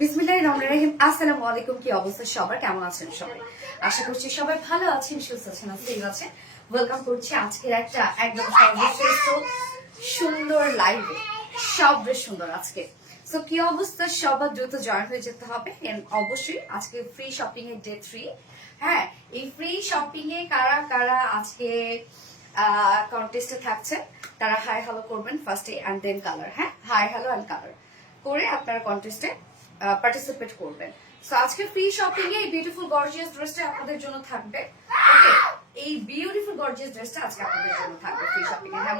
বিসমিল্লাহিররহমানিররহিম। আসসালামু আলাইকুম। কি অবস্থা সবার, কেমন আছেন সবাই? আশা করছি সবাই ভালো আছেন, সুস্থ আছেন, ঠিক আছেন। ওয়েলকাম করছি আজকের একটা একদম সর্বশ্রেষ্ঠ সুন্দর লাইভে। সব বেশ সুন্দর আজকে। সো কি অবস্থা সবার, দ্রুত জয়েন হয়ে যেতে হবে। অবশ্যই আজকে ফ্রি শপিং এর ডে 3। হ্যাঁ, এই ফ্রি শপিং এ কারা কারা আজকে কন্টেস্টে থাকছেন তারা হাই হ্যালো করবেন ফার্স্টে এন্ড দেন কালার। হ্যাঁ, হাই হ্যালো এন্ড কালার করে আপনারা কন্টেস্টে পার্টিসিপেট করবেন। সো আজকে ফ্রি শপিং এ এই বিউটিফুল গর্জিয়াস ড্রেসটা আপনাদের জন্য থাকবে। ওকে, এই বিউটিফুল গর্জিয়াস ড্রেসটা আজকে আপনাদের জন্য থাকবে ফ্রি শপিং এ। হ্যাঁ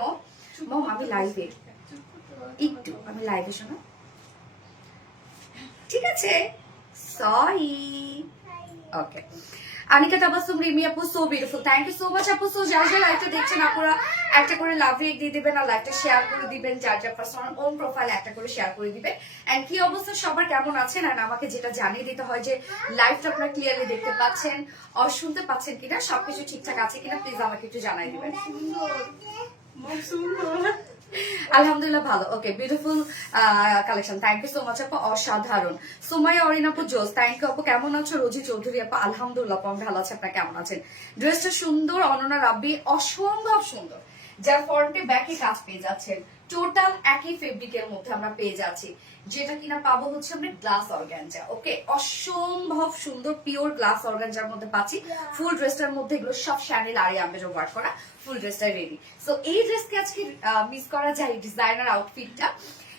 মম আমি লাইভে, একটু আমি লাইভে শোনা, ঠিক আছে? সরি। ওকে, আনিকা তাবাসসুম রিমি আপু, so beautiful, thank you so much আপু। সো যারা যারা লাইভটা দেখছেন আপুরা একটা করে লাভ রেক দিয়ে দিবেন আর লাইভটা শেয়ার করে দিবেন, যার যার পার্সোনাল ওন প্রোফাইল একটা করে শেয়ার করে দিবেন। এন্ড কি অবস্থা সবার, কেমন আছেন? আর আমাকে যেটা জানিয়ে দিতে হয় যে লাইভটা আপনারা ক্লিয়ারলি দেখতে পাচ্ছেন আর শুনতে পাচ্ছেন কিনা, সবকিছু ঠিকঠাক আছে কিনা, প্লিজ আমাকে একটু জানাই দিবেন। আলহামদুলিল্লাহ ভালো। Okay, beautiful collection, thank you so much আপু, অসাধারণ। সুমাইয়া অরিন আপু জোস, থ্যাংক ইউ আপু। কেমন আছো? রোজি চৌধুরী আপু, আলহামদুলিল্লাহ আপু ভালো আছে, আপনারা কেমন আছেন? ড্রেসটা সুন্দর, অনন্যা রাব্বি অসম্ভব সুন্দর, যার ফ্রন্টে ব্যাকে কাজ পেয়ে যাচ্ছেন। টোটাল একই ফেব্রিকের মধ্যে আমরা পেয়ে যাচ্ছি, যেটা কিনা পাবো হচ্ছে আমরা গ্লাস অর্গানজা। ওকে, অসম্ভব সুন্দর পিওর গ্লাস অর্গানজার মধ্যে পাচ্ছি। ফুল ড্রেসটার মধ্যে এগুলো সব শ্যানেল আর আমেজও ওয়ার্ক করা, ফুল ড্রেসটা রেডি। সো এই ড্রেসকে আজকে মিস করা যায় ডিজাইনার আউটফিটটা।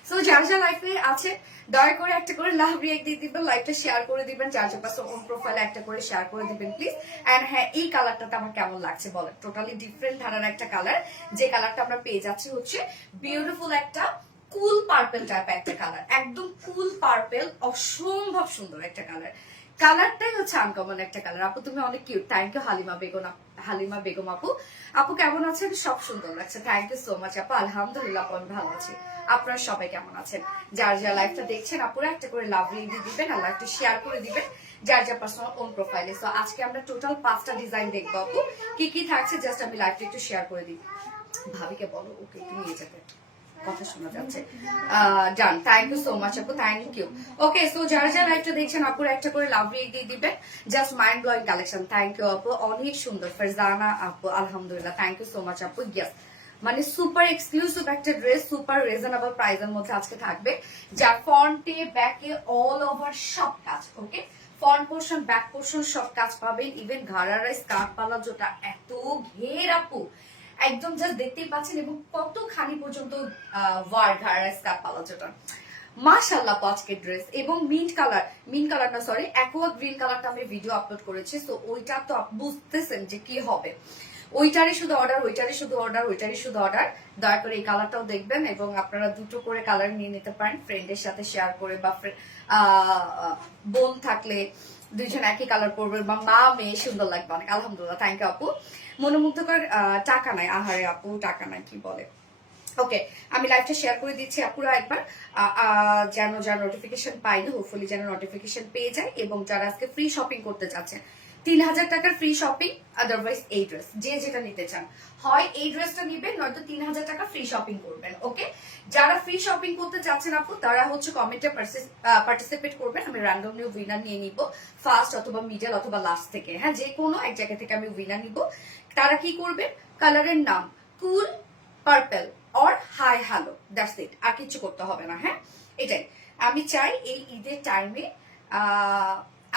সো যার যা লাইফে আছে দয়া করে একটা করে লাভ রিয়েক্ট দিয়ে দিবেন, লাইভটা শেয়ার করে দিবেন, যার যার পাশে ওন প্রোফাইলে একটা করে শেয়ার করে দিবেন প্লিজ। এন্ড হ্যাঁ, এই কালারটাতে আমার কেমন লাগছে বলেন? টোটালি ডিফারেন্ট ধারার একটা কালার, যে কালারটা আমরা পেয়ে যাচ্ছি হচ্ছে বিউটিফুল একটা কুল পার্পল টাইপ একটা কালার, একদম কুল পার্পল, অসম্ভব সুন্দর একটা কালার। কালারটাই হচ্ছে আনকমন একটা কালার। আপু তুমি অনেক cute, thank you. Halima Begum আপু, আপু কেমন আছেন? সব সুন্দর লাগছে, থ্যাংক ইউ সো মাচ আপু। আলহামদুলিল্লাহ আমি ভালো আছি, আপনারা সবাই কেমন আছেন? যার যার লাইভটা দেখছেন আপুরা একটা করে লাভ রেডি দিবেন আর লাইভটা শেয়ার করে দিবেন, যার যার পার্সোনাল ওন প্রোফাইলে। সো আজকে আমরা টোটাল 5টা ডিজাইন দেখবো আপু, কি কি থাকছে জাস্ট আমি লাইভটা একটু শেয়ার করে দিই। ভাবিকে বলো ওকে একটু নিয়ে যেতে, কথা শোনা যাচ্ছে। ডান, থ্যাংক ইউ সো মাচ আপু, থ্যাংক ইউ। ওকে, সো যারা যারা লাইভটা দেখছেন আপুরা একটা করে লাভ রেট দিয়ে দিবেন, just mind blowing collection. Thank you আপু, অনেক সুন্দর। ফারজানা আপু, আলহামদুলিল্লাহ, থ্যাংক ইউ সো মাচ আপু। ইয়েস, মানে সুপার এক্সক্লুসিভ একটা ড্রেস, সুপার রিজনেবল প্রাইসের মধ্যে আজকে থাকবে, যার ফ্রন্টে ব্যাকে অল ওভার সব কাজ। ওকে, ফ্রন্ট পোর্শন ব্যাক পোর্শন সব কাজ পাবেন, ইভেন ঘাড়ারা স্কার্ফ পালা যেটা এত ঘের আপু, একদম জাস্ট দেখতেই পাচ্ছেন, এবং কতখানি পর্যন্ত ঘাড়ারা স্কার্ফ পালা যেটা মাশাআল্লাহ আজকের ড্রেস। এবং মিন্ট কালার না সরি, অ্যাকোয়া গ্রিন কালারটা আমি ভিডিও আপলোড করেছি। সো ওইটা তো বুঝতেছেন যে কি হবে, ওইটারই শুধু অর্ডার, ওইটারই শুধু অর্ডার, ওইটারই শুধু অর্ডার। দয়া করে এই কালারটাও দেখবেন, এবং আপনারা দুটো করে কালার নিয়ে নিতে পারেন ফ্রেন্ডের সাথে শেয়ার করে, বা বোন থাকলে দুইজন একই কালার পরবেন, বা মা মেয়ে সুন্দর লাগবে অনেক। আলহামদুলিল্লাহ, থ্যাংক ইউ আপু। মনোমুগ্ধকর টাকা নাই, আহারে আপু টাকা নাই কি বলে। ওকে, আমি লাইভটা শেয়ার করে দিচ্ছি আপুরা একবার, যেন যারা নোটিফিকেশন পাইনি হোপফুলি যেন নোটিফিকেশন পেয়ে যায়, এবং যারা আজকে ফ্রি শপিং করতে চাচ্ছেন 3000 টাকার ফ্রি শপিং, আদারওয়াইজ এই ড্রেস যে যেটা নিতে চান, হয় এই ড্রেসটা নিবেন নয়তো 3000 টাকা ফ্রি শপিং করবেন। ওকে, যারা ফ্রি শপিং করতে চাচ্ছেন আপু তারা হচ্ছে কমেন্টে পার্টিসিপেট করবেন, আমি র্যান্ডমলি উইনার নিয়ে নিব, ফার্স্ট অথবা মিডল অথবা লাস্ট থেকে। হ্যাঁ, যে কোনো এক জায়গা থেকে আমি উইনার নিব। তারা কি করবেন, কালারের নাম cool purple or hi hello, that's it, আর কিছু করতে হবে না। হ্যাঁ, এটাই আমি চাই এই ঈদের টাইমে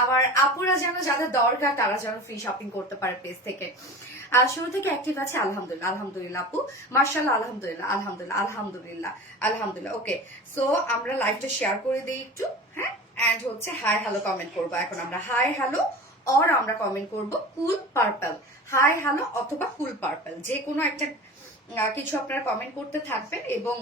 আমার আপুরা যেন যাদের দরকার তারা যেন ফ্রি শপিং করতে পারে পেজ থেকে। শুরু থেকে অ্যাক্টিভ আছে, আলহামদুলিল্লাহ আলহামদুলিল্লাহ আপু, মার্শাল্লাহ, আলহামদুলিল্লাহ আলহামদুলিল্লাহ আলহামদুলিল্লাহ আলহামদুলিল্লাহ। ওকে, সো আমরা লাইভটা শেয়ার করে দিই একটু। হ্যাঁ, এন্ড হচ্ছে হাই হ্যালো কমেন্ট করবো এখন আমরা, হাই হ্যালো অর আমরা কমেন্ট করব কুল পার্পল, হাই হ্যালো অথবা কুল পার্পল, যে কোনো একটা কিছু আপনারা কমেন্ট করতে থাকবেন এবং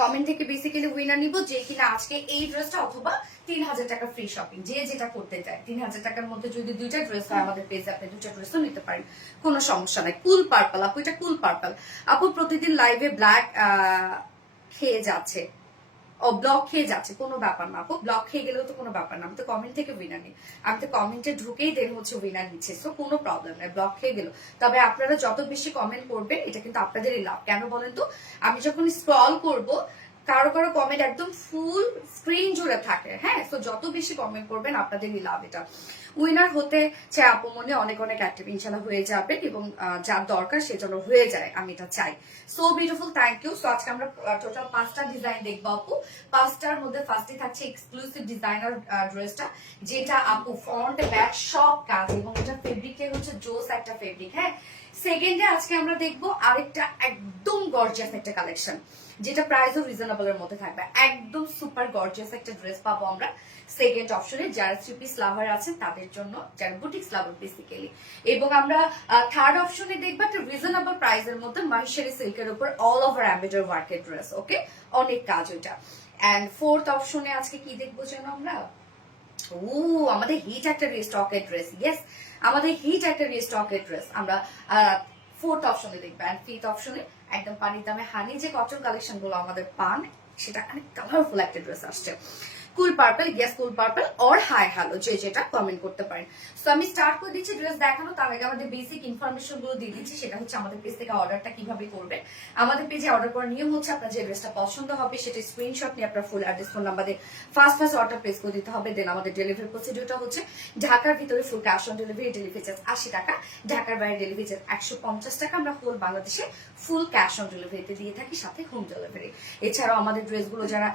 কমেন্ট থেকে বেসিক্যালি উইনার নিব যে কিনা আজকে এই ড্রেসটা অথবা 3000 টাকা ফ্রি শপিং, যে যেটা করতে চায়। 3000 টাকার মধ্যে যদি দুইটা ড্রেস হয় আমাদের পেজে, আপনি দুইটা ড্রেসও নিতে পারেন, কোনো সমস্যা নাই। কুল পার্পল আপু, এটা কুল পার্পল আপু। প্রতিদিন লাইভে ব্ল্যাক খেয়ে যাচ্ছে, ও ব্লক খেয়ে যাচ্ছে, কোনো ব্যাপার না আপু, ব্লক খেয়ে গেলেও তো কোনো ব্যাপার না। আমি তো কমেন্ট থেকে উইনার নিই, আমি তো কমেন্টে ঢুকেই দেন হচ্ছে উইনার নিচ্ছে, সো কোনো প্রবলেম নেই ব্লক খেয়ে গেল। তবে আপনারা যত বেশি কমেন্ট করবেন এটা কিন্তু আপনাদেরই লাভ। কেন বলেন তো, আমি যখন স্ক্রল করব কারো কারো কমেন্ট একদম ফুল স্ক্রিন জুড়ে থাকে, হ্যাঁ, তো যত বেশি কমেন্ট করবেন আপনাদেরই লাভ। এটা উইনার হতে চাই আপু মনে অনেক অনেক অ্যাক্টিভ ইনশাল্লাহ হয়ে যাবে এবং যার দরকার সে যেন হয়ে যায়, আমি এটা চাই। So beautiful, thank you. So আজকে আমরা টোটাল 5টা ডিজাইন দেখবো আপু। 5টার মধ্যে ফার্স্টে থাকছে এক্সক্লুসিভ ডিজাইনার ড্রেসটা, যেটা আপু ফ্রন্ট ব্যাক সব কাজ এবং এটা ফেব্রিকটা হচ্ছে জোস একটা ফেব্রিক, হ্যাঁ। সেকেন্ডে আজকে আমরা দেখবো আরেকটা একদম গর্জিয়াস একটা কালেকশন, যেটা প্রাইসও রিজনেবল এর মধ্যে থাকবে, একদম সুপার গর্জিয়াস একটা ড্রেস পাবো আমরা সেকেন্ড অপশনে, যারা 3 পিস লাভার আছেন তাদের জন্য, যারা বুটিক্স লাভার বেসিক্যালি। এবং আমরা থার্ড অপশনে দেখবো একটা রিজনেবল প্রাইসের মধ্যে মাহিশারি সিল্কের উপর অল ওভার এমব্রয়ডারি ওয়ার্কের ড্রেস, ওকে, অনেক কাজ ওইটা। এন্ড ফোর্থ অপশনে আজকে কি দেখবো যেন আমরা, ও আমাদের হিট একটা রিস্টকের ড্রেস, ইয়েস আমাদের হিট একটা রিস্টকের ড্রেস আমরা ফোর্থ অপশনে দেখবো। এন্ড ফিফথ অপশনে একদম পানির দামে হানি যে কটন কালেকশন গুলো আমাদের পান, সেটা অনেক কালারফুল একটা ড্রেস আসছে। Cool purple, yes cool purple or hi hello, যে যেটা কমেন্ট করতে পারেন। সো আমি স্টার্ট করে দিচ্ছি ড্রেস দেখানো, তার আগে আমাদের বেসিক ইনফরমেশন গুলো দিয়ে দিচ্ছি, সেটা হচ্ছে আমাদের পেজ থেকে অর্ডারটা কিভাবে করবে। আমাদের পেজে অর্ডার করার নিয়ম হচ্ছে আপনার যে ড্রেসটা পছন্দ হবে সেটা স্ক্রিনশট নিয়ে আপনার ফুল অ্যাড্রেস ফোন নাম্বার দিয়ে ফার্স্ট অর্ডার প্লেস করে দিতে হবে। দেন আমাদের ডেলিভারি প্রসিডিউরটা হচ্ছে ঢাকার ভিতরে full cash on delivery, delivery charge 80 টাকা, ঢাকার বাইরে ডেলিভারি চার্জ 150 টাকা। আমরা হোল বাংলাদেশে ফুল ক্যাশ অন ডেলিভারিতে দিয়ে থাকি, সাথে হোম ডেলিভারি। এছাড়াও আমাদের ড্রেসগুলো যারা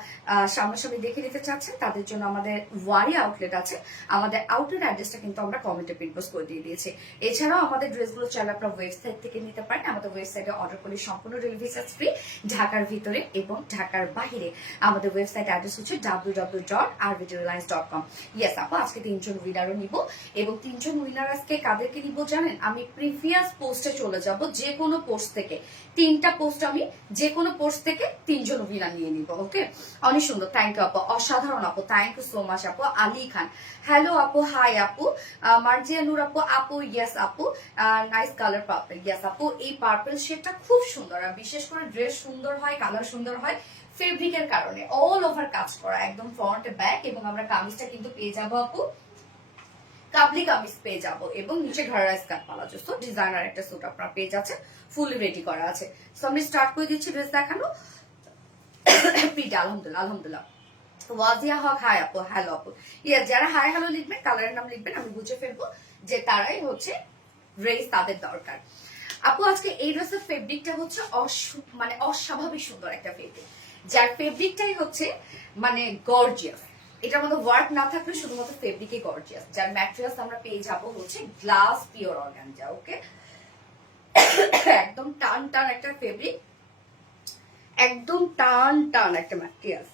সামনাসামনি দেখে নিতে চাচ্ছেন তাদের জন্য আমাদের ওয়ারি আউটলেট আছে, আমাদের আউটলেট অ্যাড্রেসটা কিন্তু আমরা কমেন্টে পিন পোস্ট করে দিয়ে দিয়েছি। এছাড়াও আমাদের ড্রেসগুলো চাইলে আপনারা ওয়েবসাইট থেকে নিতে পারেন, আমাদের ওয়েবসাইটে অর্ডার করলে সম্পূর্ণ ডেলিভারি চার্জ ফ্রি, ঢাকার ভিতরে এবং ঢাকার বাইরে। আমাদের ওয়েবসাইট অ্যাড্রেস হচ্ছে www.rvdreliance.com। ইয়েস আপু, আজকে 3জন উইনারও নিব এবং 3জন উইনার আজকে কাদেরকে নিব জানেন, আমি প্রিভিয়াস পোস্টে চলে যাব, যে কোনো পোস্ট থেকে 3টা পোস্ট, আমি যে কোনো পোস্ট থেকে 3জন উইনার নিয়ে নিব, ওকে। অনেক সুন্দর, থ্যাংক ইউ আপু, অসাধারণ আপু, থ্যাংক ইউ সো মাচ আপু। আলী খান, হ্যালো আপু, হাই আপু। মার্জিয়া নূর আপু, আপু ইয়েস আপু, নাইস কালার পার্পল, ইয়েস আপু। এই পার্পল শেডটা খুব সুন্দর, আর বিশেষ করে ড্রেস সুন্দর হয়, কালার সুন্দর হয় ফেব্রিকের কারণে, অল ওভার কাজ করা একদম ফ্রন্ট ব্যাক। এবং আমরা কামিজটা কিন্তু পেয়ে যাবো আপু, কাবলি কামিজ পেয়ে যাবো এবং নিচে ঘরের স্কার্ট পালাজো, সো ডিজাইনার একটা স্যুট আপনারা পেয়ে যাচ্ছে, ফুলি রেডি করা আছে। সো আমি স্টার্ট করে দিচ্ছি ড্রেস দেখানো। পিটা আলহামদুলিল্লাহ, আলহামদুলিল্লাহ। ওয়াজিয়া হক, হাই আপু, হ্যালো আপু। ইয়া যারা হাই হ্যালো লিখবেন, কালারের নাম লিখবেন, আমি বুঝে ফেলবো যে তারাই হচ্ছে ড্রেস তাদের দরকার। আপু আজকে এই ড্রেসের ফেব্রিকটা হচ্ছে মানে অস্বাভাবিক সুন্দর একটা ফেব্রিক, যার ফেব্রিকটাই হচ্ছে মানে গর্জিয়াস। এটার মধ্যে ওয়ার্ক না থাকলে শুধুমাত্র ফেব্রিকে গর্জিয়াস, যার ম্যাটেরিয়ালস আমরা পেয়ে যাবো হচ্ছে গ্লাস পিওর অর্গানজা, ওকে। একদম টান টান একটা ফেব্রিক, একদম টান টান একটা ম্যাটেরিয়াল।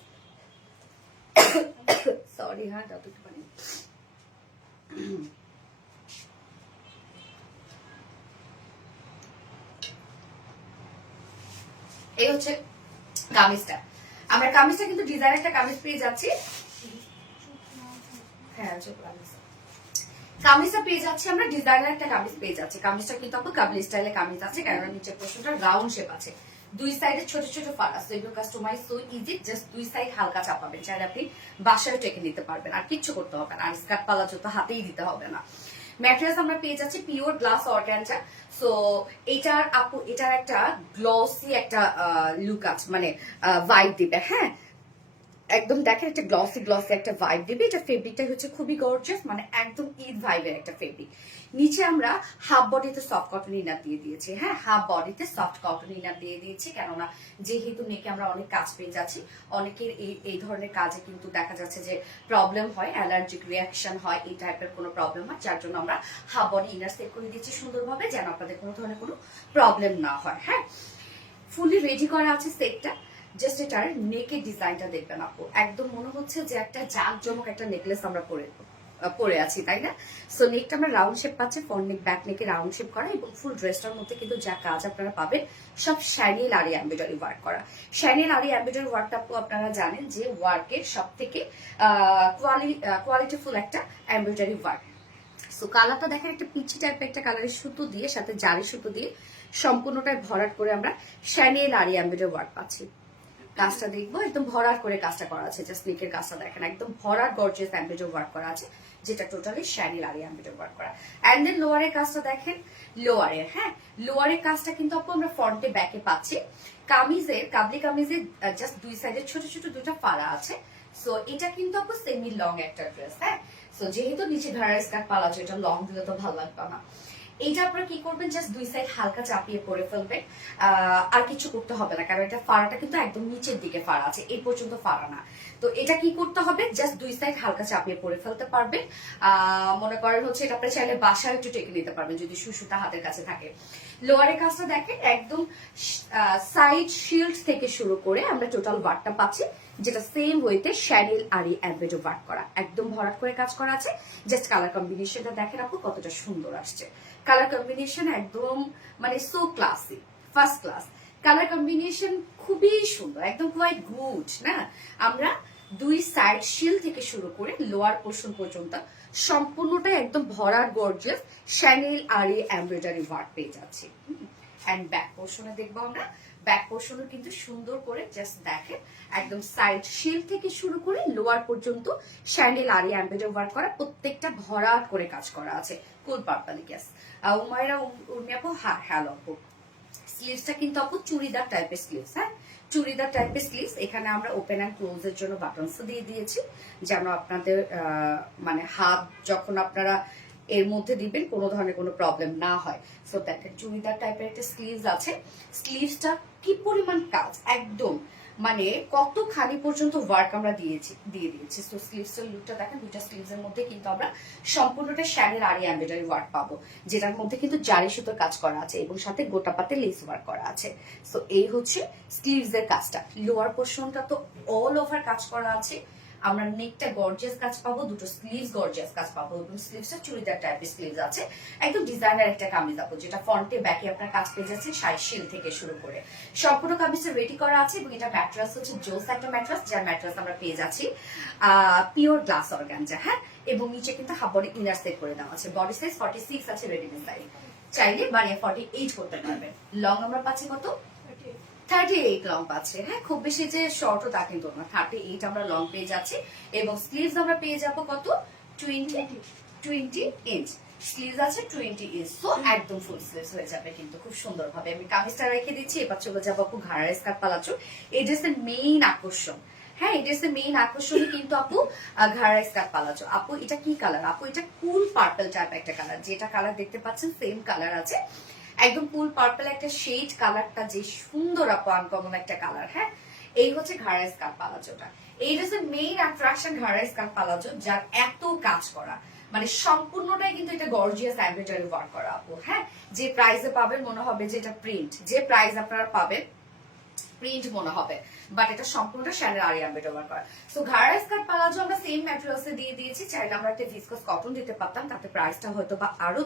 সরি, হ্যাঁ দাদু পানি। এই হচ্ছে কামিজটা, আমরা কামিজটা কিন্তু ডিজাইন একটা কামিজ পেয়ে যাচ্ছি, হ্যাঁ কামিজটা পেয়ে যাচ্ছি আমরা, ডিজাইনার একটা কামিজ পেয়ে যাচ্ছি। কামিজটা কিন্তু আপু কাবলি স্টাইলে কামিজ আছে, কারণ নিচের পোর্শনটা রাউন্ড শেপ আছে, দুই সাইডে ছোট ছোট ফার আছে, এগুলো কাস্টমাইজ সো ইজি, জাস্ট দুই সাইড হালকা চাপাবেন, চাইলে আপনি বাসায় টেকে নিতে পারবেন, আর কিচ্ছু করতে হবে না, আর স্কার্ট পালাজো তো হাতেই দিতে হবে না। ম্যাটেরিয়ালস আমরা পেয়ে যাচ্ছি পিওর গ্লাস অর্গানজা। সো এটার আপু এটার একটা গ্লসি একটা লুক আছে, মানে ভাইব দিবে, হ্যাঁ একদম দেখেন একটা গ্লসি গ্লসি একটা ভাইব দিবে। এটা ফেব্রিকটা হচ্ছে খুবই গর্জিয়াস, মানে একদম ঈদ ভাইবের একটা ফেব্রিক। নিচে আমরা হাফ বডিতে সফট কটন ইনার দিয়ে দিয়েছি, হ্যাঁ হাফ বডিতে সফট কটন ইনার দিয়ে দিয়েছি, কেননা যেহেতু নেকে আমরা অনেক কাজ পেয়ে যাচ্ছি, অনেকের এই ধরনের কাজে কিন্তু দেখা যাচ্ছে যে প্রবলেম হয়, অ্যালার্জিক রিয়াকশন হয়, এই টাইপের কোনো প্রবলেম হয়, যার জন্য আমরা হাফ বডি ইনার সেট করে দিচ্ছি সুন্দরভাবে, যেন আপনাদের কোনো ধরনের কোনো প্রবলেম না হয়। হ্যাঁ ফুলি রেডি করা আছে সেটটা, জাস্ট এটার নেকের ডিজাইনটা দেখবেন আপু, একদম মনে হচ্ছে যে একটা জাঁকজমক একটা নেকলেস আমরা পরে পরে আছি, তাই না? সো নেকটা আমরা রাউন্ড শেপ পাচ্ছি, ফ্রন্ট নেক ব্যাক নেকে রাউন্ড শেপ করা, এবং ফুল ড্রেসটার মধ্যে কিন্তু যা কাজ আপনারা পাবেন সব শ্যানেল আরি এমব্রয়ডারি ওয়ার্ক করা। শ্যানেল আরি এমব্রয়ডারি ওয়ার্কটা আপনারা জানেন যে ওয়ার্কের সব থেকে কোয়ালিটিফুল একটা এমব্রয়ডারি ওয়ার্ক। সো কালারটা দেখেন একটা পিচি টাইপের একটা কালারের সুতো দিয়ে, সাথে জারি সুতো দিয়ে সম্পূর্ণটাই ভরাট করে আমরা শ্যানেল আরি এমব্রয়ডারি ওয়ার্ক পাচ্ছি। কাজটা দেখবো, একদম ভরাট করে কাজটা করা আছে, জাস্ট নেকের কাজটা দেখেন একদম ভরাট গর্জিয়াস এমব্রয়ডারি ওয়ার্ক করা আছে, যেটা টোটালি শ্যানেল আরি এমব্রয়ডারি ওয়ার্ক করা। এন্ড দেন লোয়ারের কাজটা দেখেন, লোয়ারের লোয়ারের কাজটা কিন্তু আমরা ফ্রন্টে ব্যাকে পাচ্ছি। কামিজের কাবলি কামিজের জাস্ট দুই সাইডে ছোট ছোট দুটো ফাড়া আছে। সো এটা কিন্তু সেমি লং একটা ড্রেস। সো যেহেতু নিচে ঘাড়ের স্কার্ট পালাচ্ছে, এটা লং দিলে তো ভালো লাগবে না। এইটা আপনারা কি করবেন, জাস্ট দুই সাইড হালকা চাপিয়ে পরে ফেলবেন, আর কিছু করতে হবে না, কারণ এটা ফাড়াটা কিন্তু একদম নিচের দিকে ফাড়া আছে, এই পর্যন্ত ফাড়া না। তো এটা কি করতে হবে, জাস্ট দুই সাইড হালকা চাপিয়ে পরে ফেলতে পারবেন। মনে করেন এটা আপনি চাইলে বাসায় একটু টেকে নিতে পারবেন যদি সুসুতা হাতের কাছে থাকে। লোয়ারের কাজটা দেখেন একদম সাইড শিল্ড থেকে শুরু করে আমরা টোটাল ওয়ার্কটা পাচ্ছি, যেটা সেম ওয়েতে শ্যানেল আরি এমব্রয়ডারি ওয়ার্ক করা, একদম ভরাট করে কাজ করা আছে। জাস্ট কালার কম্বিনেশনটা দেখেন আপু কতটা সুন্দর আসছে। কালার কম্বিনেশন একদম মানে so classy, first class colour combination, খুবই সুন্দর, একদম কোয়াইট গুড না। আমরা দুই সাইড শিল থেকে শুরু করে লোয়ার পোর্শন পর্যন্ত সম্পূর্ণটা একদম ভরাট গর্জিয়াস শ্যানেল আরি এমব্রয়ডারি ওয়ার্ক পেয়ে যাচ্ছি। এন্ড ব্যাক পোর্শনে দেখবো আমরা, ব্যাক পোর্শনও কিন্তু সুন্দর করে জাস্ট দেখেন একদম সাইড শিল থেকে শুরু করে লোয়ার পর্যন্ত শ্যানেল আরি এমব্রয়ডারি ওয়ার্ক করা, প্রত্যেকটা ভরাট করে কাজ করা আছে। কুল পার্পল গ্যাস উমাইরা উর্মি আপু, হ্যালো আপু। স্লিভসটা কিন্তু আপু চুড়িদার টাইপের স্লিভস, চুড়িদার টাইপের স্লিভস। এখানে আমরা ওপেন অ্যান্ড ক্লোজ এর জন্য বাটনস দিয়ে দিয়েছি, যেন আপনাদের মানে হাত যখন আপনারা এর মধ্যে দিবেন কোনো ধরনের কোনো প্রবলেম না হয়। সো দেখেন চুড়িদার টাইপের একটা স্লিভস আছে। স্লিভসটা কি পরিমাণ কাজ, একদম মানে কতখানি পর্যন্ত ওয়ার্ক আমরা দিয়ে দিয়েছি। সো স্লিভসের লুকটা দেখেন, দুইটা স্লিভস এর মধ্যে কিন্তু আমরা সম্পূর্ণটা শ্যানেল আরি এমব্রয়ডারি ওয়ার্ক পাবো, যেটার মধ্যে কিন্তু জারি সুতোর কাজ করা আছে এবং সাথে গোটা পাতে লেস ওয়ার্ক করা আছে। সো এই হচ্ছে স্লিভস এর কাজটা। লোয়ার পোর্শনটা তো অল ওভার কাজ করা আছে। আমরা নেকটা গর্জিয়াস কাজ পাবো, দুটো স্লিভস গর্জিয়াস কাজ পাবো, এবং স্লিভসটা চুড়িদার টাইপের স্লিভস আছে, একদম ডিজাইনার একটা কামিজ আপু, যেটা ফ্রন্টে ব্যাকে আপনার কাজ পেয়ে যাচ্ছে সাইড শিল থেকে শুরু করে সম্পূর্ণ কামিজটা রেডি করা আছে। এবং এটা ম্যাট্রাস হচ্ছে জোস একটা ম্যাট্রাস, যার ম্যাট্রাস আমরা পেয়ে যাচ্ছি পিওর গ্লাস অর্গানজা, এবং নিচে কিন্তু হাফ বডি ইনার সেট করে দেওয়া আছে। বডি সাইজ 46 আছে রেডিমেড সাইজ, চাইলে বাড়িয়ে 48 করতে পারবেন। লং আমরা পাচ্ছি কত, 38 লং পাচ্ছে। খুব বেশি যে শর্টও তা কিন্তু না, 38 আমরা লং পেয়ে যাচ্ছি। এবং স্লিভস আমরা পেয়ে যাবো কত, 20 ইঞ্চ স্লিভস আছে, 20 ইঞ্চ। সো একদম ফুল স্লিভস হয়ে যাবে কিন্তু খুব সুন্দর ভাবে। আমি কামিজটা রেখে দিচ্ছি, এবার চলে যাবো আপু ঘাড়ের স্কার্ট পালাচ্ছ। এই ড্রেসের মেইন আকর্ষণ, এই ড্রেসের মেইন আকর্ষণই কিন্তু আপু ঘাড়ের স্কার্ট পালাচ্ছ। আপু এটা কি কালার, আপু এটা কুল পার্পল টাইপ একটা কালার, যেটা কালার দেখতে পাচ্ছেন সেম কালার আছে, একদম ফুল পার্পল একটা শেড। কালারটা যে সুন্দর আপু, আনকমন একটা কালার। এই হচ্ছে ঘাড়ের স্কার্ট পালাজোটা। এই ড্রেসের মেইন অ্যাট্রাকশন ঘাড়ের স্কার্ট পালাজো, যার এত কাজ করা, মানে সম্পূর্ণটাই কিন্তু এটা গর্জিয়াস এমব্রয়ডারি ওয়ার্ক করা আপু। যে প্রাইসে পাবেন মনে হবে যে এটা প্রিন্ট, যে প্রাইস আপনারা পাবেন প্রিন্ট মনে হবে, বাট এটা সম্পূর্ণটা শ্যানেল আরি এমব্রয়ডারি ওয়ার্ক করা। সো ঘাড়ের স্কার্ট পালাজো আমরা সেম ম্যাটেরিয়ালসে দিয়ে দিয়েছি, চাইলে আমরা একটা ভিসকস কটন দিতে পারতাম, তাতে প্রাইসটা হয়তো বা আরো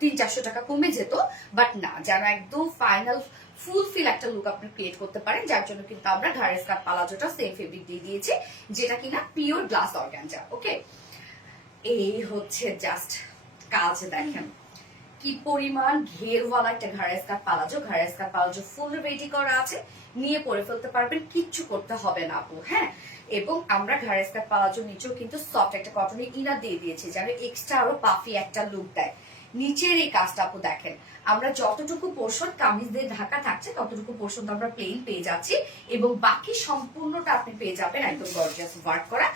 300-400 টাকা কমে যেত, বাট না, যেন একদম ফাইনাল ফুল ফিল একটা লুক আপনি ক্রিয়েট করতে পারেন, যার জন্য কিন্তু আমরা ঘাড়ের স্কার্ট পালাজোটা সেম ফেব্রিক দিয়ে দিয়েছি, যেটা কিনা পিওর গ্লাস অর্গানজা। ওকে, এই হচ্ছে জাস্ট কাজ দেখেন কি পরিমাণ ঘেরওয়ালা একটা ঘাড়ের স্কার্ট পালাজো। ঘাড়ের স্কার্ট পালাজো ফুল রেডি করা আছে, নিয়ে পরে ফেলতে পারবেন, কিচ্ছু করতে হবে না আপু। এবং আমরা ঘাড়ের স্কার্ট পালাজোর নিচেও কিন্তু সফট একটা কটনের ইনার দিয়ে দিয়েছি, যেন এক্সট্রা আরো পাফি একটা লুক দেয়। নিচের এই কাজটা আপু দেখেন, আমরা যতটুকু পোর্শন কামিজ দিয়ে ঢাকা থাকছে ততটুকু পোর্শন তো আমরা প্লেন পেয়ে যাচ্ছি, এবং বাকি সম্পূর্ণটা আপনি পেয়ে যাবেন একদম গর্জিয়াস ওয়ার্ক করা।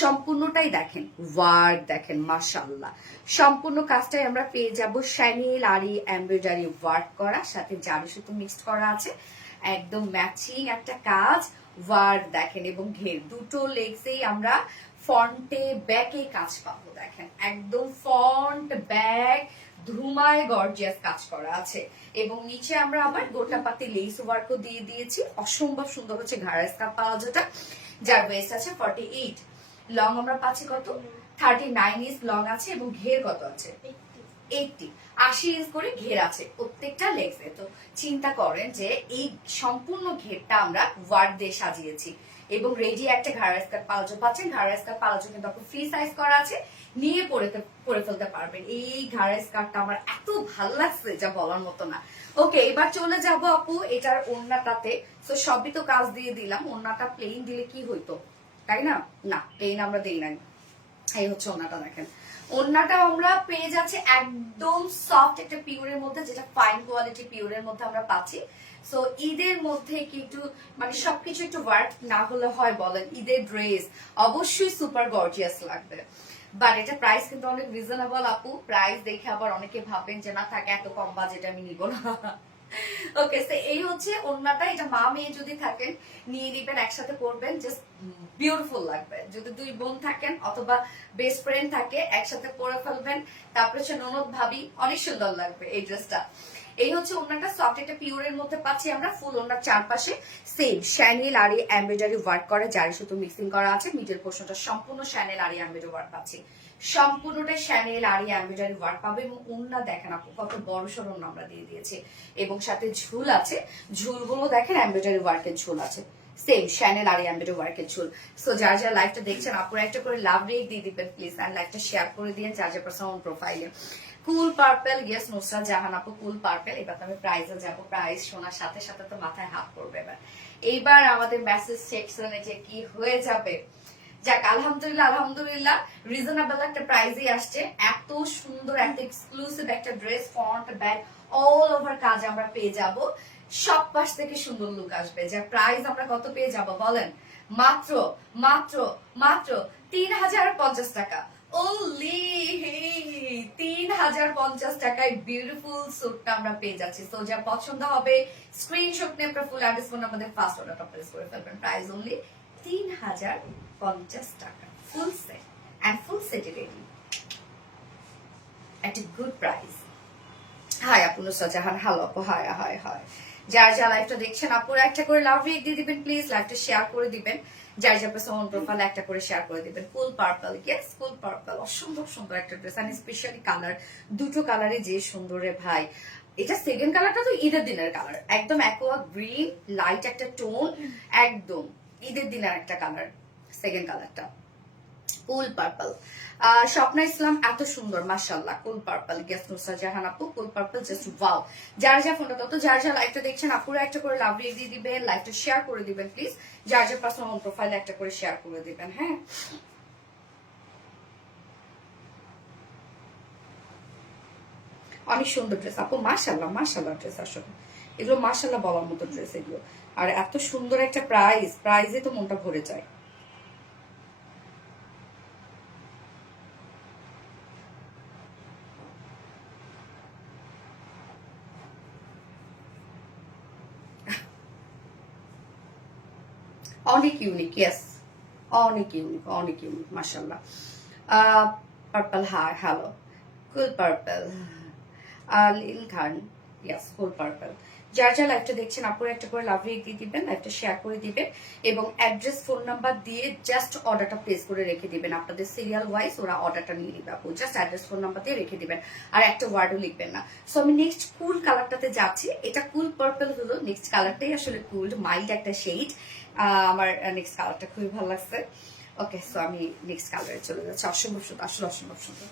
সম্পূর্ণটাই দেখেন ওয়ার্ক, দেখেন মাশাআল্লাহ, সম্পূর্ণ কাজটাই আমরা পেয়ে যাব শ্যানেল আরি এমব্রয়ডারি ওয়ার্ক করা, সাথে জারি সুতো মিক্সড করা আছে, একদম ম্যাচিং একটা কাজ ওয়ার্ক দেখেন। এবং ঘের দুটো লেগসেই আমরা ফ্রন্টে ব্যাকে কাজ পাবো, দেখেন একদম ফ্রন্ট ব্যাক ধুমায় গর্জিয়াস কাজ করা আছে। এবং নিচে আমরা আবার গোটা পাতি লেস ওয়ার্কও দিয়ে দিয়েছি, অসম্ভব সুন্দর হচ্ছে ঘাড়ের স্কার্ট পালাজোটা, যার ওয়েস্ট আছে 48, লং আমরা পাচ্ছি কত, 39 ইঞ্চ লং আছে এবং ঘের কত আছে 80 ইঞ্চ করে ঘের আছে প্রত্যেকটা লেগসে। তো চিন্তা করেন যে এই সম্পূর্ণ ঘেরটা আমরা ওয়ার্ড দিয়ে সাজিয়েছি এবং রেডি একটা ঘাড়া স্কার্ট পালাজো পাচ্ছেন। ঘাড়া স্কার্ট পালাজো কিন্তু আপনি ফ্রি সাইজ করা আছে, নিয়ে পরে ফেলতে পারবেন। এই ঘাড়া স্কার্টটা আমার এত ভালো লাগছে যা বলার মতো না। ওকে, এবার চলে যাব আপু এটার ওড়নাটাতে। তো সবই তো কাজ দিয়ে দিলাম, ওড়নাটা প্লেন দিলে কি হইতো, তাই না? না, প্লেন আমরা দেই নাই। এই হচ্ছে ওড়নাটা, দেখেন ওড়নাটা আমরা পেয়ে যাচ্ছি একদম সফট একটা পিওরের মধ্যে, যেটা ফাইন কোয়ালিটি পিওরের মধ্যে আমরা পাচ্ছি। সো ঈদের মধ্যে কিন্তু মানে সবকিছু একটু ওয়ার্ক না হলে হয় বলেন? ঈদের ড্রেস অবশ্যই সুপার গর্জিয়াস লাগবে, বাট এটা প্রাইস কিন্তু অনেক রিজনেবল আপু। প্রাইস দেখে আবার অনেকে ভাববেন যে না থাকে এত কম বাজেট আমি নিব না। ওকে, সো এই হচ্ছে ওড়নাটা। এটা মা মেয়ে যদি থাকেন নিয়ে নিবেন, একসাথে পরবেন, জাস্ট বিউটিফুল লাগবে। যদি দুই বোন থাকেন অথবা বেস্ট ফ্রেন্ড থাকে একসাথে পরে ফেলবেন, তারপরে হচ্ছে ননদ ভাবি, অনেক সুন্দর লাগবে এই ড্রেসটা। এই হচ্ছে ওড়নাটা, সফট একটা পিওরের মধ্যে পাচ্ছি আমরা। ফুল ওড়নার চারপাশে সেম শ্যানেল আরি এমব্রয়ডারি ওয়ার্ক করা, জারি সুতো মিক্সিং করা আছে। মিডল পোর্শনটা সম্পূর্ণ শ্যানেল আরি এমব্রয়ডারি ওয়ার্ক পাচ্ছি, সম্পূর্ণটা শ্যানেল আরি এমব্রয়ডারি ওয়ার্ক পাবে। এবং ওড়না দেখেন আপু কত বড় সড় ওড়না আমরা দিয়ে দিয়েছি, এবং সাথে ঝুল আছে, ঝুলগুলো দেখেন এমব্রয়ডারি ওয়ার্কের ঝুল আছে, সেম শ্যানেল আরি এমব্রয়ডারি ওয়ার্কের ঝুল। সো যার যার লাইভটা দেখছেন আপুরা একটা করে লাভ রেট দিয়ে দিবেন প্লিজ, এন্ড লাইভটা শেয়ার করে দিয়ে যার যার পার্সোনাল প্রোফাইলে। কুল পার্পল, ইয়েস নুসরাত জাহান আপু, কুল পার্পল। এবার তো আমি প্রাইসে যাব, প্রাইস শোনার সাথে সাথে তো মাথায় হাত পড়বে। এইবার আমাদের মেসেজ সেকশনে যে কি হয়ে যাবে। যাক, আলহামদুলিল্লাহ আলহামদুলিল্লাহ, রিজনেবল একটা প্রাইসই আসছে। এত সুন্দর এত এক্সক্লুসিভ একটা dress, front back all over কাজ আমরা পেয়ে যাব। সব পাশ থেকে সুন্দর লুক আসবে। যার প্রাইস আমরা কত পেয়ে যাব বলেন? মাত্র মাত্র মাত্র 3050 টাকা অনলি। 3050 টাকায় বিউটিফুল স্যুটটা আমরা পেয়ে যাচ্ছি। তো যা পছন্দ হবে স্ক্রিনশট নিয়ে আপনার ফুল অ্যাড্রেস ফোন আমাদের ফার্স্ট অর্ডারটা প্লেস করে ফেলবেন। প্রাইস অনলি 3050 টাকা, full set and full set ready at a good price. Hi আপু নুসরাত জাহান, হ্যালো আপু, হাই হাই হাই। যার যা লাইভটা দেখছেন আপুরা একটা করে লাভ রেট দিয়ে দিবেন প্লিজ, লাইভটা শেয়ার করে দিবেন। যার যার পার্সোনাল প্রোফাইল একটা করে শেয়ার করে দিবেন। ফুল পার্পল, ইয়েস ফুল পার্পল, অসম্ভব সুন্দর একটা ড্রেস, এন্ড স্পেশালি কালার, দুটো কালারে যে সুন্দর রে ভাই। এটা সেকেন্ড কালারটা তো ঈদের দিনের কালার, একদম অ্যাকোয়া গ্রিন, লাইট একটা টোন, একদম ঈদের দিনের একটা কালার সেকেন্ড কালারটা। কুল পার্পল, স্বপ্না ইসলাম এত সুন্দর মাশাআল্লাহ। কুল পার্পল, গেস নুসরাত জাহান আপু, কুল পার্পল জাস্ট ওয়াও। যার যা ফোনটা তত যার যা লাইভটা দেখছেন আপুরা একটা করে লাভ রেট দিয়ে দিবেন, লাইভটা শেয়ার করে দিবেন প্লিজ। যার যার পার্সোনাল প্রোফাইলে একটা করে শেয়ার করে দিবেন। হ্যাঁ, অনেক সুন্দর ড্রেস আপু, মাশাআল্লাহ মাশাআল্লাহ ড্রেস, আসলে এগুলো মাশাআল্লাহ বলার মতো ড্রেস এগুলো। আর এত সুন্দর একটা প্রাইস, প্রাইজে তো মনটা ভরে যায়। অনেক ইউনিক, ইয়েস অনেক ইউনিক, অনেক ইউনিক মাশাআল্লাহ। পার্পল, হাই হ্যালো, কুল পার্পল, লিল খান, ইয়েস ফুল পার্পল। যার যা লাইভটা দেখছেন আপুরা একটা করে লাভ রেট দিয়ে দিবেন, লাইভটা শেয়ার করে দিবেন, এবং অ্যাড্রেস ফোন নাম্বার দিয়ে জাস্ট অর্ডারটা প্লেস করে রেখে দিবেন। আপনাদের সিরিয়াল ওয়াইজ ওরা অর্ডারটা নিয়ে নিবে আপু, জাস্ট অ্যাড্রেস ফোন নাম্বার দিয়ে রেখে দিবেন, আর একটা ওয়ার্ডও লিখবেন না। সো আমি নেক্সট কুল কালারটাতে যাচ্ছি। এটা কুল পার্পল হলো, নেক্সট কালারটাই আসলে কুল, মাইল্ড একটা শেড। আমার নেক্সট কালারটা খুবই ভালো লাগছে। ওকে, সো আমি নেক্সট কালারে চলে যাচ্ছি। অসম্ভব সুন্দর, আসলে অসম্ভব সুন্দর।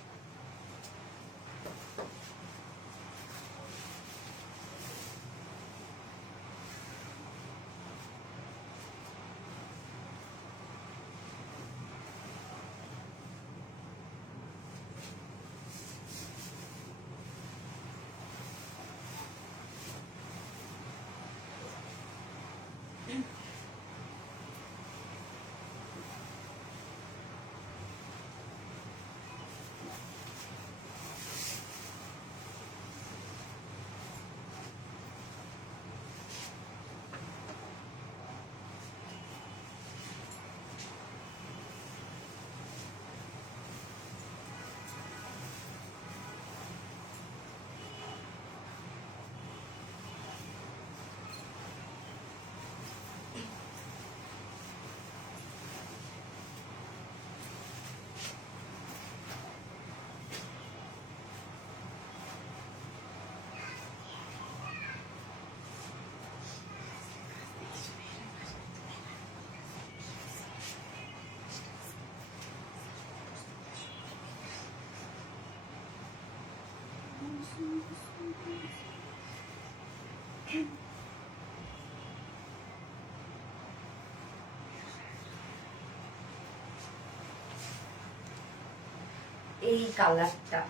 এই কালারটা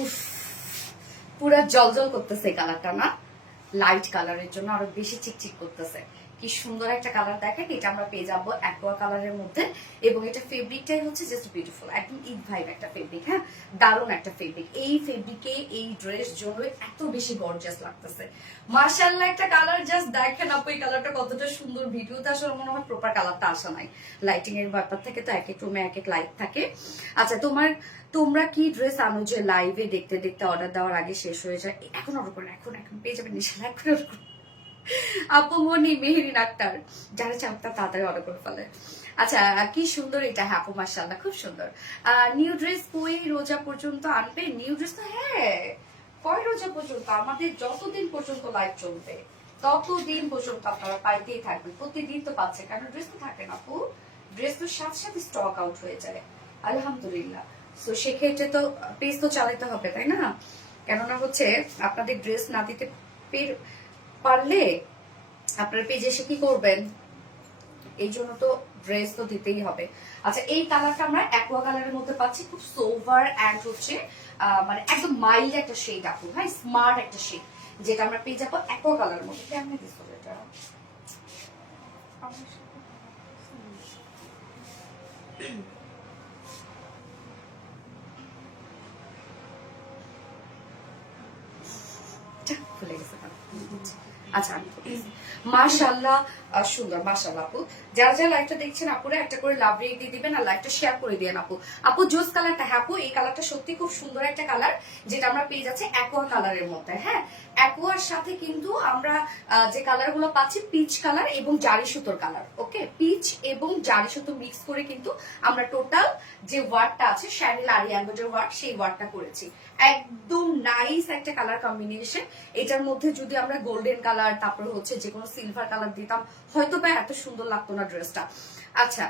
উফ, পুরা জলজল করতেছে এই কালারটা না, লাইট কালারের জন্য আরো বেশি চিকচিক করতেছে। কি সুন্দর একটা কালার দেখেন, এটা আমরা পেয়ে যাবো অ্যাকোয়া কালারের মধ্যে, এবং এটা ফেব্রিকটাই হচ্ছে জাস্ট বিউটিফুল, একদম ঈদ ভাইব একটা ফেব্রিক। হ্যাঁ, দারুণ একটা ফেব্রিক। এই ফেব্রিকে এই ড্রেস জন্য এত বেশি গর্জিয়াস লাগতেছে। মাশাআল্লাহ একটা কালার, জাস্ট দেখেন আপু এই কালারটা কতটা সুন্দর। ভিডিওতে আসলে মনে হয় প্রপার কালারটা আসা নাই, লাইটিং এর ব্যাপার থেকে তো এক এক রুমে এক এক লাইট থাকে। আচ্ছা, তোমরা কি ড্রেস আনো যে লাইভে দেখতে দেখতে অর্ডার দেওয়ার আগে শেষ হয়ে যায়? এখন অর্ডার করেন, এখন পেয়ে যাবেন ইনশাআল্লাহ, এখন অর্ডার করুন। আপু মনি, মেহেরিন আক্তার, যারা চাপটা তাড়াতাড়ি অর্ডার করে ফেলে। আচ্ছা, কি সুন্দর এটা। হ্যাঁ আপু মাশাআল্লাহ খুব সুন্দর। নিউ ড্রেস কই রোজা পর্যন্ত আনবে? নিউ ড্রেস তো হ্যাঁ কয় রোজা পর্যন্ত, আমাদের যতদিন পর্যন্ত লাইভ চলবে ততদিন পর্যন্ত আপনারা পাইতেই থাকবেন। প্রতিদিন তো পাচ্ছে, কারণ ড্রেস তো থাকে না আপু, ড্রেস তো সাথে সাথে স্টক আউট হয়ে যায় আলহামদুলিল্লাহ। তো সেক্ষেত্রে তো পেজ তো চালাইতে হবে, তাই না? কেননা হচ্ছে আপনাদের ড্রেস না দিতে পারলে আপনার পেজে এসে কি করবেন, এই জন্য তো ড্রেস তো দিতেই হবে। আচ্ছা, এই কালারটা আমরা অ্যাকোয়া কালারের মধ্যে পাচ্ছি, খুব সোভার অ্যান্ড হচ্ছে মানে একদম মাইল্ড একটা শেড আপু, হ্যাঁ স্মার্ট একটা শেড, যেটা আমরা পেয়ে যাবো অ্যাকোয়া কালারের মধ্যে। কেমন দিস এটা খুলে গেছে। আচ্ছা, মাশাআল্লাহ সুন্দর, মাশাআল্লাহ আপু। যারা যারা লাইভটা দেখছেন আপুরা একটা করে লাভ রেট দিয়ে দিবেন আর লাইভটা শেয়ার করে দিবেন আপু। আপু জোস কালারটা, হ্যাঁ আপু এই কালারটা সত্যি খুব সুন্দর একটা কালার, যেটা আমরা পেয়ে যাচ্ছি অ্যাকোয়া কালারের মধ্যে। হ্যাঁ, অ্যাকোয়ার সাথে কিন্তু আমরা যে কালারগুলো পাচ্ছি পিচ কালার এবং জারি সুতোর কালার। ওকে, পিচ এবং জারি সুতো মিক্স করে কিন্তু আমরা টোটাল যে ওয়ার্কটা আছে শ্যানেল আরি এমব্রয়ডারি ওয়ার্ক, সেই ওয়ার্কটা করেছি। একদম নাইস একটা কালার কম্বিনেশন। এটার মধ্যে যদি আমরা গোল্ডেন কালার তারপর হচ্ছে যে কোনো সিলভার কালার দিতাম হয়তো বা এত সুন্দর লাগতো না ড্রেসটা। আচ্ছা,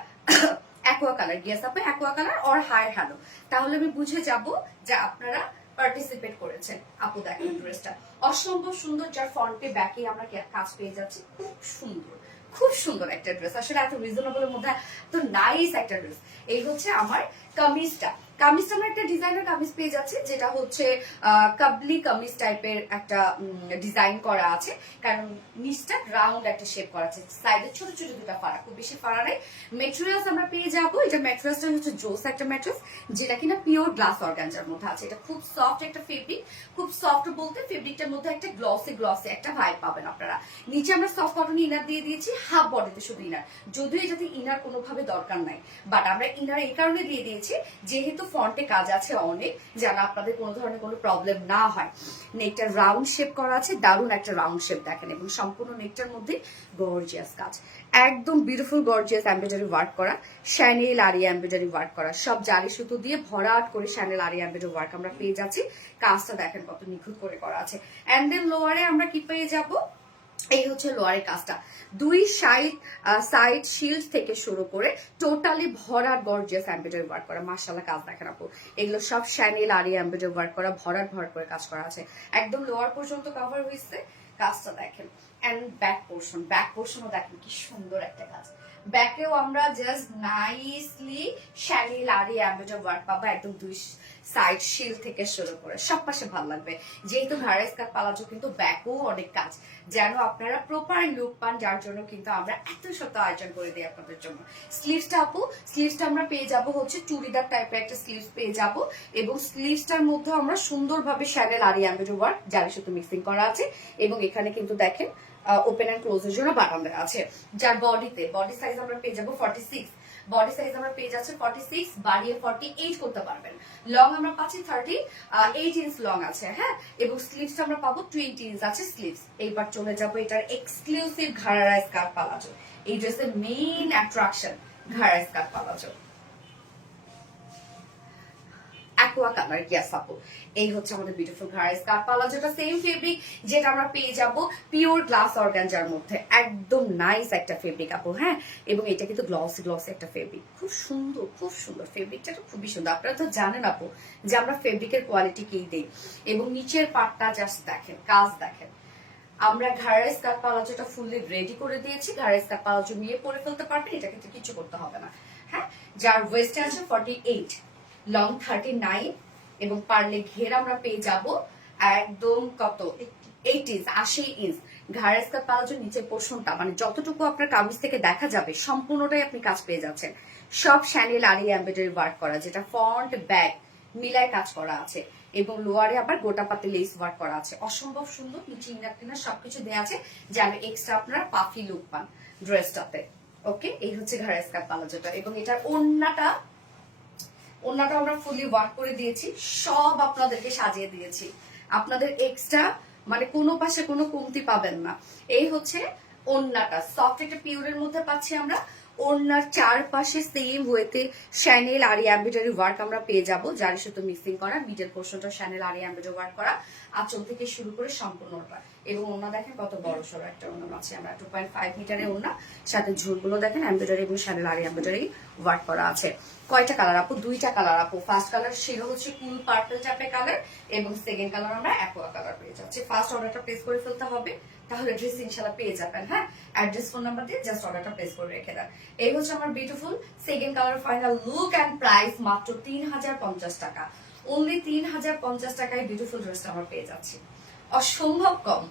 অ্যাকোয়া কালার, ইয়েস আপু aqua colour or hi hello, তাহলে আমি বুঝে যাব যে আপনারা পার্টিসিপেট করেছেন। আপু দেখেন ড্রেসটা অসম্ভব সুন্দর, যার ফ্রন্টে ব্যাকে আমরা কাজ পেয়ে যাচ্ছি, খুব সুন্দর খুব সুন্দর একটা ড্রেস, আসলে এত রিজনেবলের মধ্যে তো নাইস একটা ড্রেস। এই হচ্ছে আমার কামিজটা। কামিজটা আমরা একটা ডিজাইনার কামিজ পেয়ে যাচ্ছি, যেটা হচ্ছে কাবলি কামিজ টাইপের একটা ডিজাইন করা আছে, কারণ নিচটা রাউন্ড একটা শেপ করা আছে, সাইডে ছোট ছোট দুটো ফাড়া, খুব বেশি ফাড়া নেই। মেটেরিয়ালস আমরা পেয়ে যাবো, এটা ম্যাটেরিয়ালসটা হচ্ছে জোস একটা ম্যাটেরিয়ালস, যেটা কিনা পিওর গ্লাস অর্গানজার মধ্যে আছে। এটা খুব সফট একটা ফেব্রিক, খুব সফট বলতে ফেব্রিকটার মধ্যে একটা গ্লসি গ্লসি একটা ভাইব পাবেন আপনারা। নিচে আমরা সফট কটন ইনার দিয়ে দিয়েছি, হাফ বডিতে শুধু ইনার, যদিও এটাতে ইনার কোনোভাবে দরকার নাই, বাট আমরা ইনার এই কারণে দিয়ে দিয়েছি যেহেতু ফ্রন্টে কাজ আছে অনেক, যেন আপনাদের কোনো ধরনের কোনো প্রবলেম না হয়। নেকটা রাউন্ড শেপ করা আছে, দারুণ একটা রাউন্ড শেপ দেখেন, এবং সম্পূর্ণ নেকটার মধ্যে গর্জিয়াস কাজ, একদম বিউটিফুল গর্জিয়াস এমব্রয়ডারি ওয়ার্ক করা, শ্যানেল আরি এমব্রয়ডারি ওয়ার্ক করা, সব জারি সুতো দিয়ে ভরাট করে শ্যানেল আরি এমব্রয়ডারি ওয়ার্ক আমরা পেয়ে যাচ্ছি। কাজটা দেখেন কত নিখুঁত করে করা আছে। এন্ড দেন লোয়ারে আমরা কি পেয়ে যাবো, এই হচ্ছে লোয়ারের কাজটা, দুই সাইড শিল্ড থেকে শুরু করে টোটালি ভরাট গর্জিয়াস এমব্রয়ডারি ওয়ার্ক করা। মাশাআল্লাহ কাজ দেখেন আপু, এগুলো সব শ্যানেল আরি এমব্রয়ডারি ওয়ার্ক করা, ভরাট করে কাজ করা আছে, একদম লোয়ার পর্যন্ত কভার হয়েছে। কাজটা দেখেন, এন্ড ব্যাক পোর্শনও দেখেন কি সুন্দর একটা কাজ। ব্যাকেও আমরা জাস্ট নাইসলি শ্যানেল আরি এমব্রয়ডারি ওয়ার্ক পাবো, একদম দুই সাইড শিল থেকে শুরু করে সব পাশে ভালো লাগবে। যেহেতু ঘাড়ের স্কার্ট পালাজো কিন্তু ব্যাকও অনেক কাজ, যেন আপনারা প্রপার লুক পান, যার জন্য কিন্তু আমরা এত শত আয়োজন করে দিই আপনাদের জন্য। স্লিভসটা আপু, স্লিভসটা আমরা পেয়ে যাব হচ্ছে চুড়িদার টাইপের একটা স্লিভস পেয়ে যাব, এবং স্লিভসটার মধ্যে আমরা সুন্দরভাবে শ্যানেল আরি এমব্রয়ডারি ওয়ার্ক জারি সুতো মিক্সিং করা আছে, এবং এখানে কিন্তু দেখেন ওপেন এন্ড ক্লোজের জন্য বাটন দেওয়া আছে। যার বডি সাইজ আমরা পেয়ে যাবো 46, বডি সাইজ আমরা পেয়ে যাচ্ছি 46, বাড়িয়ে 48 করতে পারবেন। লং আমরা পাচ্ছি 38 ইঞ্চ লং আছে, হ্যাঁ, এবং স্লিভস আমরা পাবো 20 ইঞ্চ আছে স্লিভস। এইবার চলে যাবো এটার এক্সক্লুসিভ ঘাড়া স্কার্ট পালাজো, এই ড্রেসের মেইন অ্যাট্রাকশন ঘাড়া skirt palazzo, aqua colour, yes আপু এই হচ্ছে আমাদের বিউটিফুল ঘাড়া স্কার্ট পালাজোটা, সেম ফেব্রিক যেটা আমরা পেয়ে যাব পিওর গ্লাস অর্গানজার মধ্যে, একদম নাইস একটা ফেব্রিক আপু। হ্যাঁ, এবং এটা কিন্তু গ্লসি একটা ফেব্রিক, খুব সুন্দর ফেব্রিকটা খুবই সুন্দর। আপনারা তো জানেন আপু যে আমরা ফেব্রিকের কোয়ালিটি কি দিই, এবং নিচের পাটটা জাস্ট দেখেন, কাজ দেখেন। আমরা ঘাড়া স্কার্ট পালাজোটা ফুললি রেডি করে দিয়েছি, ঘাড়া স্কার্ট পালাজো নিয়ে পরে ফেলতে পারবেন, এটা কিন্তু কিছু করতে হবে না। হ্যাঁ, যার ওয়েস্টে আছে 48, লং 39 এবং পারলে ঘের আমরা পেয়ে যাব একদম কত 80 ইঞ্চ। ঘাড়ের স্কার্ট প্লাজোর নিচের পোর্শনটা মানে যতটুকু আপনার কামিজ থেকে দেখা যাবে সম্পূর্ণটাই আপনি কাজ পেয়ে যাচ্ছেন। সব শ্যানেল আরি এমব্রয়ডারি ওয়ার্ক করা, যেটা ফ্রন্ট ব্যাক মিলায় কাজ করা আছে এবং লোয়ারে আবার গোটা পাতে লেস ওয়ার্ক করা আছে। অসম্ভব সুন্দর, নিচে ইনার টিনার সবকিছু দেওয়া আছে যেন এক্সট্রা আপনারা পাফি লুক পান ড্রেসটাতে। ওকে, এই হচ্ছে ঘাড়ের স্কার্ট প্লাজোটা এবং এটার ওড়নাটা আমরা ফুলি ওয়ার্ক করে দিয়েছি, সব আপনাদেরকে সাজিয়ে দিয়েছি। আপনাদের এক্সট্রা মানে কোনো পাশে কোনো কমতি পাবেন না। এই হচ্ছে ওড়নাটা, সফট একটা পিওরের মধ্যে পাচ্ছি আমরা। ওড়নার চারপাশে সেম ওয়েতে শ্যানেল আরি এমব্রয়ডারি ওয়ার্ক আমরা পেয়ে যাব, যার সাথে মিক্সিং করা, মিডল পোর্শনটা শ্যানেল আরি এমব্রয়ডারি ওয়ার্ক করা, আঁচল থেকে শুরু করে সম্পূর্ণটা। এবং ওড়না দেখেন কত বড় সড়ো একটা ওড়না আছে আমরা, 2.5 মিটারের ওড়না, সাথে ঝুলগুলো দেখেন এমব্রয়ডারি এবং শ্যানেল আরি এমব্রয়ডারি ওয়ার্ক করা আছে। কয়টা কালার আপু? দুইটা কালার আপু। ফার্স্ট কালার ছিল হচ্ছে কুল পার্পল টাইপের কালার এবং সেকেন্ড কালার আমরা অ্যাকোয়া কালার পেয়ে যাচ্ছি। ফার্স্ট অর্ডারটা প্লেস করে ফেলতে হবে, তাহলে ড্রেস ইনশাআল্লাহ পেয়ে যাবেন। হ্যাঁ, অ্যাড্রেস ফোন নাম্বার দিয়ে জাস্ট অর্ডারটা প্লেস করে রেখে দেন। এই হচ্ছে আমার beautiful second colour final look and price মাত্র 3050 টাকা। অনলি 3050 টাকায় বিউটিফুল ড্রেসটা আমরা পেয়ে যাচ্ছি। অসম্ভব কম,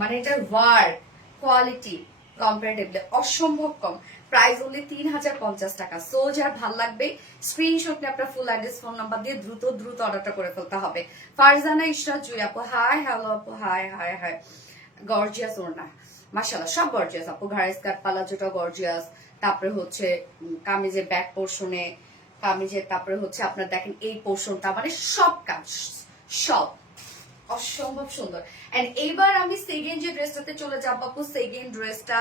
মানে এটার ওয়ার্ক কোয়ালিটি কম্পারেটিভলি অসম্ভব কম। প্রাইস অনলি 3050 টাকা। সো যার ভাল লাগবে স্ক্রিনশট নিয়ে আপনার ফুল অ্যাড্রেস ফোন নাম্বার দিয়ে দ্রুত অর্ডারটা করে ফেলতে হবে। ফারজানা ইশরাত জুই আপু হাই, হ্যালো আপু হাই হাই হাই। গর্জিয়াস ওড়না মাশাআল্লাহ, সব গর্জিয়াস আপু। ঘাড়ের স্কার্ট প্লাজোটা গর্জিয়াস, তারপরে হচ্ছে কামিজের ব্যাক পোর্শনে, কামিজের তারপরে হচ্ছে আপনার দেখেন এই পোর্শনটা, মানে সব কাজ সব অসম্ভব সুন্দর। এন্ড এইবার আমি সেকেন্ড যে ড্রেসটাতে চলে যাব আপু, সেকেন্ড ড্রেসটা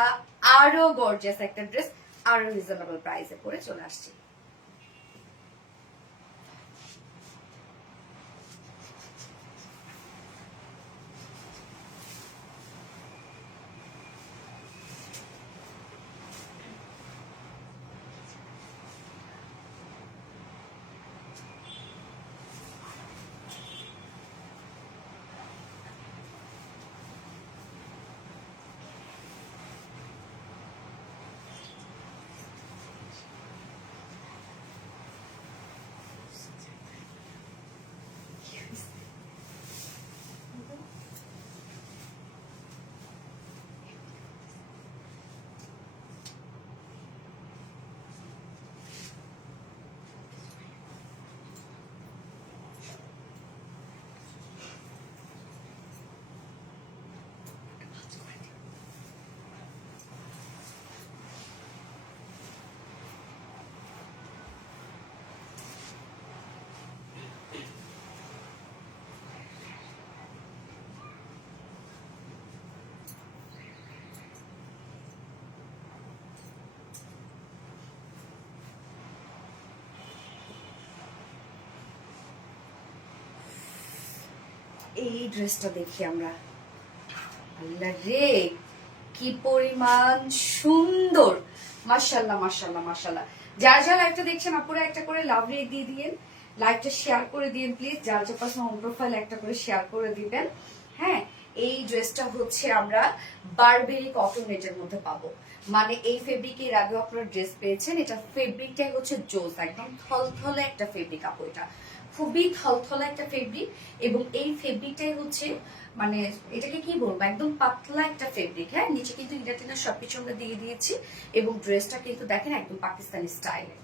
আরো গর্জিয়াস একটা ড্রেস, আরো রিজনেবল প্রাইসে পরে চলে আসছি। এই ড্রেসটা দেখি আমরা, আল্লাহ রে কি পরিমাণ সুন্দর, মাশাআল্লাহ মাশাআল্লাহ মাশাআল্লাহ। যার যার লাইভটা দেখছেন আপুরা একটা করে লাভ রেট দিয়ে দিয়েন, লাইভটা শেয়ার করে দিয়েন প্লিজ। যার যার পার্সোনাল হোম প্রোফাইল একটা করে শেয়ার করে দিবেন। হ্যাঁ, এই ড্রেসটা হচ্ছে আমরা বারবেরি কটন নেটের মধ্যে পাবো, মানে এই ফেব্রিকের আগে আপনারা ড্রেস পেয়েছেন। এটা ফেব্রিকটাই হচ্ছে জোস, একদম থলথলে একটা ফেব্রিক আপু, এটা খুবই থলথলে একটা ফেব্রিক এবং এই ফেব্রিকটাই হচ্ছে মানে এটাকে কি বলবো, একদম পাতলা একটা ফেব্রিক। হ্যাঁ, নিচে কিন্তু ইন্টারটেনার সবকিছু আমরা দিয়ে দিয়েছি এবং ড্রেসটা কিন্তু দেখেন একদম পাকিস্তানি স্টাইলে,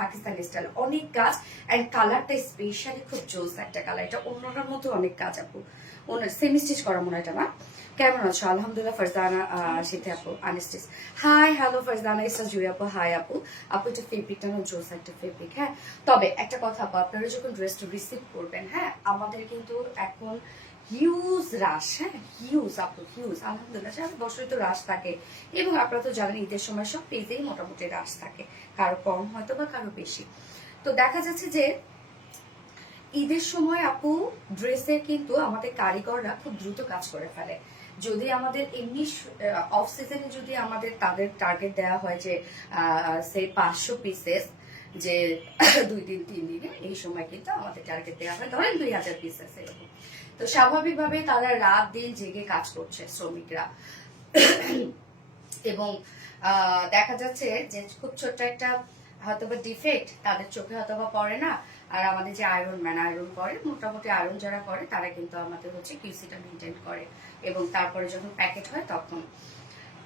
পাকিস্তানি স্টাইল, অনেক কাজ। এন্ড কালারটা স্পেশালি খুব জোস একটা কালার, এটা অন্যটার মধ্যে অনেক কাজ আপু। ওনার সেমি স্টিচ করা মনে হয় এটা না? কেমন আছো? আলহামদুলিল্লাহ। ফারজানা সেটা আপু আনস্টিচ হাই, হ্যালো ফারজানা ইসা জুই আপু হাই আপু। আপু এটা ফেব্রিকটা না জোস একটা ফেব্রিক। হ্যাঁ, তবে একটা কথা আপু, আপনারা যখন ড্রেসটা রিসিভ করবেন, হ্যাঁ আমাদের কিন্তু এখন হিউজ রাশ, হ্যাঁ হিউজ আপু হিউজ, আলহামদুলিল্লাহ সারা বছরই তো রাশ থাকে এবং আপনারা তো জানেন ঈদের সময় সব পেজেই মোটামুটি রাশ থাকে, কারো কম হয়তো বা কারো বেশি। তো দেখা যাচ্ছে যে ঈদের সময় আপু ড্রেসে কিন্তু আমাদের কারিগররা খুব দ্রুত কাজ করে ফেলে। যদি আমাদের এমনি অফ সিজনে যদি আমাদের তাদের টার্গেট দেওয়া হয় যে সেই 500 পিসেস, যে 2-3 দিনে, এই সময় কিন্তু আমাদের টার্গেট দেওয়া হয় ধরেন 2000 পিসেস এরকম। তো স্বাভাবিকভাবে তারা রাত দিন জেগে কাজ করছে শ্রমিকরা এবং দেখা যাচ্ছে যে খুব ছোট্ট একটা হয়তো বা ডিফেক্ট, তাদের চোখে হয়তো বা পড়ে না। আর আমাদের যে আয়রন ম্যান আয়রন করে, মোটামুটি আয়রন যারা করে তারা কিন্তু আমাদের হচ্ছে কিউসিটা মেনটেন করে, এবং তারপরে যখন প্যাকেট হয় তখন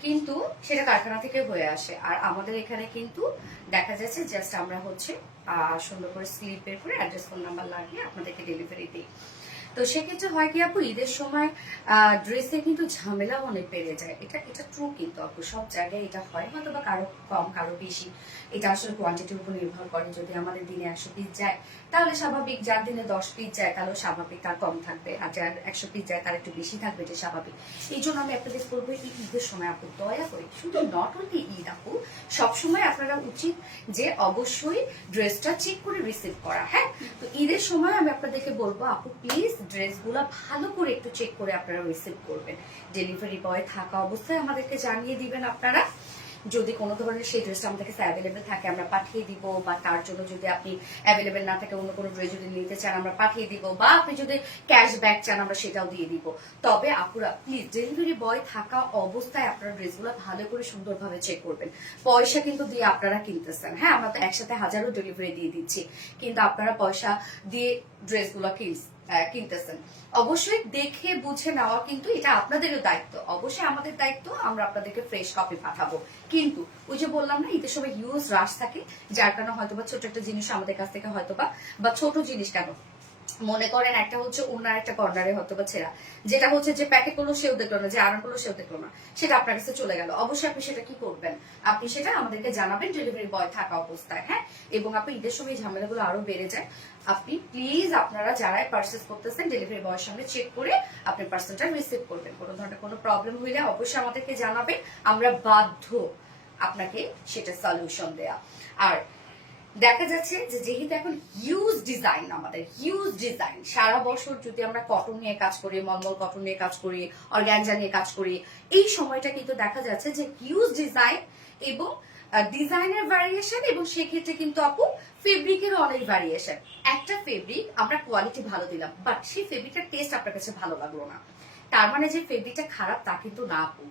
কিন্তু সেটা কারখানা থেকে হয়ে আসে। আর আমাদের এখানে কিন্তু দেখা যাচ্ছে জাস্ট আমরা হচ্ছে সুন্দর করে স্লিপ বের করে অ্যাড্রেস ফোন নাম্বার লাগিয়ে আপনাদেরকে ডেলিভারি দিই। তো সেক্ষেত্রে হয় কি আপু, ঈদের সময় ড্রেসে কিন্তু ঝামেলা অনেক বেড়ে যায়। এটা এটা ট্রু কিন্তু আপু, সব জায়গায় এটা হয়, হয়তো বা কারো কম কারো বেশি। এটা আসলে কোয়ান্টিটির উপর নির্ভর করে। যদি আমাদের দিনে 100 পিস যায় তাহলে স্বাভাবিক, যার দিনে 10 পিস যায় তাহলে স্বাভাবিক তার কম থাকবে, আর যার 100 পিস যায় তার একটু বেশি থাকবে, এটা স্বাভাবিক। এই জন্য আমি আপনাদের বলবো এই ঈদের সময় আপু দয়া করে, শুধু নট অনলি ঈদ আপু, সবসময় আপনারা উচিত যে অবশ্যই ড্রেসটা চেক করে রিসিভ করা। হ্যাঁ, তো ঈদের সময় আমি আপনাদেরকে বলবো আপু প্লিজ ড্রেসগুলো ভালো করে একটু চেক করে আপনারা রিসিভ করবেন। ডেলিভারি বয় থাকা অবস্থায় আমাদেরকে জানিয়ে দিবেন আপনারা। যদি কোনো ধরনের সেই ড্রেসটা আমাদের কাছে অ্যাভেলেবেল থাকে আমরা পাঠিয়ে দিব, বা তার জন্য যদি আপনি অ্যাভেলেবেল না থাকে অন্য কোনো ড্রেস যদি নিতে চান আমরা পাঠিয়ে দিব, বা আপনি যদি ক্যাশব্যাক চান আমরা সেটাও দিয়ে দিব। তবে আপুরা প্লিজ ডেলিভারি বয় থাকা অবস্থায় আপনারা ড্রেসগুলো ভালো করে সুন্দরভাবে চেক করবেন। পয়সা কিন্তু দিয়ে আপনারা কিনতেছেন, হ্যাঁ আমরা তো একসাথে হাজারো ডেলিভারি দিয়ে দিচ্ছি, কিন্তু আপনারা পয়সা দিয়ে ড্রেসগুলো কিনতেছেন। অবশ্যই দেখে বুঝে নেওয়া কিন্তু এটা আপনাদেরও দায়িত্ব, অবশ্যই আমাদের দায়িত্ব, আমরা আপনাদেরকে ফ্রেশ কপি পাঠাবো। কিন্তু ওই যে বললাম না ঈদের সময় হিউজ রাশ থাকে, যার কারণে হয়তো বা ছোট একটা জিনিস আমাদের কাছ থেকে হয়তো বা ছোট জিনিস কেন মনে করেন একটা হচ্ছে ওনার একটা কর্নারে হয়তো বা ছেঁড়া, যেটা হচ্ছে যে প্যাকেট করলো সেও দেখলো না, যে আয়রন করলো সেও দেখলো না, সেটা আপনার কাছে চলে গেল। অবশ্যই আপনি সেটা কি করবেন, আপনি সেটা আমাদেরকে জানাবেন ডেলিভারি বয় থাকা অবস্থায়। হ্যাঁ, এবং আপনি ঈদের সময় ঝামেলাগুলো আরো বেড়ে যায়। আপনি প্লিজ আপনারা যারাই পার্সেস করতেছেন ডেলিভারি বয়ের সামনে চেক করে আপনি পার্সেলটা রিসিভ করবেন। কোনো ধরনের কোনো প্রবলেম হইলে অবশ্যই আমাদেরকে জানাবেন, আমরা বাধ্য আপনাকে সেটা সলিউশন দেয়া। আর দেখা যাচ্ছে যে যেহেতু এখন হিউজ ডিজাইন, আমাদের হিউজ ডিজাইন, সারা বছর যদি আমরা কটন নিয়ে কাজ করি, মলমল কটন নিয়ে কাজ করি, অর্গানজা নিয়ে কাজ করি, এই সময়টা কিন্তু দেখা যাচ্ছে যে হিউজ ডিজাইন এবং ডিজাইনের ভ্যারিয়েশন, এবং সেক্ষেত্রে কিন্তু আপু ফেব্রিকেরও অনেক ভ্যারিয়েশন। একটা ফেব্রিক আমরা কোয়ালিটি ভালো দিলাম, বাট সেই ফেব্রিকটার টেস্ট আপনার কাছে ভালো লাগলো না, তার মানে যে ফেব্রিকটা খারাপ তা কিন্তু না আপু।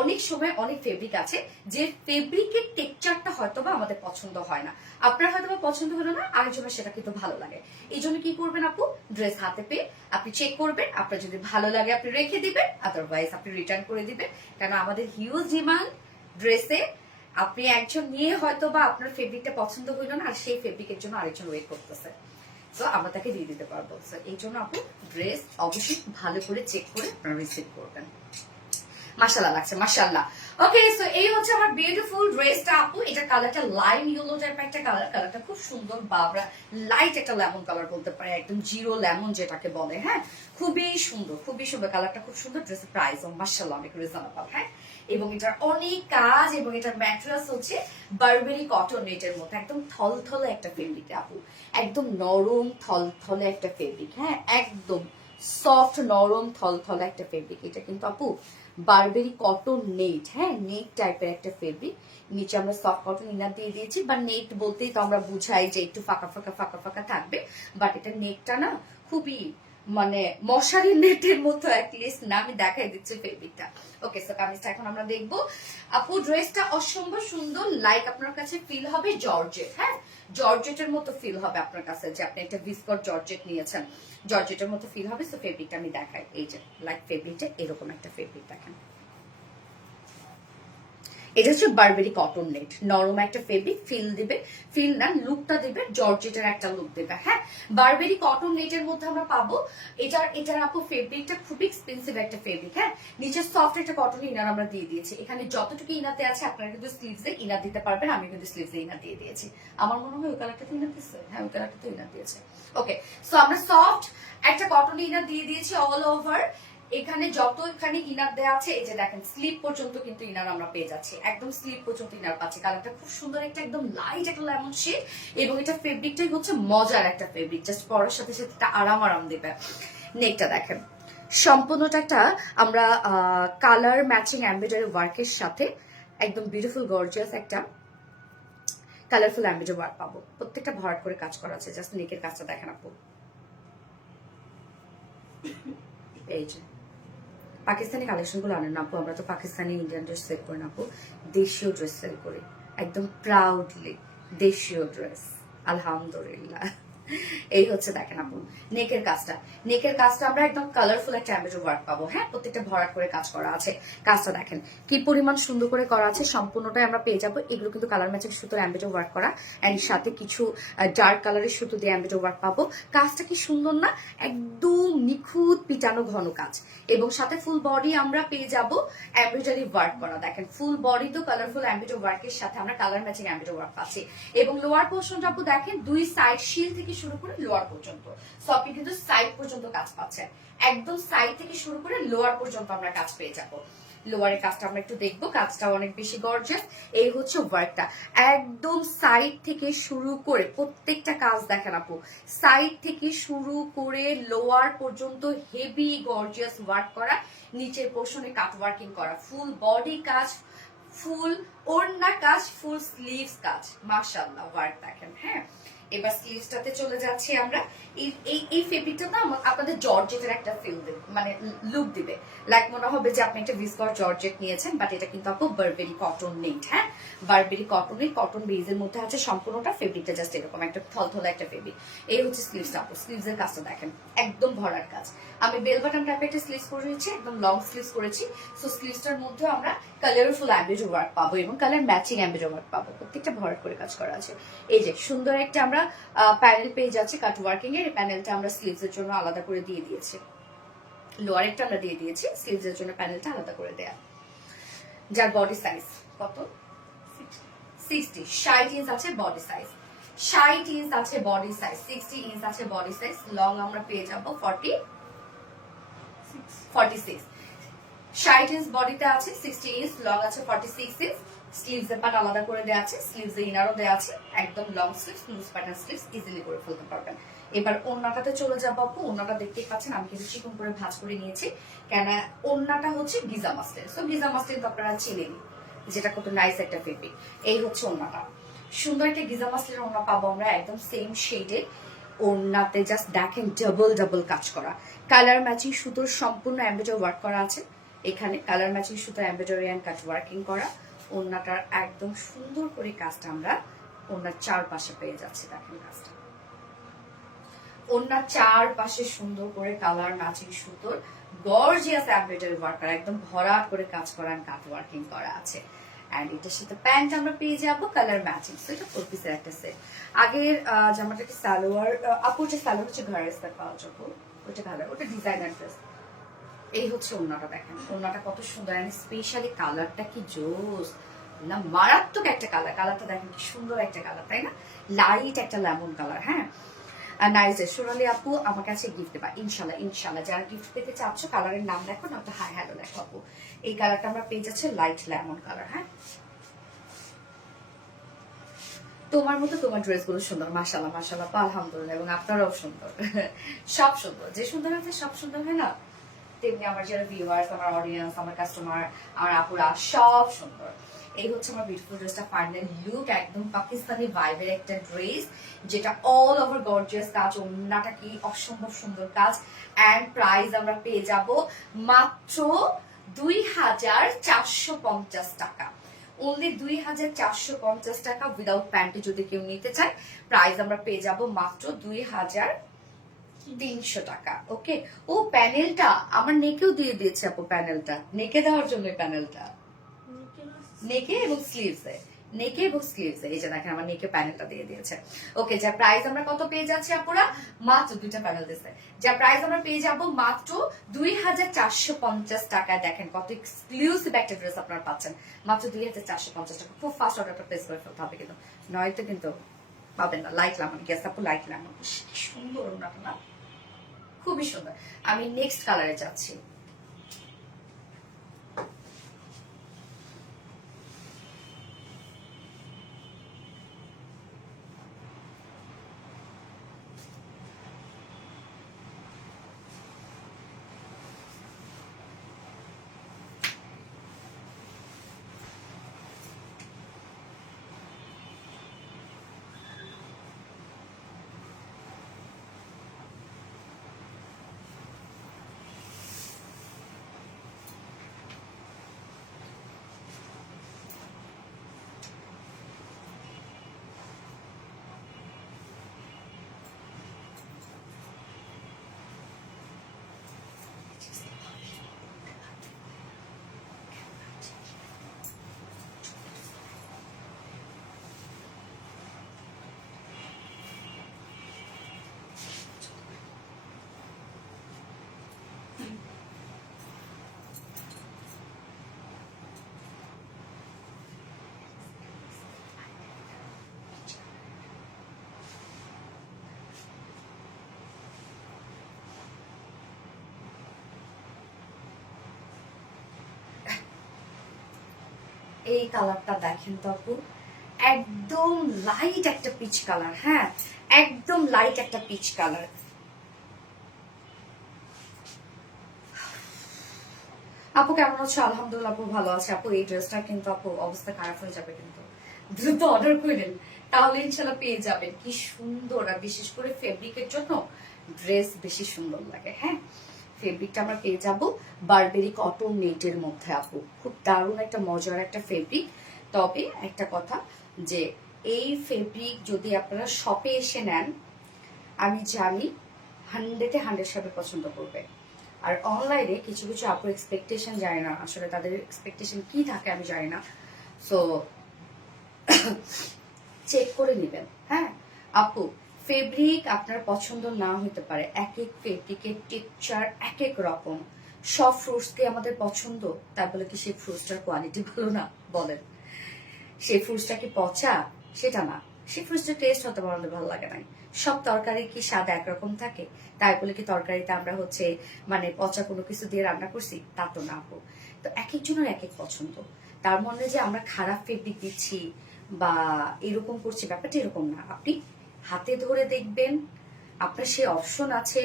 অনেক সময় অনেক ফেব্রিক আছে যে ফেব্রিকের টেক্সচারটা হয়তো বা আমাদের পছন্দ হয় না, আপনার হয়তো বা পছন্দ হলো না, আরেকজনের সেটা কিন্তু ভালো লাগে। এই জন্য কি করবেন আপু, ড্রেস হাতে পেয়ে আপনি চেক করবেন, আপনার যদি ভালো লাগে আপনি রেখে দিবেন, আদারওয়াইজ আপনি রিটার্ন করে দিবেন। কারণ আমাদের হিউজ ডিমান্ড ড্রেসে, আপনি একজন নিয়ে হয়তো বা আপনার ফেব্রিকটা পছন্দ হইলো না, আর সেই ফেব্রিকের জন্য আরেকজন ওয়েট করতেছে, তো আমরা তাকে দিয়ে দিতে পারবো। এই জন্য আপু ড্রেস অবশ্যই ভালো করে চেক করে আপনারা রিসিভ করবেন। মাশাআল্লাহ লাগছে, মাশাআল্লাহ। ওকে, সো এই হচ্ছে আমার বিউটিফুল ড্রেসটা আপু। এটা কালারটা লাইম ইয়েলো টাইপের একটা কালার, কালারটা খুব সুন্দর, বা আমরা লাইট একটা লেমন কালার বলতে পারি, একদম জিরো লেমন যেটাকে বলে। হ্যাঁ, খুবই সুন্দর, খুবই সুন্দর কালারটা, খুব সুন্দর। ড্রেসের প্রাইসও মাশাআল্লাহ অনেক রিজনেবল। হ্যাঁ, এবং এটার অনেক কাজ, এবং এটার ম্যাটেরিয়ালস হচ্ছে বারবেরি কটন নেটের মধ্যে, একদম থলথলে একটা ফেব্রিক আপু, একদম নরম থলথলে একটা ফেব্রিক। হ্যাঁ, একদম সফট নরম থলথলে একটা ফেব্রিক। এটা কিন্তু আপু বারবেরি কটন নেট, হ্যাঁ নেট টাইপের একটা ফেব্রিক। নিচে আমরা সফট কটন ইনার দিয়ে দিয়েছি, বা নেট বলতেই তো আমরা বুঝাই যে একটু ফাঁকা ফাঁকা ফাঁকা ফাঁকা থাকবে, বাট এটা নেটটা না খুবই মানে মশারি নেটের মতো অ্যাটলিস্ট না, আমি দেখাই দিচ্ছি ফেব্রিকটা। ওকে, সো কামিজটা এখন আমরা দেখবো। আপু ড্রেসটা অসম্ভব সুন্দর, লাইক আপনার কাছে ফিল হবে জর্জেট। হ্যাঁ, জর্জেটের মতো ফিল হবে আপনার কাছে, যে আপনি একটা ভিসকট জর্জেট নিয়েছেন, জর্জেটের মতো ফিল হবে। সো ফেব্রিকটা আমি দেখাই, এই যে লাইক ফেব্রিকটা এরকম একটা ফেব্রিক দেখেন। এটা হচ্ছে বারবেরি কটন নেট, নরম একটা ফেব্রিক, ফিল দিবে, ফিল না লুকটা দিবে, জর্জেটের একটা লুক দেবে। হ্যাঁ, বারবেরি কটন নেটের মধ্যে আমরা পাবো। এটার আপু ফেব্রিকটা খুব এক্সপেন্সিভ একটা ফেব্রিক। হ্যাঁ, নিচে সফট একটা কটন ইনার আমরা দিয়ে দিয়েছি, এখানে যতটুকু ইনাতে আছে আপনারা কিন্তু স্লিভসে ইনার দিতে পারবেন, আমি কিন্তু স্লিভসে ইনার দিয়ে দিয়েছি। আমার মনে হয় ওই কালারটা তো ইনার দিচ্ছে, হ্যাঁ ওই কালারটা তো ইনার দিয়েছে। ওকে, সো আমরা সফট একটা কটন ইনার দিয়ে দিয়েছি অল ওভার। এখানে যত এখানে ইনার দেওয়া আছে, এই যে দেখেন স্লিপ পর্যন্ত কিন্তু ইনার আমরা পেয়ে যাচ্ছি, একদম স্লিপ পর্যন্ত ইনার পাচ্ছি। কালারটা খুব সুন্দর, একটা একদম লাইট একটা লেমন শেড, এবং এটা ফেব্রিকটাই হচ্ছে মজার একটা ফেব্রিক, জাস্ট পরার সাথে সাথে একটা আরাম আরাম দেবে। নেকটা দেখেন সম্পূর্ণটা একটা আমরা কালার ম্যাচিং এমব্রয়ডারি ওয়ার্কের সাথে একদম বিউটিফুল গর্জিয়াস একটা কালারফুল এমব্রয়ডারি ওয়ার্ক পাবো। প্রত্যেকটা ভরাট করে কাজ করা আছে, জাস্ট নেকের কাজটা দেখেন আপু। এই যে পাকিস্তানি কালেকশনগুলো আনেন না আপু, আমরা তো পাকিস্তানি ইন্ডিয়ান ড্রেস সেল করি না আপু, দেশীয় ড্রেস সেল করি একদম প্রাউডলি। দেশীয় ড্রেস। আলহামদুলিল্লাহ। এই হচ্ছে দেখেন আপু নেকের কাজটা আমরা একদম কালারফুল একটা এমব্রয়ডারি ওয়ার্ক পাবো। হ্যাঁ, প্রত্যেকটা ভরাট করে কাজ করা আছে। কাজটা দেখেন কি পরিমাণ সুন্দর করে করা আছে, সম্পূর্ণটাই আমরা পেয়ে যাবো। এগুলো কিন্তু কালার ম্যাচিং সুতোর এমব্রয়ডারি ওয়ার্ক করা, এন্ড সাথে কিছু ডার্ক কালারের সুতো দিয়ে এমব্রয়ডারি ওয়ার্ক পাবো। কাজটা কি সুন্দর না, একদম নিখুঁত পিটানো ঘন কাজ, এবং সাথে ফুল বডি আমরা পেয়ে যাব এমব্রয়ডারি ওয়ার্ক করা। দেখেন ফুল বডি তো কালারফুল এমব্রয়ডারি ওয়ার্কের সাথে আমরা কালার ম্যাচিং এমব্রয়ডারি ওয়ার্ক পাচ্ছি। এবং লোয়ার পোর্শনটা আপু দেখেন দুই সাইড শিল থেকে শুরু করে লোয়ার পর্যন্ত, সো আপনি কিন্তু সাইড পর্যন্ত কাজ পাচ্ছেন। একদম সাইড থেকে শুরু করে লোয়ার পর্যন্ত আমরা কাজ পেয়ে যাব। লোয়ারের কাজটা আমরা একটু দেখবো, কাজটা অনেক বেশি গর্জিয়াস। এই হচ্ছে ওয়ার্কটা, একদম সাইড থেকে শুরু করে প্রত্যেকটা কাজ দেখেন আপু, সাইড থেকে শুরু করে লোয়ার পর্যন্ত হেভি গর্জিয়াস ওয়ার্ক করা, নিচের পোর্শনে কাট ওয়ার্কিং করা, ফুল বডি কাজ, ফুল ওড়না কাজ, ফুল স্লিভস কাজ। মাশাআল্লাহ ওয়ার্ক দেখেন। হ্যাঁ, এবার স্লিভসটাতে চলে যাচ্ছি আমরা। এই ফেব্রিকটা না আপনাদের জর্জেটের একটা ফিল দেবে, মানে লুক দিবে, লাইক মনে হবে যে আপনি একটা ভিসকর জর্জেট নিয়েছেন, বাট এটা কিন্তু আপু বারবেরি কটন নেট। হ্যাঁ, বারবেরি কটনের কটন বেজের মধ্যে আছে সম্পূর্ণটা। ফেব্রিকটা জাস্ট এরকম একটা থলথলা একটা ফেব্রিক। এই হচ্ছে স্লিভসটা আপু, স্লিভসের কাজটা দেখেন একদম ভরার কাজ। আমি বেল বাটন টাইপের একটা স্লিভস করেছি, একদম লং স্লিভস করেছি। সো স্লিভসটার মধ্যে আমরা কালারফুল এমব্রয়ডারি ওয়ার্ক পাবো এবং কালার ম্যাচিং এমব্রয়ডারি ওয়ার্ক পাবো, প্রত্যেকটা ভরাট করে কাজ করা আছে। এই যে সুন্দর একটা আমরা প্যানেল পেয়ে যাচ্ছে কাট ওয়ার্কিং এর। প্যানেলটা আমরা স্লিভস এর জন্য আলাদা করে দিয়ে দিয়েছি, লোয়ারেরটা আমরা দিয়ে দিয়েছি, স্লিভস এর জন্য প্যানেলটা আলাদা করে দেয়া। যার বডি সাইজ কত, 60 ইঞ্চ আছে বডি সাইজ, 60 ইঞ্চ আছে বডি সাইজ, 60 ইঞ্চ আছে বডি সাইজ। লং আমরা পেয়ে যাব 46, 60 ইঞ্চ বডিতে আছে, 60 ইঞ্চ লং আছে, 46 ইঞ্চ। স্লিভস এর পার্ট আলাদা করে দেওয়া আছে, স্লিভস এর ইনারও দেওয়া আছে, একদম long sleeves, loose pattern sleeves easily করে ফেলতে পারবেন। এবার ওন্নাটাতে চলে যাবো আপু। ওন্নাটা দেখতেই পাচ্ছেন আমি কিন্তু চিকন করে ভাঁজ করে নিয়েছি, কেন ওন্নাটা হচ্ছে Giza muslin. So Giza muslin তো আপনারা চিনেনই, যেটা কত নাইস একটা ফেব্রিক। এই হচ্ছে ওন্নাটা, সুন্দর একটা গিজা মাসলিনের ওন্না পাবো আমরা, একদম সেম শেডে। ওন্নাতে জাস্ট দেখেন ডাবল কাজ করা, কালার ম্যাচিং সুতোর সম্পূর্ণ এমব্রয়ডারি ওয়ার্ক করা আছে। এখানে কালার ম্যাচিং সুতোর এমব্রয়ডারি এন্ড কাট ওয়ার্কিং করা। ওন্নাটার একদম সুন্দর করে কাজটা আমরা ওন্নার চারপাশে পেয়ে যাচ্ছি। দেখেন কাজটা ওন্নার চারপাশে সুন্দর করে কালার ম্যাচিং সুতোর গর্জিয়াস এমব্রয়ডারি ওয়ার্ক করা, একদম ভরাট করে কাজ করা এন্ড কাট ওয়ার্কিং করা আছে। এন্ড এটার সাথে প্যান্ট আমরা পেয়ে যাবো কালার ম্যাচিং। সো এটা 4 পিসের একটা সেট। আগের জামাটাকে সালোয়ার আপুর যে সালোয়ার হচ্ছে ঘরের সাথে পাওয়া যাবো, ওটা ভালো, ওটা ডিজাইনার ড্রেস। এই হচ্ছে ওন্নাটা দেখেন, ওন্নাটা কত সুন্দর, এন্ড স্পেশালি কালারটা কি জোস না, মারাত্মক একটা কালার। কালারটা দেখেন কি সুন্দর একটা কালার, তাই না? লাইট একটা লেমন কালার। হ্যাঁ, নাইস। সোনালি আপু আমার কাছে গিফট দেবা ইনশাল্লাহ। যারা গিফট পেতে চাচ্ছ কালারের নাম লেখো, না তো হাই হ্যালো লেখো আপু। এই কালারটা আমরা পেয়ে যাচ্ছে লাইট লেমন কালার। হ্যাঁ, তোমার মতো তোমার ড্রেস গুলো সুন্দর, মাশাআল্লাহ আপু, আলহামদুলিল্লাহ। এবং আপনারাও সুন্দর, সব সুন্দর, যে সুন্দর আছে সব সুন্দর হয় না, তেমনি আমার যারা ভিউয়ার্স, আমার অডিয়েন্স, আমার কাস্টমার, আমার আপুরা সব সুন্দর। এই হচ্ছে আমার বিউটিফুল ড্রেসটা ফাইনাল লুক, একদম পাকিস্তানি ভাইবের একটা ড্রেস, যেটা অল ওভার গর্জিয়াস কাজ, ওন্নাটা কি অসম্ভব সুন্দর কাজ। এন্ড প্রাইস আমরা পেয়ে যাব মাত্র 2450 টাকা, অনলি 2450 টাকা উইদাউট প্যান্টে যদি কেউ নিতে চায়। প্রাইস আমরা পেয়ে যাব মাত্র 2300 টাকা। ওকে, ও প্যানেলটা আমার নেকেও দিয়ে দিয়েছে আপু, প্যানেলটা নেকে দেওয়ার জন্য, প্যানেলটা নেকে এবং স্লিভসে, নেকে এবং স্লিভসে এই যে দেখেন আমার নেকে প্যানেলটা দিয়ে দিয়েছে। ওকে, যা প্রাইস আমরা কত পেয়ে যাচ্ছি আপুরা, মাত্র দুইটা প্যানেল দিচ্ছে, যা প্রাইস আমরা পেয়ে যাব মাত্র 2450 টাকায়। দেখেন কত এক্সক্লুসিভ একটা ড্রেস আপনারা পাচ্ছেন মাত্র 2450 টাকা। খুব ফাস্ট অর্ডারটা প্লেস করে ফেলতে হবে, কিন্তু নয়তো কিন্তু পাবেন না। লাইক লামন, গেস আপু লাইক লামন, সুন্দর ওনাটা না, খুবই সুন্দর। আমি নেক্সট কালারে যাচ্ছি। এই কালারটা দেখেন তো আপু, একদম লাইট একটা পিচ কালার। হ্যাঁ, একদম লাইট একটা পিচ কালার। আপু কেমন আছো? আলহামদুলিল্লাহ আপু ভালো আছে। আপু এই ড্রেসটা কিন্তু আপু অবস্থা খারাপ হয়ে যাবে, কিন্তু দ্রুত অর্ডার করেন, তাহলে ইনশাল্লাহ পেয়ে যাবেন। কি সুন্দর, আর বিশেষ করে ফেব্রিকের জন্য ড্রেস বেশি সুন্দর লাগে। হ্যাঁ, ফেব্রিকটা আমরা পেয়ে যাব বারবেরি কটন নেটের মধ্যে আপু, খুব দারুণ একটা মজার একটা ফেব্রিক। তবে একটা কথা, যে এই ফেব্রিক যদি আপনারা শপে এসে নেন, আমি জানি 100-100 সবাই পছন্দ করবে। আর অনলাইনে কিছু কিছু আপুর এক্সপেকটেশন জানি না, আসলে তাদের এক্সপেকটেশন কি থাকে আমি জানি না, সো চেক করে নেবেন। হ্যাঁ আপু, ফেব্রিক আপনার পছন্দ না হতে পারে, এক এক ফেব্রিকের টেক্সচার এক এক রকম। সব ফ্রুটসকে আমাদের পছন্দ, তাই বলে কি সেই ফ্রুটসটার কোয়ালিটি ভালো না? বলেন, সেই ফ্রুটসটা কি পচা? সেটা না, সেই ফ্রুটসটার টেস্ট হতে আমাদের ভালো লাগে নাই। সব তরকারি কি স্বাদ একরকম থাকে? তাই বলে কি তরকারিতে আমরা মানে পচা কোনো কিছু দিয়ে রান্না করছি? তা তো না আপু। তো এক একজনের এক এক পছন্দ, তার মনে যে আমরা খারাপ ফেব্রিক দিচ্ছি বা এরকম করছি, ব্যাপারটা এরকম না। আপনি হাতে ধরে দেখবেন, আপনার সে অপশন আছে,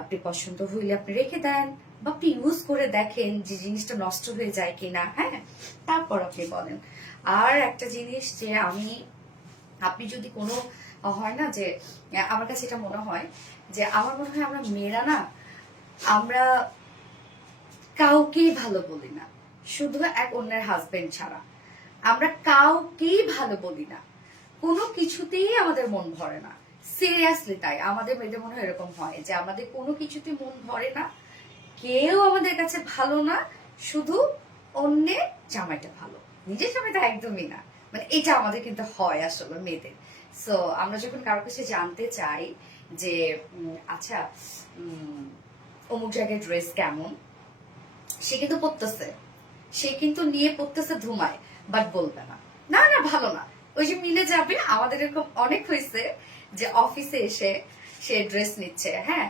আপনি পছন্দ হইলে আপনি রেখে দেন, বা আপনি ইউজ করে দেখেন যে জিনিসটা নষ্ট হয়ে যায় কিনা। হ্যাঁ, তারপর আপনি বলেন। আর একটা জিনিস, যে আপনি যদি কোনো হয় না, যে আমার কাছে এটা মনে হয়, যে আমার মনে হয় আমরা মেয়েরা না, আমরা কাউকেই ভালো বলি না, শুধু এক অন্যের হাজবেন্ড ছাড়া আমরা কাউকেই ভালো বলি না, কোনো কিছুতেই আমাদের মন ভরে না। সিরিয়াসলি তাই, আমাদের মেয়েদের মনে হয় এরকম হয়, যে আমাদের কোনো কিছুতে মন ভরে না, কেউ আমাদের কাছে ভালো না, শুধু অন্যের জামাইটা ভালো, নিজের জামাইটা একদমই না। মানে এটা আমাদের কিন্তু হয় আসলে মেয়েদের। সো আমরা যখন কারোর কাছে জানতে চাই যে আচ্ছা অমুক জায়গায় ড্রেস কেমন, সে কিন্তু পড়তেছে, সে কিন্তু নিয়ে পড়তেছে ধুমায়, বাট বলবে না, না না ভালো না, ওই যে মিলে যাবে। আমাদের এরকম অনেক হয়েছে যে অফিসে এসে সে ড্রেস নিচ্ছে, হ্যাঁ,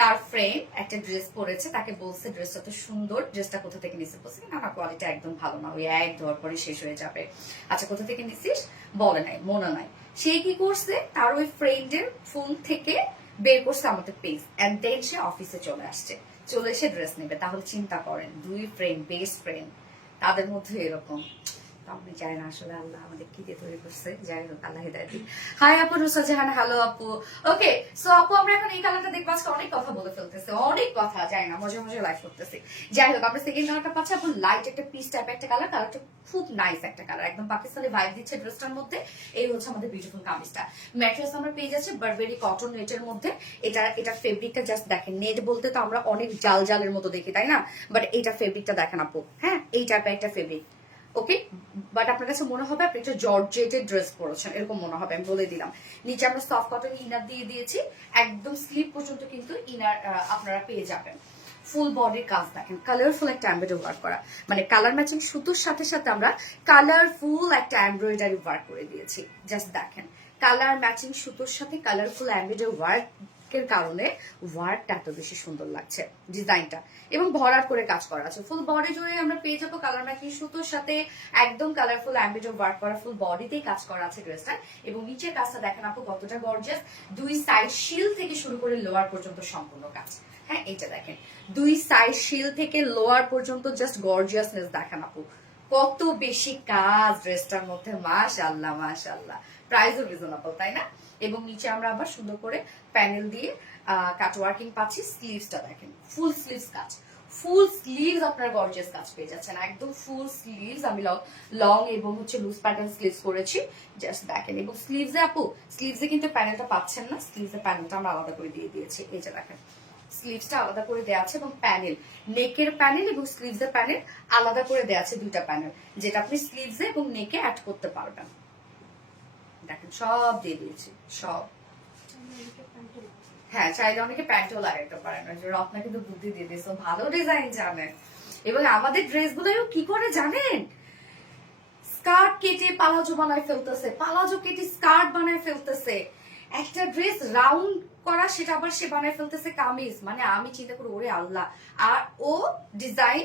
তার ফ্রেন্ড একটা ড্রেস পরেছে, তাকে বলছে ড্রেসটা তো সুন্দর, ড্রেসটা কোথা থেকে নিছিস? বলছে না না, কোয়ালিটি একদম ভালো না, ওই এক ধোয়ার পরে শেষ হয়ে যাবে। আচ্ছা কোথা থেকে নিছিস? বলে নাই, মনে নাই। সে কি করছে, তার ওই ফ্রেন্ডের ফোন থেকে বের করছে আমাদের পেজ, এন্ড দেন সে অফিসে চলে আসছে, চলে এসে ড্রেস নেবে। তাহলে চিন্তা করেন, দুই ফ্রেন্ড, বেস্ট ফ্রেন্ড, তাদের মধ্যে এরকম। আপনি চাই না আসলে আল্লাহ আমাদের কি দিয়ে তৈরি করছে, যাই হোক আল্লাহ হিদায়াত দিন। হাই আপু নুসরাত জাহান, হ্যালো আপু। ওকে, সো আপু আমরা এখন এই কালারটা দেখবো, আজকে অনেক কথা বলে ফেলতেছে, অনেক কথা, যাই না, মজা মজা লাইভ করতেছি। যাই হোক, আমরা সেকেন্ড কালারটা পাচ্ছি আপু, লাইট একটা পিস টাইপ একটা কালার, কালারটা খুব নাইস একটা কালার, একদম পাকিস্তানি ভাইব দিচ্ছে ড্রেসটার মধ্যে। এই হচ্ছে আমাদের বিউটিফুল কামিজটা। ম্যাট্রেস আমরা পেয়ে যাচ্ছি বারবেরি কটন নেটের মধ্যে। এটা ফেব্রিকটা জাস্ট দেখেন, নেট বলতে তো আমরা অনেক জাল জালের মতো দেখি, তাই না? বাট এটা ফেব্রিকটা দেখেন আপু, হ্যাঁ, এই টাইপের একটা ফেব্রিক। ওকে, বাট আপনার কাছে মনে হবে আপনি একটা জর্জেটের ড্রেস পরেছেন, এরকম মনে হবে, আমি বলে দিলাম। নিচে আমরা সফট কটন ইনার দিয়ে দিয়েছি, একদম স্লিপ পর্যন্ত কিন্তু ইনার আপনারা পেয়ে যাবেন। ফুল বডির কাজ দেখেন, কালারফুল একটা এমব্রয়ডারি ওয়ার্ক করা, মানে কালার ম্যাচিং সুতোর সাথে সাথে আমরা কালারফুল একটা এমব্রয়ডারি ওয়ার্ক করে দিয়েছি। জাস্ট দেখেন, কালার ম্যাচিং সুতোর সাথে কালারফুল এমব্রয়ডারি ওয়ার্ক এর কারণে ওয়ার্কটা এত বেশি সুন্দর লাগছে, ডিজাইনটা, এবং ভরাট করে কাজ করা আছে। ফুল বডি জুড়ে আমরা পেয়ে যাবো কালার ম্যাচিং সুতোর সাথে একদম কালারফুল এমব্রয়ডারি ওয়ার্ক করা, ফুল বডিতেই কাজ করা আছে ড্রেসটা। এবং নিচের কাজটা দেখেন আপু কতটা গর্জিয়াস, দুই সাইড শিল থেকে শুরু করে লোয়ার পর্যন্ত সম্পূর্ণ কাজ। হ্যাঁ, এটা দেখেন, দুই সাইড শিল থেকে লোয়ার পর্যন্ত জাস্ট গর্জিয়াসনেস দেখেন আপু, কত বেশি কাজ ড্রেসটার মধ্যে, মাশাআল্লাহ মাশাআল্লাহ। প্রাইসও রিজনেবল, তাই না? এবং নিচে আমরা আবার সুন্দর করে প্যানেল দিয়ে কাট ওয়ার্কিং পাচ্ছি। স্লিভসটা দেখেন, ফুল স্লিভস কাজ, ফুল স্লিভস আপনারা গর্জিয়াস কাজ পেয়ে যাচ্ছেন, একদম ফুল স্লিভস। আমি লং এবং লুজ প্যাটার্ন স্লিভস করেছি, জাস্ট দেখেন। এবং স্লিভসে আপু, স্লিভসে কিন্তু প্যানেলটা পাচ্ছেন না, স্লিভসের প্যানেলটা আমরা আলাদা করে দিয়ে দিয়েছি, এই যে দেখেন, স্লিভসটা আলাদা করে দেওয়া আছে, এবং প্যানেল, নেকের প্যানেল এবং স্লিভসের প্যানেল আলাদা করে দেওয়া আছে, দুইটা প্যানেল, যেটা আপনি স্লিভসে এবং নেকে অ্যাড করতে পারবেন। দেখেন সব দিয়ে দিয়েছি, সব। হ্যাঁ, চাইলে অনেকে প্যান্টও লাগাইতে পারেন, রত্না কিন্তু বুদ্ধি দিয়ে দিয়েছে, ভালো ডিজাইন জানেন। এবং আমাদের ড্রেস গুলো কি করে জানেন, স্কার্ট কেটে পালাজো বানায় ফেলতেছে, পালাজো কেটে স্কার্ট বানায় ফেলতেছে, একটা ড্রেস রাউন্ড করা সেটা আবার সে বানায় ফেলতেছে কামিজ। মানে আমি চিন্তা করি ওরে আল্লাহ। আর ও ডিজাইন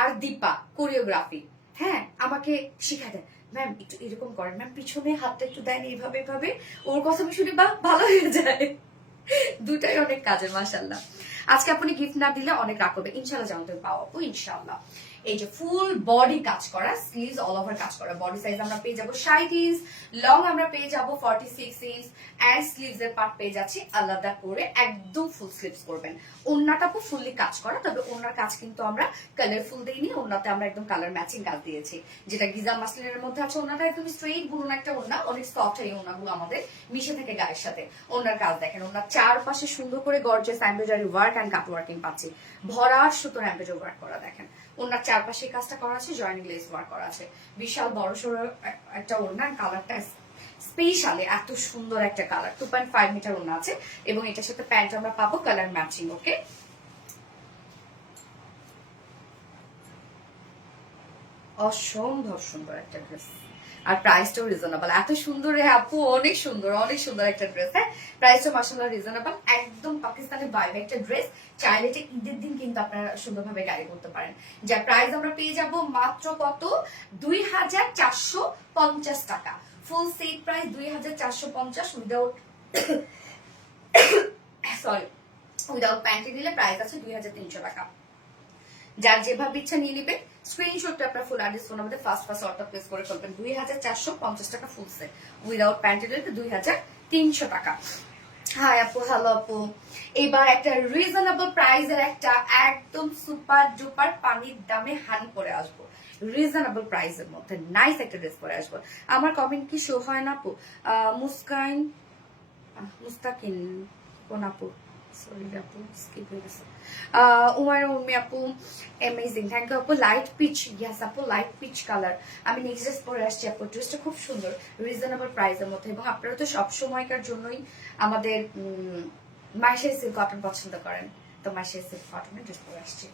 আর দীপা কোরিওগ্রাফি, হ্যাঁ আমাকে শিখা দেন, ম্যাম একটু এরকম করেন, ম্যাম পিছনে হাতটা একটু দেন এইভাবে এইভাবে, ওর কথা আমি শুনি বা ভালো হয়ে যায়। দুটাই অনেক কাজের মাশাআল্লাহ। আজকে আপনি গিফট না দিলে অনেক রাগ করবে, ইনশাআল্লাহ জানতে পাবো ইনশাআল্লাহ। এই যে ফুল বডি কাজ করা, স্লিভস অল ওভার কাজ করা, বডি সাইজ আমরা পেয়ে যাবো 60 ইঞ্চ, লং আমরা পেয়ে যাবো 46 ইঞ্চ, এন্ড স্লিভস এর পার্ট পেয়ে যাচ্ছি আলাদা করে, একদম ফুল স্লিভস করবেন। ওন্নাটা পুরো ফুললি কাজ করা, তবে ওন্নার কাজ কিন্তু আমরা কালারফুল দেইনি, ওন্নাতে আমরা একদম কালার ম্যাচিং কাজ দিয়েছি, যেটা গিজা মাসলিনের মধ্যে আছে। ওন্নাটা একদম স্ট্রেইট বুনন একটা ওন্না, অনেক সফট এই ওন্নাগুলো আমাদের মিশে থাকে গায়ের সাথে। ওন্নার কাজ দেখেন, ওন্নার চারপাশে সুন্দর করে gorgeous embroidery work and cut working পাচ্ছি, ভরার সুতোর এমব্রয়ডারি ওয়ার্ক করা দেখেন। ওনার চারপাশে কাজটা করা আছে, জয়েনিং লেস ওয়ার্ক করা আছে, বিশাল বড় সড়ো একটা ওড়না, কালারটা স্পেশালি এত সুন্দর একটা কালার, 2.5 মিটার ওড়না আছে, এবং এটার সাথে প্যান্ট আমরা পাবো কালার ম্যাচিং। ওকে, অসম্ভব সুন্দর একটা ড্রেস, আর প্রাইসটাও রিজনেবল, এত সুন্দর আপু, অনেক সুন্দর অনেক সুন্দর একটা ড্রেস। হ্যাঁ প্রাইসটা মাশাআল্লাহ রিজনেবল, একদম পাকিস্তানি ভাইব একটা ড্রেস। চাইলে এটা ঈদের দিন কিন্তু আপনারা সুন্দরভাবে ক্যারি করতে পারেন। যার প্রাইস আমরা পেয়ে যাব মাত্র কত, 2450 টাকা। Full set price 2450, without sorry without panty নিলে প্রাইস আছে 2300 টাকা। যার যেভাবে ইচ্ছা নিয়ে নিবে, স্ক্রিনশটটা আপনার ফুল অ্যাড্রেস ফোন আমাদের ফার্স্ট অর্ডার প্লেস করে ফেলবেন। 2450 টাকা ফুল সেট, উইদাউট প্যান্টের 2300 টাকা। হাই আপু, হ্যালো আপু। এবার একটা রিজনেবল প্রাইসের একটা একদম সুপার ডুপার পানির দামে হানি করে আসবো, রিজনেবল প্রাইসের মধ্যে নাইস একটা ড্রেস পরে আসবো। আমার কমেন্ট কি শো হয় না আপু? মুস্তাকিন কোন আপু, সরি আপু স্কিপ হয়ে গেছে। উমার উম্মি আপু, অ্যামেজিং, থ্যাংক ইউ আপু। লাইট পিচ, ইয়েস আপু লাইট পিচ কালার, আমি নেক্সট ড্রেস পরে আসছি আপু। ড্রেসটা খুব সুন্দর, রিজনেবল প্রাইসের মধ্যে, এবং আপনারা তো সব সময়কার জন্যই আমাদের মাইশারি সিল্ক কটন পছন্দ করেন, তো মাইশারি সিল্ক কটনের ড্রেস পরে আসছি।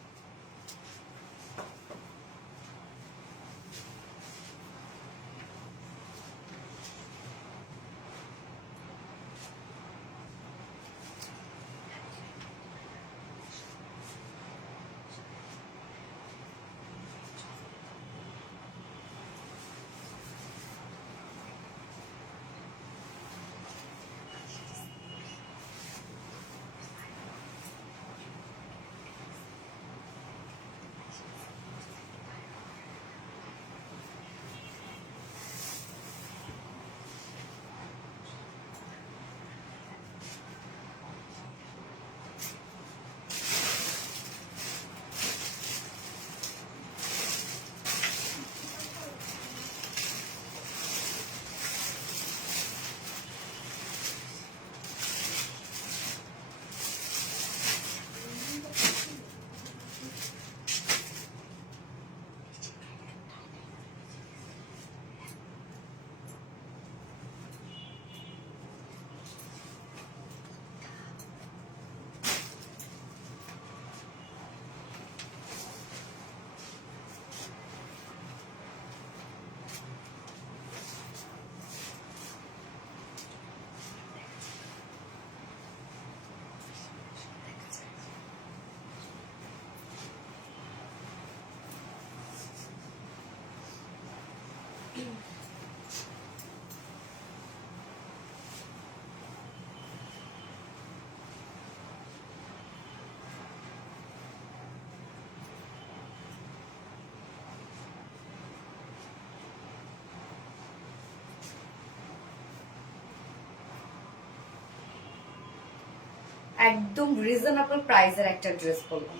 একদম রিজনেবল প্রাইসের একটা ড্রেস বললাম,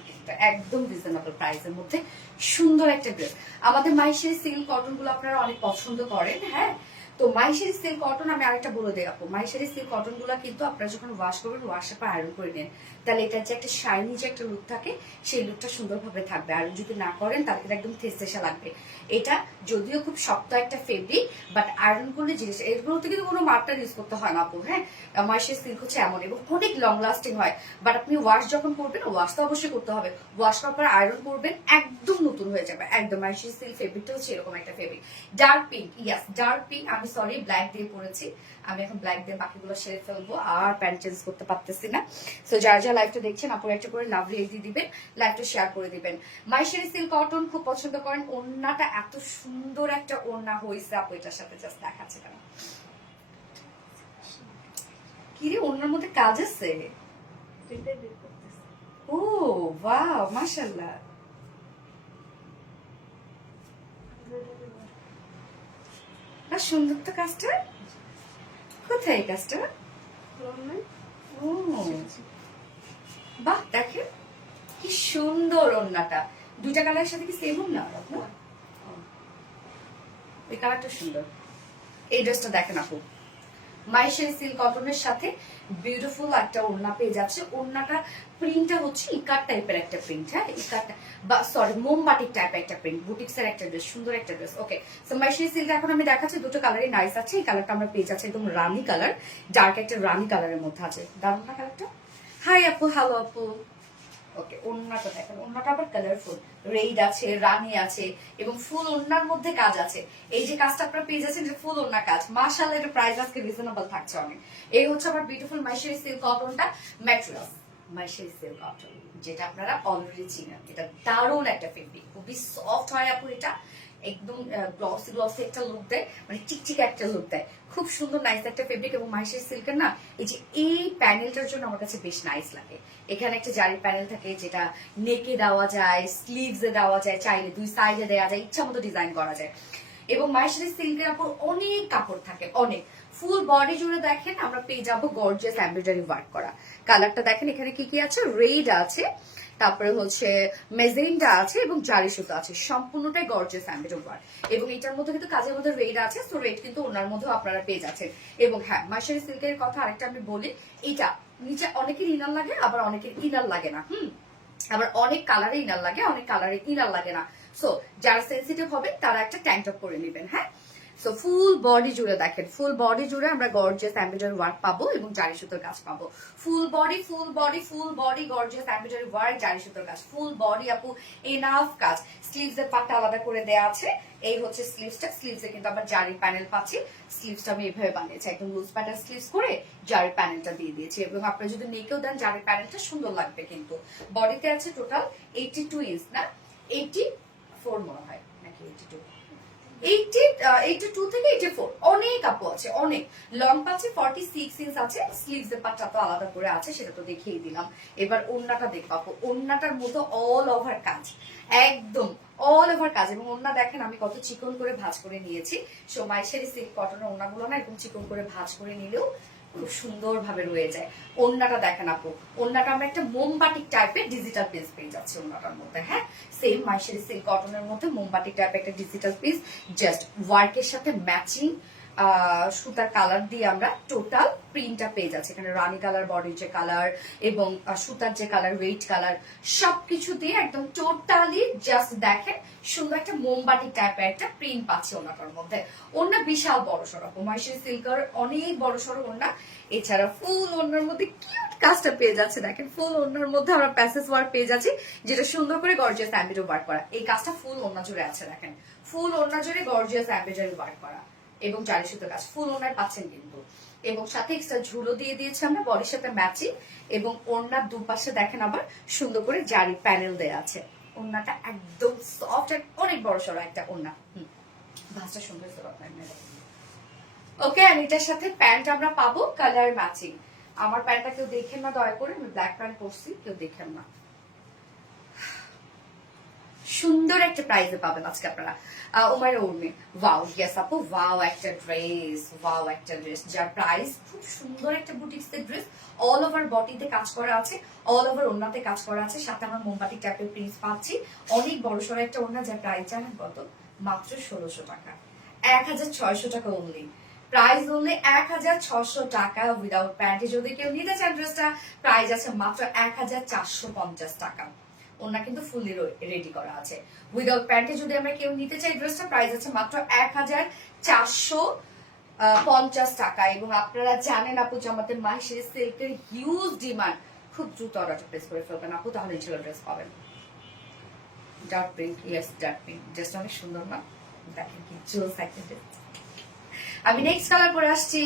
একদম রিজনেবল প্রাইসের মধ্যে সুন্দর একটা ড্রেস। আমাদের মাইশারি সিল্ক কটন গুলো আপনারা অনেক পছন্দ করেন। হ্যাঁ, তো মাইশারি সিল্ক কটন আমি আরেকটা বলে দেই আপু, মাইশারি সিল্ক কটন গুলা কিন্তু আপনারা যখন ওয়াশ করবেন, ওয়াশের পর আয়রন করে নেন, তাহলে এটা যে একটা শাইনি যে একটা লুক থাকে, সেই লুকটা সুন্দরভাবে থাকবে। আর যদি না করেন তাহলে এটা একদম থেসা লাগবে। এটা যদিও খুব শক্ত একটা ফেব্রিক, বাট আয়রন করলে জিনিস এগুলোতে কিন্তু কোনো মার্টার ইউজ করতে হয় না আপু। হ্যাঁ, মাইশারি সিল্ক হচ্ছে এমন, এবং অনেক লং লাস্টিং হয়। বাট আপনি ওয়াশ যখন করবেন, ওয়াশ তো অবশ্যই করতে হবে, ওয়াশ করার পর আয়রন করবেন, একদম নতুন হয়ে যাবে একদম। মাইশারি সিল্ক ফেব্রিকটা হচ্ছে এরকম একটা ফেব্রিক। ডার্ক পিঙ্ক, ইয়াস ডার্ক পিঙ্ক, আমি আমি সরি ব্ল্যাক দিয়ে পরেছি, আমি এখন ব্ল্যাক দিয়ে বাকিগুলো সেরে ফেলবো, আর প্যান্ট চেঞ্জ করতে পারতেছি না। সো যারা যারা লাইভটা দেখছেন আপুর একটা করে লাভ রেট দিয়ে দিবেন, লাইভটা শেয়ার করে দিবেন। মাইশারি সিল্ক কটন খুব পছন্দ করেন, ওড়নাটা এত সুন্দর একটা ওড়না হয়েছে আপু, এটার সাথে জাস্ট দেখাচ্ছে কেন কি রে, ওড়নার মধ্যে কাজ আছে। ও ওয়াও মাশাআল্লাহ, সুন্দর তো কাজটা। কোথায় এই কাজটা? ও বাহ, দেখেন কি সুন্দর ওড়নাটা। দুইটা কালারের সাথে কি সেম ওড়না? এই কালারটা সুন্দর। এই ড্রেসটা দেখেন আপু, মাইশারি সিল্ক কটনের সাথে বিউটিফুল একটা ওড়না পেয়ে যাচ্ছে। ওড়নাটা প্রিন্টটা হচ্ছে ইকার টাইপের একটা প্রিন্ট, হ্যাঁ ইকারটা বা সরি মোমবাটিক টাইপের একটা প্রিন্ট, বুটিক্স এর একটা ড্রেস, সুন্দর একটা ড্রেস। ওকে, সো মাইশারি সিল্ক এখন আমি দেখাচ্ছি, দুটো কালারই নাইস আছে। এই কালারটা আমরা পেয়ে যাচ্ছি একদম রানি কালার, ডার্ক একটা রানি কালারের মধ্যে আছে, দারুণ না কালারটা? হাই আপু, হ্যালো আপু। ওকে, ওড়নাটা দেখেন, ওড়নাটা আবার কালারফুল, রেড আছে, রানী আছে এবং ফুল ওড়নার মধ্যে কাজ আছে। এই যে কাজটা আপনারা পেয়ে যাচ্ছেন, যে ফুল ওড়না কাজ, মাশাআল্লাহ এটা প্রাইস আজকে রিজনেবল থাকছে অনেক। এই হচ্ছে আবার বিউটিফুল মাইশারি সিল্ক কটনটা, ম্যাটেরিয়াল মাইশারি সিল্ক কটন, যেটা আপনারা অলরেডি চিনেন। এটা দারুণ একটা ফেব্রিক, খুবই সফট হয় আপু, এটা একদম গ্লসি গ্লসি একটা লুক দেয়, মানে চিকচিক একটা লুক দেয়, খুব সুন্দর নাইস একটা ফেব্রিক। এবং মাইশারি সিল্কের না এই যে এই প্যানেলটার জন্য আমার কাছে বেশ নাইস লাগে। এখানে একটা জারি প্যানেল থাকে, যেটা নেকে দেওয়া যায়, স্লিভসে দেওয়া যায়, চাইলে দুই সাইডে দেওয়া যায়, ইচ্ছা মতো ডিজাইন করা যায়। এবং মাইশারি সিল্কের উপর অনেক কাপড় থাকে, অনেক ফুল বডি জুড়ে দেখেন আমরা পেয়ে যাবো গর্জিয়াস এমব্রয়ডারি ওয়ার্ক করা। কালারটা দেখেন এখানে কি কি আছে, রেড আছে, তারপরে হচ্ছে মেজেন্টা আছে এবং জারি সুতো আছে, সম্পূর্ণটাই গর্জিয়াস এমব্রয়ডারি ওয়ার্ক। এবং এটার মধ্যে কিন্তু কাজের মধ্যে রেড আছে, তো রেড কিন্তু ওনার মধ্যেও আপনারা পেয়ে যাচ্ছেন। এবং হ্যাঁ, মাইশারি সিল্কের কথা আরেকটা আমি বলি, এটা নিচে অনেকের ইনার লাগে, আবার অনেকের ইনার লাগে না। আবার অনেক কালারে ইনার লাগে, অনেক কালারে ইনার লাগে না। সো যারা সেন্সিটিভ হবে তারা একটা ট্যাঙ্ক টপ করে নেবেন। হ্যাঁ, সো ফুল বডি জুড়ে দেখেন, ফুল বডি জুড়ে আমরা গর্জিয়াস এমব্রয়ডারি ওয়ার্ক পাবো এবং জারি সুতোর কাজ পাবো। Full body full body full body gorgeous embroidery work, জারি সুতোর কাজ, ফুল বডি আপু এনাফ কাজ। স্লিভস এর পাটটা আলাদা করে দেওয়া আছে, এই হচ্ছে স্লিভসটা, স্লিভসে কিন্তু আবার জারি প্যানেল পাচ্ছি। স্লিভসটা আমি এভাবে বানিয়েছি, একদম লুজ প্যাটার্ন স্লিভস করে জারি প্যানেলটা দিয়ে দিয়েছি। এবং আপনারা যদি নেকেও দেন জারি প্যানেলটা সুন্দর লাগবে। কিন্তু বডিতে আছে টোটাল 82 ইঞ্চ, না 84 মনে হয় নাকি 82, 82 থেকে 84, অনেক আপু আছে, অনেক লং পাচ্ছে 46 ইঞ্চ আছে। স্লিভস এর পাটটা তো আলাদা করে আছে, সেটা তো দেখিয়ে দিলাম। এবার ওড়নাটা দেখবো আপু, ওড়নাটার মতো অল ওভার কাজ, একদম অল ওভার কাজ। এবং ওড়না দেখেন আমি কত চিকন করে ভাঁজ করে নিয়েছি। সো মাইশারি সিল্ক কটনের ওড়নাগুলো না একদম চিকন করে ভাঁজ করে নিলেও খুব সুন্দর ভাবে রয়ে যায়। ওড়নাটা দেখেন আপু, ওড়নাটা আমরা একটা মোমবাটিক টাইপের ডিজিটাল পিস পেয়ে যাচ্ছে ওড়নাটার মধ্যে। হ্যাঁ, সেম মাইশারি সিল্ক কটনের মধ্যে মোমবাটিক টাইপের একটা ডিজিটাল পিস, জাস্ট ওয়ার্কের সাথে ম্যাচিং সুতার কালার দিয়ে আমরা টোটাল প্রিন্টটা পেয়ে যাচ্ছে। এখানে রানী কালার, বডির যে কালার এবং সুতার যে কালার, ওয়েট কালার, সবকিছু দিয়ে একদম টোটালি জাস্ট দেখেন সুন্দর একটা মোমবাটি টাইপের একটা প্রিন্ট পাচ্ছি ওনাটার মধ্যে। ওনা বিশাল বড় সড়ো, মাইশারি সিল্কের অনেক বড় সড়ো ওনা। এছাড়া ফুল ওনার মধ্যে কিউট কাজটা পেয়ে যাচ্ছে, দেখেন ফুল ওনার মধ্যে আমরা প্যাসেজ ওয়ার্ক পেয়ে যাচ্ছি, যেটা সুন্দর করে গর্জিয়াস এমব্রয়ডারি ওয়ার্ক করা। এই কাজটা ফুল ওনা জুড়ে আছে, দেখেন ফুল ওনা জুড়ে গর্জিয়াস এমব্রয়ডারি ওয়ার্ক করা এবং জারি সুতো কাজ ফুল ওনার পাচ্ছেন কিন্তু। এবং সাথে এক্সট্রা ঝুলো দিয়ে দিয়েছে আমরা বডির সাথে ম্যাচিং। এবং ওড়নার দুপাশে দেখেন আবার সুন্দর করে জারি প্যানেল দেয়া আছে। ওড়নাটা একদম সফট, অনেক বড় সড়ো একটা ওড়না। ভাঁজটা সুন্দর। ওকে, আর এটার সাথে প্যান্ট আমরা পাবো কালার ম্যাচিং। আমার প্যান্টটা কেউ দেখেন না দয়া করে, আমি ব্ল্যাক প্যান্ট পরছি, কেউ দেখেন না। সুন্দর একটা প্রাইজে পাবেন আজকে আপনারা। ওমার উর্মি, ওয়াও ইয়েস আপু, ওয়াও একটা ড্রেস, ওয়াও একটা ড্রেস যার প্রাইস খুব সুন্দর একটা বুটিক্সের ড্রেস, অল ওভার বডিতে কাজ করা আছে, অল ওভার ওড়নাতে কাজ করা আছে, সাথে আমরা মোমবাটি টাইপের প্রিন্ট পাচ্ছি। অনেক বড় সড়ো একটা ওড়না, যার প্রাইস জানেন কত? মাত্র 1600 টাকা, 1600 টাকা অনলি। প্রাইস অনলি 1600 টাকা উইদাউট প্যান্টে। যদি কেউ নিতে চান ড্রেসটা, প্রাইস আছে মাত্র 1450 টাকা। ওনা কিন্তু ফুললি রেডি করা আছে উইদাউট প্যান্টে। যদি আমরা কেউ নিতে চাই ড্রেসটা, প্রাইস আছে মাত্র 1450 টাকা। এবং আপনারা জানেন আপু যে আমাদের মাইশারি সিল্কের হিউজ ডিমান্ড, খুব দ্রুত অর্ডারটা প্লেস করে ফেলবেন আপু, তাহলে ইনশাআল্লাহ ড্রেস পাবেন। Dark pink, yes dark pink, just অনেক সুন্দর না? দেখেন কি জোস একটা ড্রেস। আমি নেক্সট কালার পরে আসছি।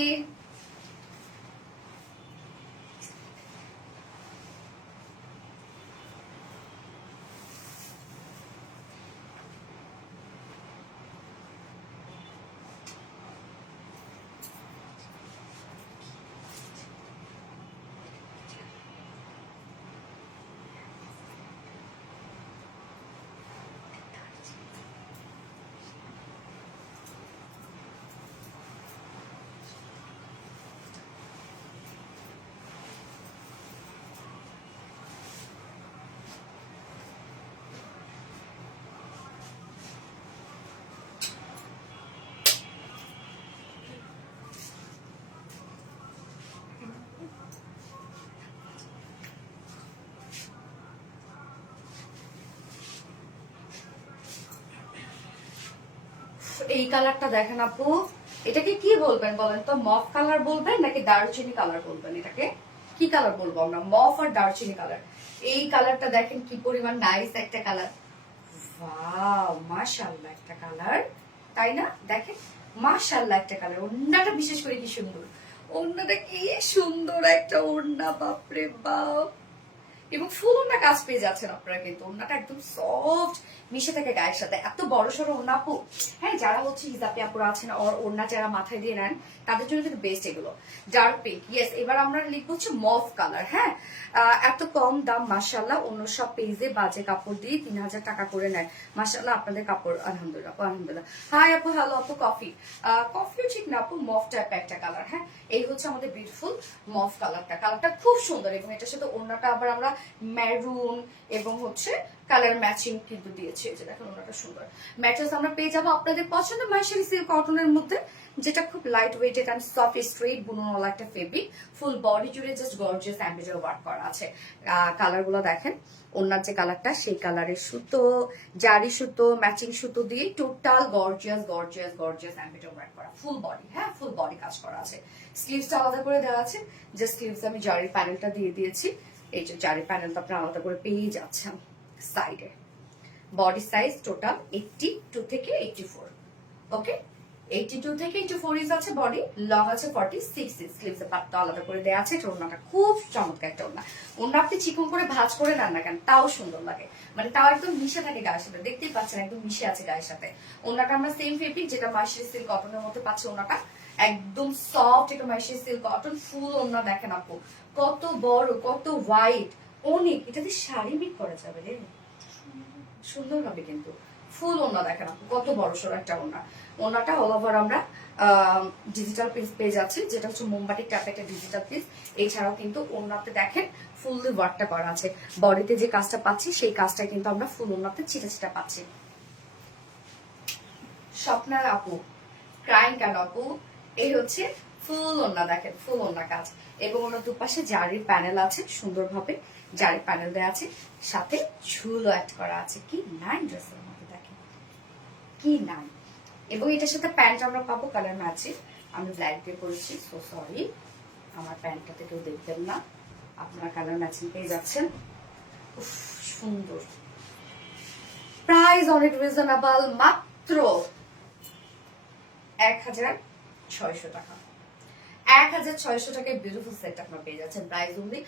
এই কালারটা দেখেন আপু, এটাকে কি বলবেন বলেন তো? মফ কালার বলবেন নাকি দারুচিনি কালার বলবেন? এটাকে কি কালার বলবো আমরা? মফ আর দারুচিনি কালার। এই কালারটা দেখেন কি পরিমাণ নাইস একটা কালার। ওয়াও, মাশাআল্লাহ একটা কালার, তাই না? দেখেন মাশাআল্লাহ একটা কালার। ওড়নাটা বিশেষ করে কি সুন্দর, ওড়নাটা কি সুন্দর একটা ওড়না, বাপরে বাপ। এবং ফুল ওড়না কাজ পেয়ে যাচ্ছেন আপনারা, কিন্তু ওড়নাটা একদম সফট, মিশে থাকে গায়ের সাথে। এত বড় সড়ো ওড়না আপু, হ্যাঁ যারা হচ্ছে হিজাবি আপুরা আছেন ওড়না যারা মাথায় দিয়ে নেন তাদের জন্য কিন্তু বেস্ট এগুলো। Dark pink, yes. এবার আমরা লিখবো হচ্ছে মফ কালার। হ্যাঁ, এত কম দাম মাশাআল্লাহ। অন্য সব পেজে বাজে কাপড় দিয়ে 3000 টাকা করে নেয়। মাশাআল্লাহ আপনাদের কাপড় আলহামদুলিল্লাহ আপু, আলহামদুলিল্লাহ। হাই আপু, হ্যালো আপু। কফি, কফিও ঠিক না আপু, মফ টাইপ একটা কালার। হ্যাঁ, এই হচ্ছে আমাদের বিউটিফুল মফ কালারটা। কালারটা খুব সুন্দর, এবং এটার সাথে ওড়নাটা আবার আমরা মেরুন এবং হচ্ছে কালার ম্যাচিং কিন্তু দিয়েছি। যে দেখেন ওড়নাটা সুন্দর। ম্যাট্রেস আমরা পেয়ে যাবো আপনাদের পছন্দ মাইশারি সিল্ক কটনের মধ্যে, যেটা খুব light weighted and soft straight বুননওয়ালা একটা ফেব্রিক। ফুল বডি জুড়ে জাস্ট গর্জিয়াস এমব্রয়ডারি ওয়ার্ক করা আছে। কালার গুলো দেখেন, ওড়নার যে কালারটা সেই কালারের সুতো, জারি সুতো, ম্যাচিং সুতো দিয়ে total gorgeous gorgeous gorgeous embroidery work করা ফুল বডি। হ্যাঁ, ফুল বডি কাজ করা আছে। স্লিভসটা আলাদা করে দেওয়া আছে, যে স্লিভস আমি জারি প্যানেলটা দিয়ে দিয়েছি। এই যে জারি প্যানেলটা আপনারা আলাদা করে পেয়ে যাচ্ছেন সাইডে। বডি সাইজ টোটাল 82 থেকে 84। ওকে, 82 থেকে 84 ইঞ্চ আছে বডি, লং আছে 46 ইঞ্চ। স্লিভস এর পাটটা আলাদা করে দেওয়া আছে। ওড়নাটা খুব চমৎকার একটা ওড়না। ওড়না আপনি চিকন করে ভাঁজ করে নেন না কেন, তাও সুন্দর লাগে। মানে তাও একদম মিশে থাকে গায়ের সাথে, দেখতেই পাচ্ছেন একদম মিশে আছে গায়ের সাথে। ওড়নাটা আমরা সেম ফেব্রিক যেটা মাইশারি সিল্ক কটনের মধ্যে পাচ্ছি। ওড়নাটা একদম সফট, এটা মাইশারি সিল্ক কটন ফুল ওড়না। দেখেন আপু কত বড়, কত হোয়াইট, অনেক। এটাতে শাড়ি মিট করা যাবে রে, সুন্দর হবে কিন্তু। ফুল ওড়না দেখেন আপু কত বড় সড়ো একটা ওড়না। ওড়নাটা অল ওভার আমরা ডিজিটাল পিস পেয়ে যাচ্ছি, যেটা হচ্ছে মোমবাতি টাইপের একটা ডিজিটাল পিস। এছাড়াও কিন্তু ওড়নাতে দেখেন ফুললি ওয়ার্কটা করা আছে। বডিতে যে কাজটা পাচ্ছি সেই কাজটা কিন্তু আমরা ফুল ওড়নাতে ছিটা ছিটা পাচ্ছি। স্বপ্নার আপু ক্রাইম কেন আপু? এই হচ্ছে ফুল ওড়না, দেখেন ফুল ওড়না কাজ, এবং ওনার দুপাশে জারির প্যানেল আছে, সুন্দরভাবে জারির প্যানেল দেওয়া আছে, সাথে ঝুলও অ্যাড করা আছে। কি নাইন ড্রেসের মধ্যে, দেখেন কি নাইন। এবং এটার সাথে প্যান্ট আমরা পাবো কালার ম্যাচিং। আমি ব্ল্যাক দিয়ে পরেছি, সো সরি, আমার প্যান্টটাতে কেউ দেখবেন না, আপনারা কালার ম্যাচিং পেয়ে যাচ্ছেন। উফ, সুন্দর। প্রাইস অনেক রিজনেবল, মাত্র 1600 টাকা। 1600 টাকায় বিউটিফুল সেট আপনারা পেয়ে যাচ্ছেন। প্রাইস অনলি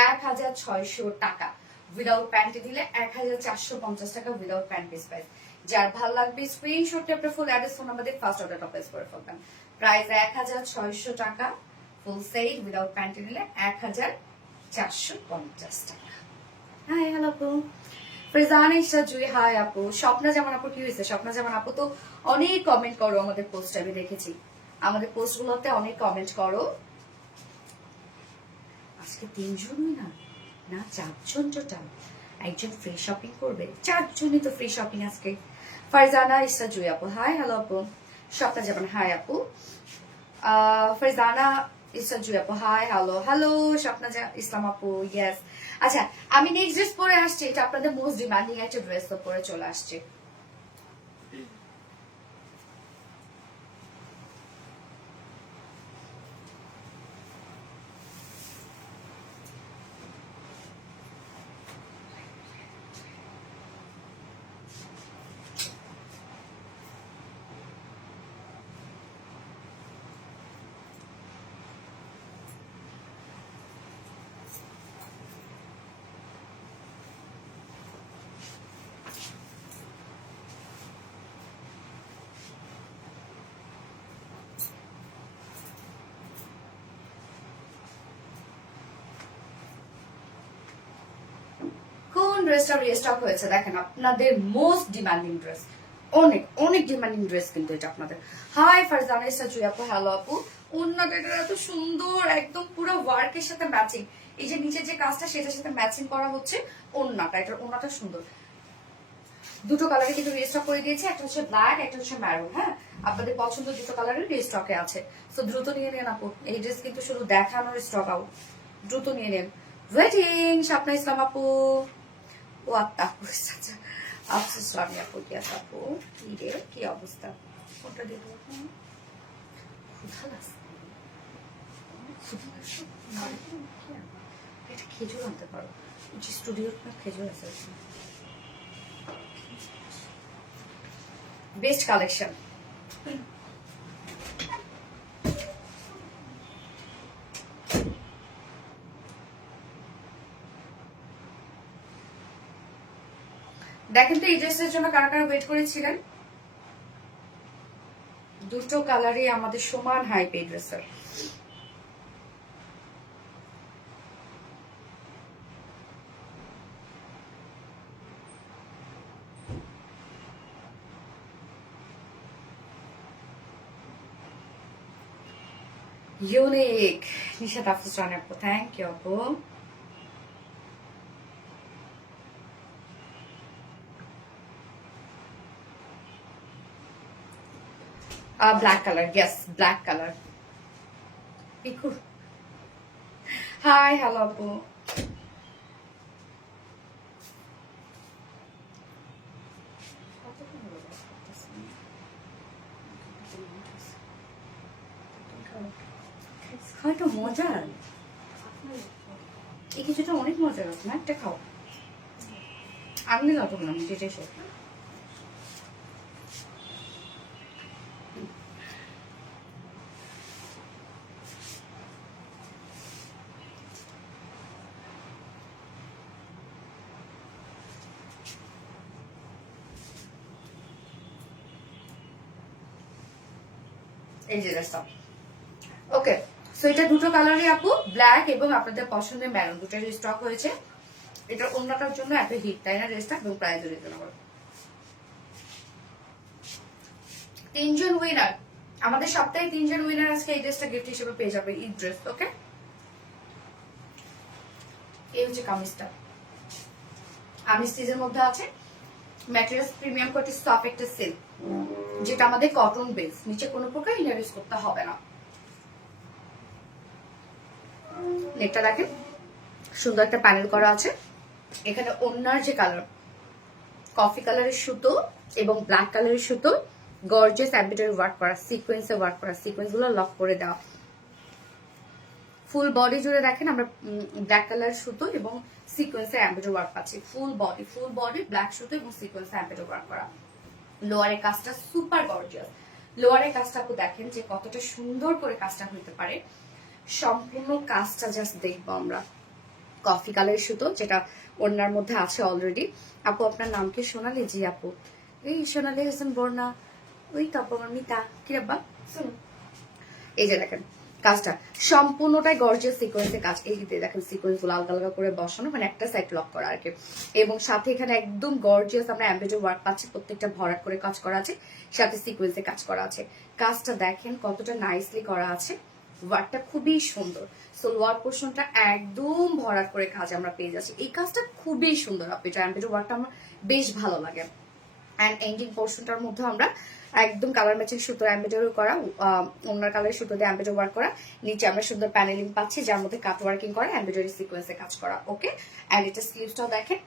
1600 টাকা। উইদাউট প্যান্টে দিলে 1450 টাকা উইদাউট প্যান্ট পিস প্রাইস। যার ভালো লাগবে স্ক্রিনশট নিয়ে আপনার ফুল অ্যাড্রেস ফোন নাম্বার দিয়ে ফার্স্ট অর্ডারটা প্লেস করে ফেলবেন। প্রাইস 1600 টাকা, ফুল সেট উইদাউট প্যান্টে দিলে 1450 টাকা। হাই হ্যালো আপু, ফ্রিজান ইশা জুই, হাই আপু। স্বপ্না জামান আপু কি হয়েছে? স্বপ্না জামান আপু তো অনেক কমেন্ট করো আমাদের পোস্টে, আমি দেখেছি আমাদের পোস্টগুলোতে অনেক কমেন্ট করো। আজকে 3 জনই না, না 4 জন টোটাল। একজন ফ্রি শপিং করবে, 4 জনই তো ফ্রি শপিং আজকে। ফারজানা ইসা জুই আপু, হাই হ্যালো আপু। স্বপ্না জামান, হাই আপু। ফারজানা ইসা জুই আপু, হাই হ্যালো। হ্যালো স্বপ্না ইসলাম আপু, ইয়েস। আচ্ছা, আমি নেক্সট ড্রেস পরে আসছি, এটা আপনাদের মোস্ট ডিমান্ডিং একটা ড্রেস তো পরে চলে আসছে। ড্রেসটা রিস্টক হয়েছে, দেখেন আপনাদের মোস্ট ডিমান্ডিং ড্রেস, অনেক অনেক ডিমান্ডিং ড্রেস কিন্তু এটা আপনাদের। হাই ফারজানা ইসা জুই আপু, হ্যালো আপু। ওন্নাটা এত সুন্দর, একদম পুরো ওয়ার্কের সাথে ম্যাচিং, এই যে নিচে যে কাজটা সেটার সাথে ম্যাচিং করা হচ্ছে ওন্নাটা, এটার ওন্নাটা সুন্দর। দুটো কালারে কিন্তু রিস্টক করে দিয়েছে, একটা হচ্ছে ব্ল্যাক, একটা হচ্ছে ম্যারুন। হ্যাঁ, আপনাদের পছন্দ দুটো কালারের রিস্টকে আছে, সো দ্রুত নিয়ে নেন আপু। এই ড্রেস কিন্তু শুধু দেখানোর স্টক আউট, দ্রুত নিয়ে নেন। ওয়েটিং স্বপ্না ইসলাম আপু, ও আত্মা আচ্ছা আফসোস রানি আপু, কি আছে আপু, কি রে কি অবস্থা, কোনটা দিয়ে দেবো? ক্ষুধা লাগছে, এটা খেজুর আনতে পারো, যে স্টুডিওর খেজুর আছে। Best collection. দেখেন তো এই ড্রেসের জন্য কারা কারা ওয়েট করেছিলেন। দুটো কালারই আমাদের সমান হাইপ এই ড্রেসের। ইউনিক নিশাত আফসোস রানি আপু, থ্যাংক ইউ আপু। Black colour, yes black colour. Piku hi, hello আপু। খাওয়াটা মজার, এই কিছুটা অনেক মজার, না একটা খাও। আমি না করলাম যেটাই সে। এই যে ড্রেসটা, ওকে। সো এটা দুটো কালারই আপু, ব্ল্যাক এবং আপনাদের পছন্দের ম্যারুন, দুটোর স্টক হয়েছে। এটা অন্যটার জন্য এত হিট, তাই না ড্রেসটা, এবং প্রাইস রিজনেবল। তিনজন উইনার, আমাদের সপ্তাহে তিনজন উইনার আজকে এই ড্রেসটা গিফট হিসেবে পেয়ে যাবে, এই ড্রেস। ওকে, এই হচ্ছে কামিজটা, আমিজ সিজের মধ্যে আছে, ম্যাটেরিয়ালস প্রিমিয়াম কোয়ালিটি, সফট একটা সিল্ক, যেটা আমাদের কটন বেস, নিচে কোনো প্রকার ইনার ইউজ করতে হবে না। নেকটা দেখেন সুন্দর একটা প্যানেল করা আছে, এখানে ওন্নার যে কালার, কফি কালারের সুতো এবং ব্ল্যাক কালারের সুতো, গর্জিয়াস এমব্রয়ডারি ওয়ার্ক করা, সিকোয়েন্সে ওয়ার্ক করা, সিকোয়েন্স গুলো লক করে দেওয়া। ফুল বডি জুড়ে দেখেন আমরা ব্ল্যাক কালার সুতো এবং সিকোয়েন্সে এমব্রয়ডারি ওয়ার্ক পাচ্ছি। ফুল বডি ব্ল্যাক সুতো এবং সিকোয়েন্সে এমব্রয়ডারি ওয়ার্ক করা। লোয়ারের কাজটা সুপার গর্জিয়াস, লোয়ারের কাজটা আপু দেখেন যে কতটা সুন্দর করে কাজটা হইতে পারে। সম্পূর্ণ কাজটা জাস্ট দেখবো আমরা, কফি কালারের সুতো, যেটা ওনার মধ্যে আছে অলরেডি। আপু আপনার নাম কি? সোনালি। জি আপু, এই সোনালি হোসেন বর্ণা, ওই তো আপু আমার মিতা। কি রাব্বা শুনুন, এই যে দেখেন কাজটা সম্পূর্ণটাই গর্জিয়াস সিকোয়েন্সের কাজ। এই যে দেখেন সিকোয়েন্স গুলো আলগা আলগা করে বসানো, মানে একটা সাইড লক করা আর কি। এবং সাথে এখানে একদম গর্জিয়াস আমরা এমব্রয়ডারি ওয়ার্ক পাচ্ছি, প্রত্যেকটা ভরাট করে কাজ করা আছে, সাথে সিকোয়েন্সে কাজ করা আছে। কাজটা দেখেন কতটা নাইসলি করা আছে, ওয়ার্কটা খুবই সুন্দর। সোলোয়ার পোর্শনটা একদম ভরাট করে কাজ আমরা পেয়ে যাচ্ছি, এই কাজটা খুবই সুন্দর। আপনি এমব্রয়ডারি ওয়ার্কটা আমার বেশ ভালো লাগে। অ্যান্ড এন্ডিং পোর্শনটার মধ্যে আমরা একদম কালার ম্যাচিং সুতো এমব্রয়ডারি করা, অন্যান্য কালারের সুতো দিয়ে এমব্রয়ডারি ওয়ার্ক করা, নিচে আমরা সুন্দর প্যানেলিং পাচ্ছি যার মধ্যে কাট ওয়ার্কিং করা, এমব্রয়ডারি সিকোয়েন্সে কাজ করা। ওকে, অ্যান্ড এটা স্লিভসটাও দেখেন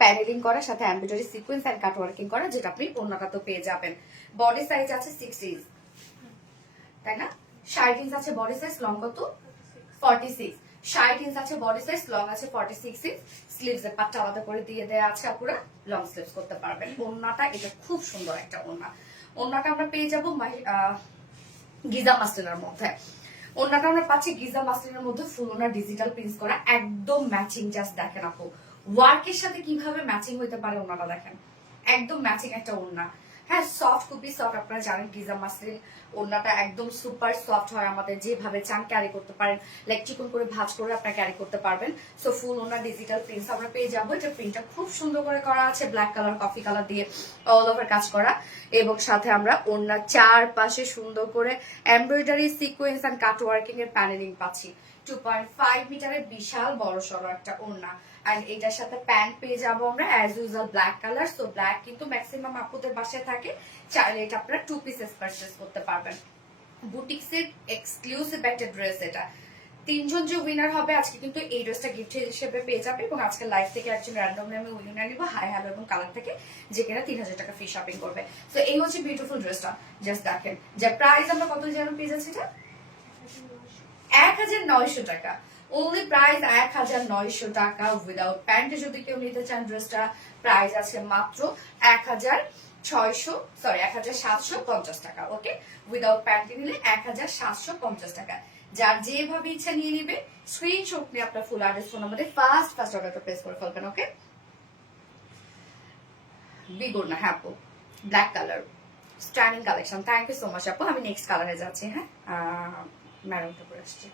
প্যানেলিং করা, সাথে embroidery sequence and cut working করা, যেটা আপনি অন্যটা তো পেয়ে যাবেন। বডি সাইজ আছে 60, তাই না? 60 ইঞ্চ আছে বডি সাইজ, লং কত? 46। 60 ইঞ্চ আছে বডি সাইজ, লং আছে 46 ইঞ্চ। স্লিভস এর পাটটা আলাদা করে দিয়ে দেয়া আছে, আপুরা লং স্লিভস করতে পারবেন। ওন্নাটা এটা খুব সুন্দর একটা ওন্না, ওন্নাটা আমরা পেয়ে যাবো গিজা মাসলিনের মধ্যে। ওন্নাটা আমরা পাচ্ছি গিজা মাসলিনের মধ্যে, ফুল ওনা ডিজিটাল প্রিন্টস করা, একদম ম্যাচিং। জাস্ট দেখেন আপু ওয়ার্কের সাথে কিভাবে ম্যাচিং হইতে পারে, ওন্নাটা দেখেন একদম ম্যাচিং একটা ওন্না। হ্যাঁ, সফট খুবই সফট। আপনারা জানেন গিজা মাসলিন ওড়নাটা একদম সুপার সফট হয়, আমাদের যেভাবে চান ক্যারি করতে পারেন, লাইক চিকন করে ভাঁজ করে আপনারা ক্যারি করতে পারবেন। সো ফুল ওড়না ডিজিটাল প্রিন্টস আমরা পেয়ে যাবো। এটা প্রিন্টটা খুব সুন্দর করে করা আছে, ব্ল্যাক কালার কফি কালার দিয়ে অল ওভার কাজ করা, এবং সাথে আমরা ওড়নার চারপাশে সুন্দর করে embroidery sequence and cut working এর প্যানেলিং পাচ্ছি। 2.5 মিটারের বিশাল বড় সড়ো একটা ওড়না, এন্ড এটার সাথে প্যান্ট পেয়ে যাবো আমরা as usual black colour. So black কিন্তু ম্যাক্সিমাম আপুদের বাসায় থাকে, চাইলে এটা আপনারা 2 পিসেস পারচেজ করতে পারবেন। বুটিক্সের এক্সক্লুসিভ একটা ড্রেস এটা। তিনজন যে উইনার হবে আজকে কিন্তু এই ড্রেসটা গিফট হিসেবে পেয়ে যাবে, এবং আজকে লাইভ থেকে একজন র্যান্ডমলি আমি উইনার নিব হাই হ্যালো এবং কালার থেকে, যে কিনা 3000 টাকা ফ্রি শপিং করবে। তো এই হচ্ছে বিউটিফুল ড্রেসটা, জাস্ট দেখেন যে প্রাইস আমরা কত যেন পেয়ে যাচ্ছি, এটা 1900 টাকা। ওনলি প্রাইস 1900 টাকা উইদাউট প্যান্ট। যদি কেউ নিতে চান ড্রেসটা প্রাইস আছে মাত্র 1750 টাকা। ওকে, উইদাউট প্যান্ট নিলে 1750 টাকা। যার যেভাবে ইচ্ছা নিয়ে নিবে, স্ক্রিনশট নিয়ে আপনার ফুল অ্যাড্রেস ফোন নাম্বারে ফার্স্ট অর্ডারটা প্লেস করে ফেলবেন। ওকে, বিগুর না, হ্যাঁ আপু, black colour standing collection. Thank you so much আপু। আমি নেক্সট কালারে যাচ্ছি। হ্যাঁ, ম্যারুনটা পরে আসছি।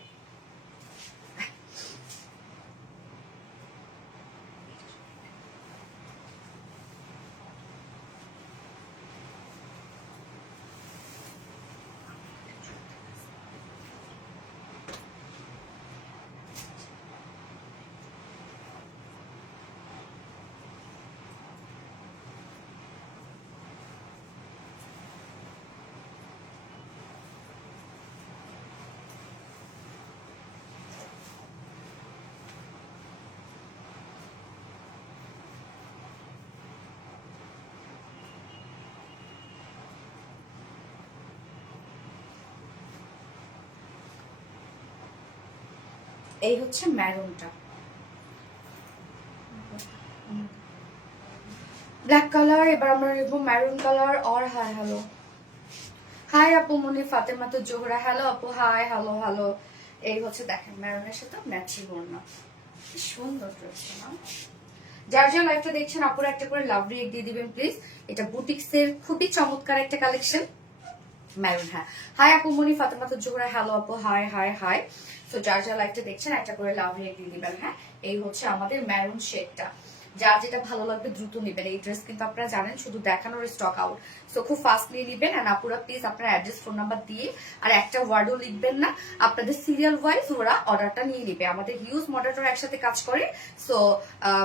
এই হচ্ছে ম্যারুনটা, ব্ল্যাক কালার। এবার আমরা নেব ম্যারুন কালার। और হাই হ্যালো, হাই আপু মনি ফাতেমা তো জোহরা, হ্যালো আপু, হাই হ্যালো হ্যালো। এই হচ্ছে দেখেন ম্যারুনের সাথে ম্যাচিং ওড়না, কি সুন্দর ড্রেস না। যার যার লাইভটা দেখছেন আপুরা একটা করে লাভ রিয়েক্ট দিয়ে দিবেন প্লিজ। এটা বুটিক্স এর খুবই চমৎকার একটা কালেকশন, ম্যারুন। হ্যাঁ, হাই আপু মনি ফাতেমা তো জোহরা, হ্যালো আপু, হাই হাই হাই। তো যার যার লাইভটা দেখছেন একটা করে লাভ রিয়েক্ট দিয়ে দিবেন। হ্যাঁ, এই হচ্ছে আমাদের ম্যারুন শেডটা। যার যেটা ভালো লাগবে দ্রুত নেবেন। এই ড্রেস কিন্তু আপনারা জানেন শুধু দেখানোর স্টক আউট, সো খুব ফাস্ট নিয়ে নিবেন। আর আপুরা প্লিজ আপনার অ্যাড্রেস ফোন নাম্বার দিয়ে আর একটা ওয়ার্ডও লিখবেন না, আপনাদের সিরিয়াল ওয়াইজ ওরা অর্ডারটা নিয়ে নিবে। আমাদের হিউজ মডারেটর একসাথে কাজ করে, সো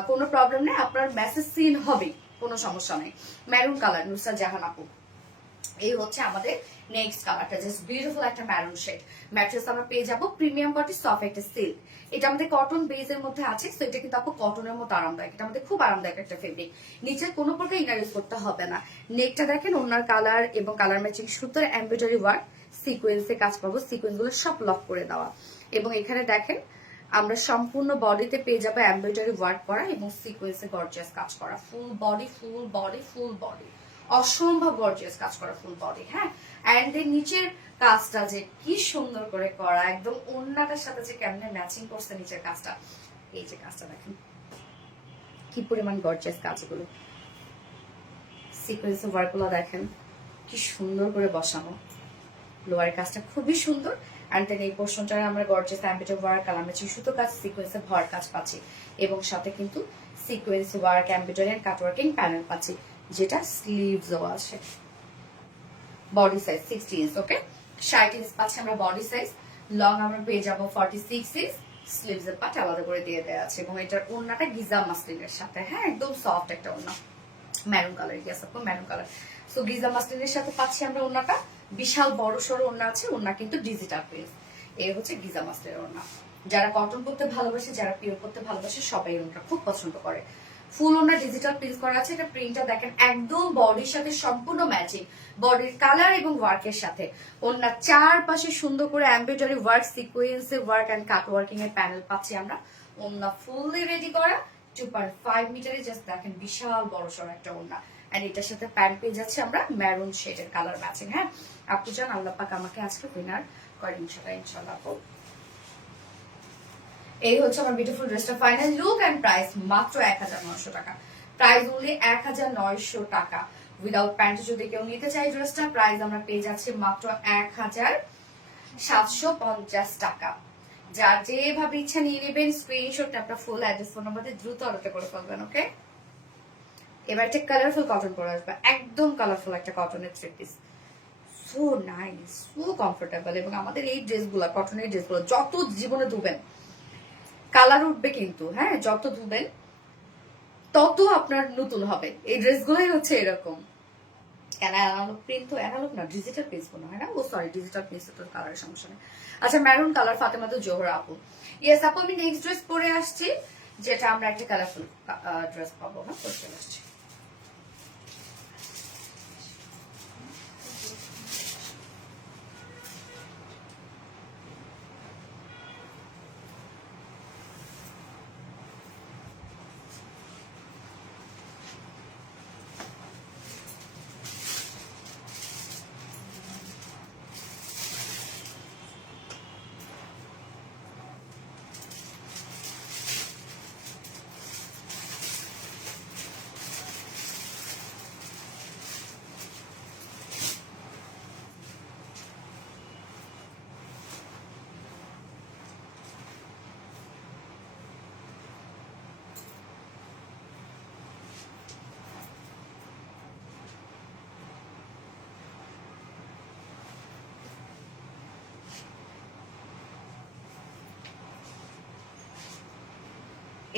কোনো প্রবলেম নেই, আপনার মেসেজ সিন হবে, কোনো সমস্যা নেই। ম্যারুন কালার, নুসরাত জাহান আপু। এই হচ্ছে আমাদের নেক্সট কালারটা, জাস্ট বিউটিফুল একটা ম্যারুন শেড। ম্যাট্রেস আমরা পেয়ে যাবো প্রিমিয়াম কোয়ালিটি সফট একটা সিল্ক। এটা আমাদের কটন বেজের মধ্যে আছে, সো এটা কিন্তু আপু কটনের মতো আরামদায়ক। এটা আমাদের খুব আরামদায়ক একটা ফেব্রিক, নিচে কোনো প্রকার ইনার ইউজ করতে হবে না। নেকটা দেখেন, ওনার কালার এবং কালার ম্যাচিং সুতোর এমব্রয়ডারি ওয়ার্ক সিকোয়েন্সে কাজ পাবো, সিকোয়েন্স গুলো সব লক করে দেওয়া। এবং এখানে দেখেন আমরা সম্পূর্ণ বডিতে পেয়ে যাবো এমব্রয়ডারি ওয়ার্ক করা এবং সিকোয়েন্সে গর্জিয়াস কাজ করা, full body full body full body, অসম্ভব গর্জিয়াস কাজ করা ফুল বডি। হ্যাঁ, এন্ড এর নিচের কাজটা যে কি সুন্দর করে করা, একদম ওড়নাটার সাথে যে কেমনে ম্যাচিং করছে নিচের কাজটা। এই যে কাজটা দেখেন কি পরিমাণ গর্জিয়াস কাজগুলো, সিকোয়েন্স ওয়ার্ক গুলো দেখেন কি সুন্দর করে বসানো। লোয়ার কাজটা খুবই সুন্দর, এন্ড দেন এই পোর্শনটায় আমরা gorgeous embroidery work, colour matching সুতো কাজ, সিকোয়েন্সে ভর কাজ পাচ্ছি, এবং সাথে কিন্তু sequence work, embroidery and cut working panel পাচ্ছি, যেটা স্লিভসও আছে। Body size 60 inch. Okay, 60 inch পাচ্ছি আমরা বডি সাইজ। লং আমরা পেয়ে যাবো 46 ইঞ্চ। স্লিভস এর পাট আলাদা করে দিয়ে দেওয়া আছে, এবং এটার ওড়নাটা গিজা মাসলিনের সাথে। হ্যাঁ, একদম সফট একটা ওড়না, ম্যারুন কালার। ইয়েস আপু, ম্যারুন কালার। সো গিজা মাসলিনের সাথে পাচ্ছি আমরা ওড়নাটা, বিশাল বড় সড়ো ওড়না আছে। ওড়না কিন্তু ডিজিটাল প্রিন্ট। এই হচ্ছে গিজা মাসলিনের ওড়না। যারা কটন পরতে ভালোবাসে, যারা পিওর পরতে ভালোবাসে, সবাই ওড়নাটা খুব পছন্দ করে। ফুল ওড়না ডিজিটাল প্রিন্ট করা আছে। এটা প্রিন্টটা দেখেন একদম বডির সাথে সম্পূর্ণ ম্যাচিং, বডির কালার এবং ওয়ার্কের সাথে। ওড়নার চারপাশে সুন্দর করে এমব্রয়ডারি ওয়ার্ক, সিকোয়েন্সের ওয়ার্ক এন্ড কাট ওয়ার্কিং এর প্যানেল পাচ্ছি আমরা। ওড়না ফুললি রেডি করা, 2.5 মিটারে, জাস্ট দেখেন বিশাল বড় সড়ো একটা ওড়না। এন্ড এটার সাথে প্যান্ট পেয়ে যাচ্ছে আমরা ম্যারুন শেডের কালার ম্যাচিং। হ্যাঁ, আপু জান আল্লাহ পাক আমাকে আজকে উইনার করেন ইনশাআল্লাহ, ইনশাআল্লাহ আপু। এই হচ্ছে আমার বিউটিফুল ড্রেসটা ফাইনাল লুক এন্ড প্রাইস মাত্র 1900 টাকা। প্রাইস অনলি 1900 টাকা। উইদাউট প্যান্ট যদি কেউ নিতে চাই ড্রেসটা প্রাইস আমরা পেয়ে যাচ্ছি মাত্র 1750 টাকা। যার যেভাবে ইচ্ছা নিয়ে নেবেন, স্ক্রিনশট আপনার ফুল অ্যাড্রেস ফোন নাম্বার দিয়ে দ্রুত অর্ডার করে ফেলবেন। ওকে, এবার একটা কালারফুল কটন পরে আসবে, একদম কালারফুল একটা কটনের three piece, so nice, so comfortable. এবং আমাদের এই ড্রেসগুলো, কটনের ড্রেসগুলো যত জীবনে ধুবেন কালার উঠবে কিন্তু, হ্যাঁ যত ধুবেন তত আপনার নতুন হবে। এই ড্রেসগুলোই হচ্ছে এরকম। কেন অ্যানালগ প্রিন্ট তো অ্যানালগ না, ডিজিটাল প্রিন্ট মনে হয় না, ও সরি ডিজিটাল প্রিন্ট তো কালারের সমস্যা নেই। আচ্ছা, মেরুন কালার, ফাতেমা তো জোহরা আপু। ইয়েস আপু, আমি নেক্সট ড্রেস পরে আসছি, যেটা আমরা একটা কালারফুল ড্রেস পাবো। হ্যাঁ, চলে আসছি।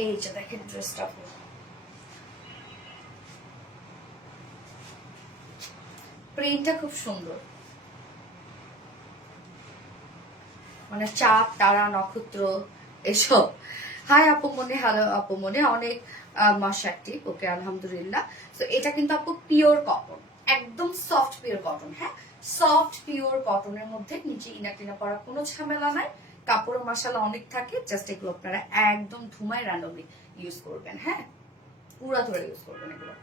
এই যে দেখেন ড্রেসটা, প্রিন্টটা খুব সুন্দর, মানে চাঁদ তারা নক্ষত্র এসব। হাই আপু মনে, হ্যালো আপু মনে, অনেক মাস অ্যাক্টিভ। ওকে, আলহামদুলিল্লাহ। তো এটা কিন্তু আপু পিওর কটন, একদম সফট পিওর কটন। হ্যাঁ, সফট পিওর কটনের মধ্যে নিচে ইনার টিনা পরা কোনো ঝামেলা নাই, কাপড় মশলা অনেক থাকে। জাস্ট এগুলো আপনারা একদম ধুমায় র্যান্ডমলি ইউজ করবেন। হ্যাঁ, পুরা ধরে ইউজ করবেন এগুলো।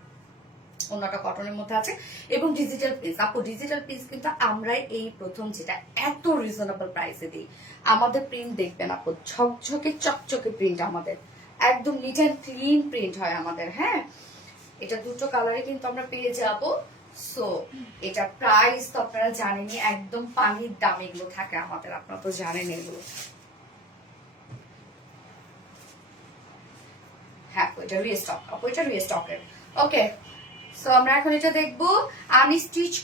অন্যটা কটনের মধ্যে আছে এবং ডিজিটাল পিস। আপু ডিজিটাল পিস কিন্তু আমরাই এই প্রথম যেটা এত রিজনেবল প্রাইসে দিই। আমাদের প্রিন্ট দেখবেন আপু, ঝকঝকে চকচকে প্রিন্ট, আমাদের একদম নিট অ্যান্ড ক্লিন প্রিন্ট হয় আমাদের। হ্যাঁ, এটা দুটো কালারে কিন্তু আমরা পেয়ে যাব। সো এটা প্রাইস তো আপনারা জানেনই, একদম পানির দাম এগুলো থাকে আমাদের, আপনারা তো জানেন এগুলো। হ্যাঁ, ওইটা রিস্টক, ওইটা রিস্টকের। ওকে, সো আমরা এখন এটা দেখবো। আমি স্টিচ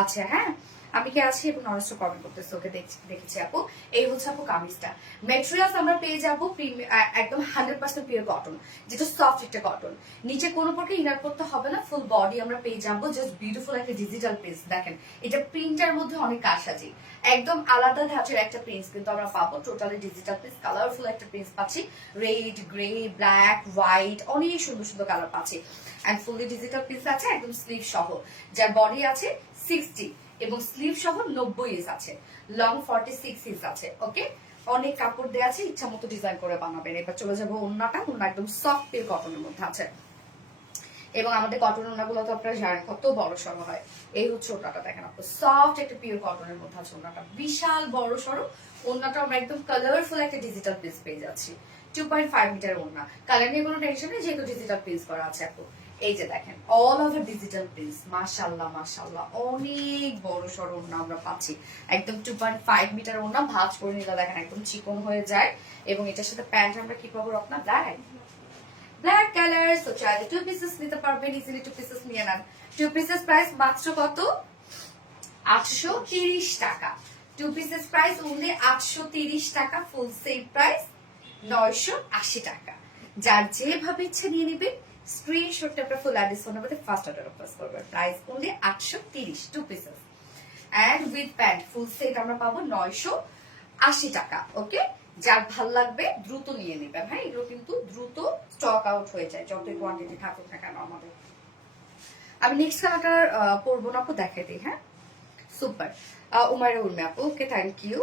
আছে, হ্যাঁ আমি কি আছি এবং ননস্টপ কমেন্ট করতেছি। ওকে, দেখেছি আপু। এই হচ্ছে আপু কামিজটা। ম্যাটেরিয়ালস আমরা পেয়ে যাবো একদম 100% পিওর কটন, যেটা সফট একটা কটন। নিচে কোনো প্রকার ইনার করতে হবে না, ফুল বডি আমরা পেয়ে যাবো জাস্ট বিউটিফুল একটা ডিজিটাল পিস। দেখেন এটা প্রিন্টার মধ্যে অনেক কারসাজি, একদম আলাদা ধাঁচের একটা প্রিন্ট কিন্তু আমরা পাবো। টোটালি ডিজিটাল পিস, কালারফুল একটা প্রিন্ট পাচ্ছি। রেড, গ্রে, ব্ল্যাক, হোয়াইট, অনেক সুন্দর সুন্দর কালার পাচ্ছি। এন্ড ফুললি ডিজিটাল পিস আছে, একদম স্লিভ সহ, যার বডি আছে 60 এবং স্লিভ সহ 90 ইঞ্চ আছে, লং 46 ইঞ্চ আছে। ওকে, অনেক কাপড় দেওয়া আছে, ইচ্ছা মতো ডিজাইন করে বানাবেন। এবার চলে যাবো ওন্নাটা। ওন্না একদম সফট পিওর কটনের মধ্যে আছে এবং আমাদের কটন ওন্নাগুলো তো আপনারা জানেন কত বড় সড়ো হয়। এই হচ্ছে ওন্নাটা, দেখেন আপনি সফট একটা পিওর কটনের মধ্যে আছে। ওন্নাটা বিশাল বড় সড়ো। ওন্নাটা আমরা একদম কালারফুল একটা ডিজিটাল পিস পেয়ে যাচ্ছি। 2.5 মিটার ওন্না, কালার নিয়ে কোনো টেনশন নেই যেহেতু ডিজিটাল পিস করা আছে আপু। এই যে দেখেন অল ওভার ডিজিটাল প্রিন্টস, মাশাআল্লাহ মাশাআল্লাহ, অনেক বড় সড়ো ওন্না আমরা পাচ্ছি। একদম 2.5 মিটার ওন্না, ভাঁজ করে নিলে দেখেন একদম চিকন হয়ে যায়। এবং এটার সাথে প্যান্ট আমরা কি পাবো আপনার, ব্ল্যাক কালার। সো চাইলে 2 পিসেস নিতে পারবেন, ইজিলি 2 পিসেস নিয়ে নেন। 2 পিসেস প্রাইস মাত্র কত, 830 টাকা। 2 পিসেস প্রাইস অনলি 830 টাকা, ফুল সেট প্রাইস 980 টাকা। যার যেভাবে ইচ্ছে নিয়ে নেবেন, স্ক্রিনশটটা আপনার ফুল অ্যাড্রেস ফোন নাম্বারে ফার্স্ট অর্ডার প্লেস করবেন। Price only 830, 2 pieces and with pant full set আমরা পাবো 980 টাকা। ওকে, যার ভাল লাগবে দ্রুত নিয়ে নেবেন। হ্যাঁ, এগুলো কিন্তু দ্রুত স্টক আউট হয়ে যায় যতই কোয়ান্টিটি থাকুক না কেন আমাদের। আমি নেক্সট কালারটা পরবো না আপু, দেখাই দিই। হ্যাঁ, সুপার। উমাইরা উর্মি আপু, ওকে থ্যাংক ইউ,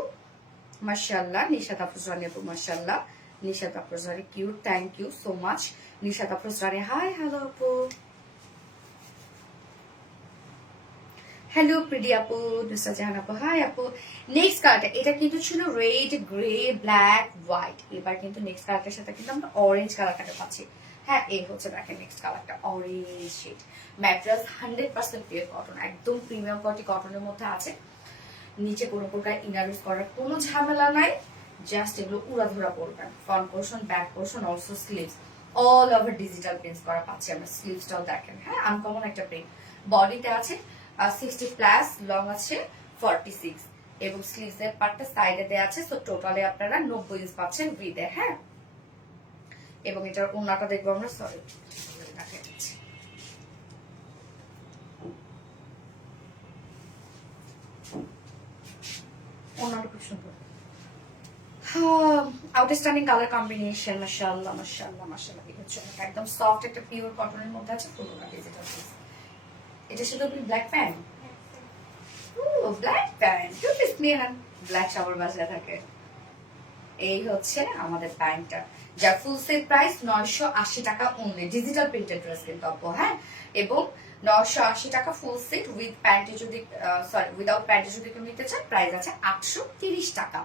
মাশাআল্লাহ। নিশাত আফরোজানি আপু, মাশাআল্লাহ। Nishat Afrozani cute, thank you so much. Nishat Afrozani hi, hello আপু, হ্যালো প্রিডি আপু, নুসরাত জাহান আপু, হাই আপু। নেক্সট কালারটা, এটা কিন্তু ছিল রেড, গ্রে, ব্ল্যাক, হোয়াইট। এবার কিন্তু নেক্সট কালারটার সাথে কিন্তু আমরা অরেঞ্জ কালারটাকে পাচ্ছি। হ্যাঁ, এই হচ্ছে দেখেন নেক্সট কালারটা orange shade. Mattress 100% pure cotton, একদম প্রিমিয়াম কোয়ালিটি কটনের মধ্যে আছে। নিচে কোনো প্রকার ইনার ইউজ করার কোনো ঝামেলা নাই, জাস্ট এগুলো উড়াধুরা পড়বেন। Front portion, back portion, also sleeves all over digital print করা পাচ্ছি আমরা। স্লিভসটাও দেখেন, হ্যাঁ আনকমন একটা প্রিন্ট। বডিতে আছে 60 প্লাস, লং আছে 46 এবং স্লিভস এর পার্টটা সাইডে দেয়া আছে। সো টোটালি আপনারা 90 ইঞ্চ পাচ্ছেন উইথে, হ্যাঁ। এবং এটার ওন্নাটা দেখবো আমরা, সরি দেখাই দিচ্ছি। ওন্নাটা খুব সুন্দর, আউটস্ট্যান্ডিং কালার কম্বিনেশন, মাশাআল্লাহ মাশাআল্লাহ মাশাআল্লাহ। এই হচ্ছে একদম সফট একটা পিওর কটনের মধ্যে আছে, পুরোটা ডিজিটাল পিস। এটা শুধু আপনি ব্ল্যাক প্যান্ট, ও ব্ল্যাক প্যান্ট, টু পিস নিয়ে নেন, ব্ল্যাক সবার বাসায় থাকে। এই হচ্ছে আমাদের প্যান্টটা, যার ফুল সেট প্রাইস 980 টাকা অনলি। ডিজিটাল প্রিন্টেড ড্রেস কিন্তু আপু, হ্যাঁ। এবং 980 টাকা ফুল সেট উইথ প্যান্টে যদি, সরি উইদাউট প্যান্টে যদি কেউ নিতে চান প্রাইস আছে 830 টাকা।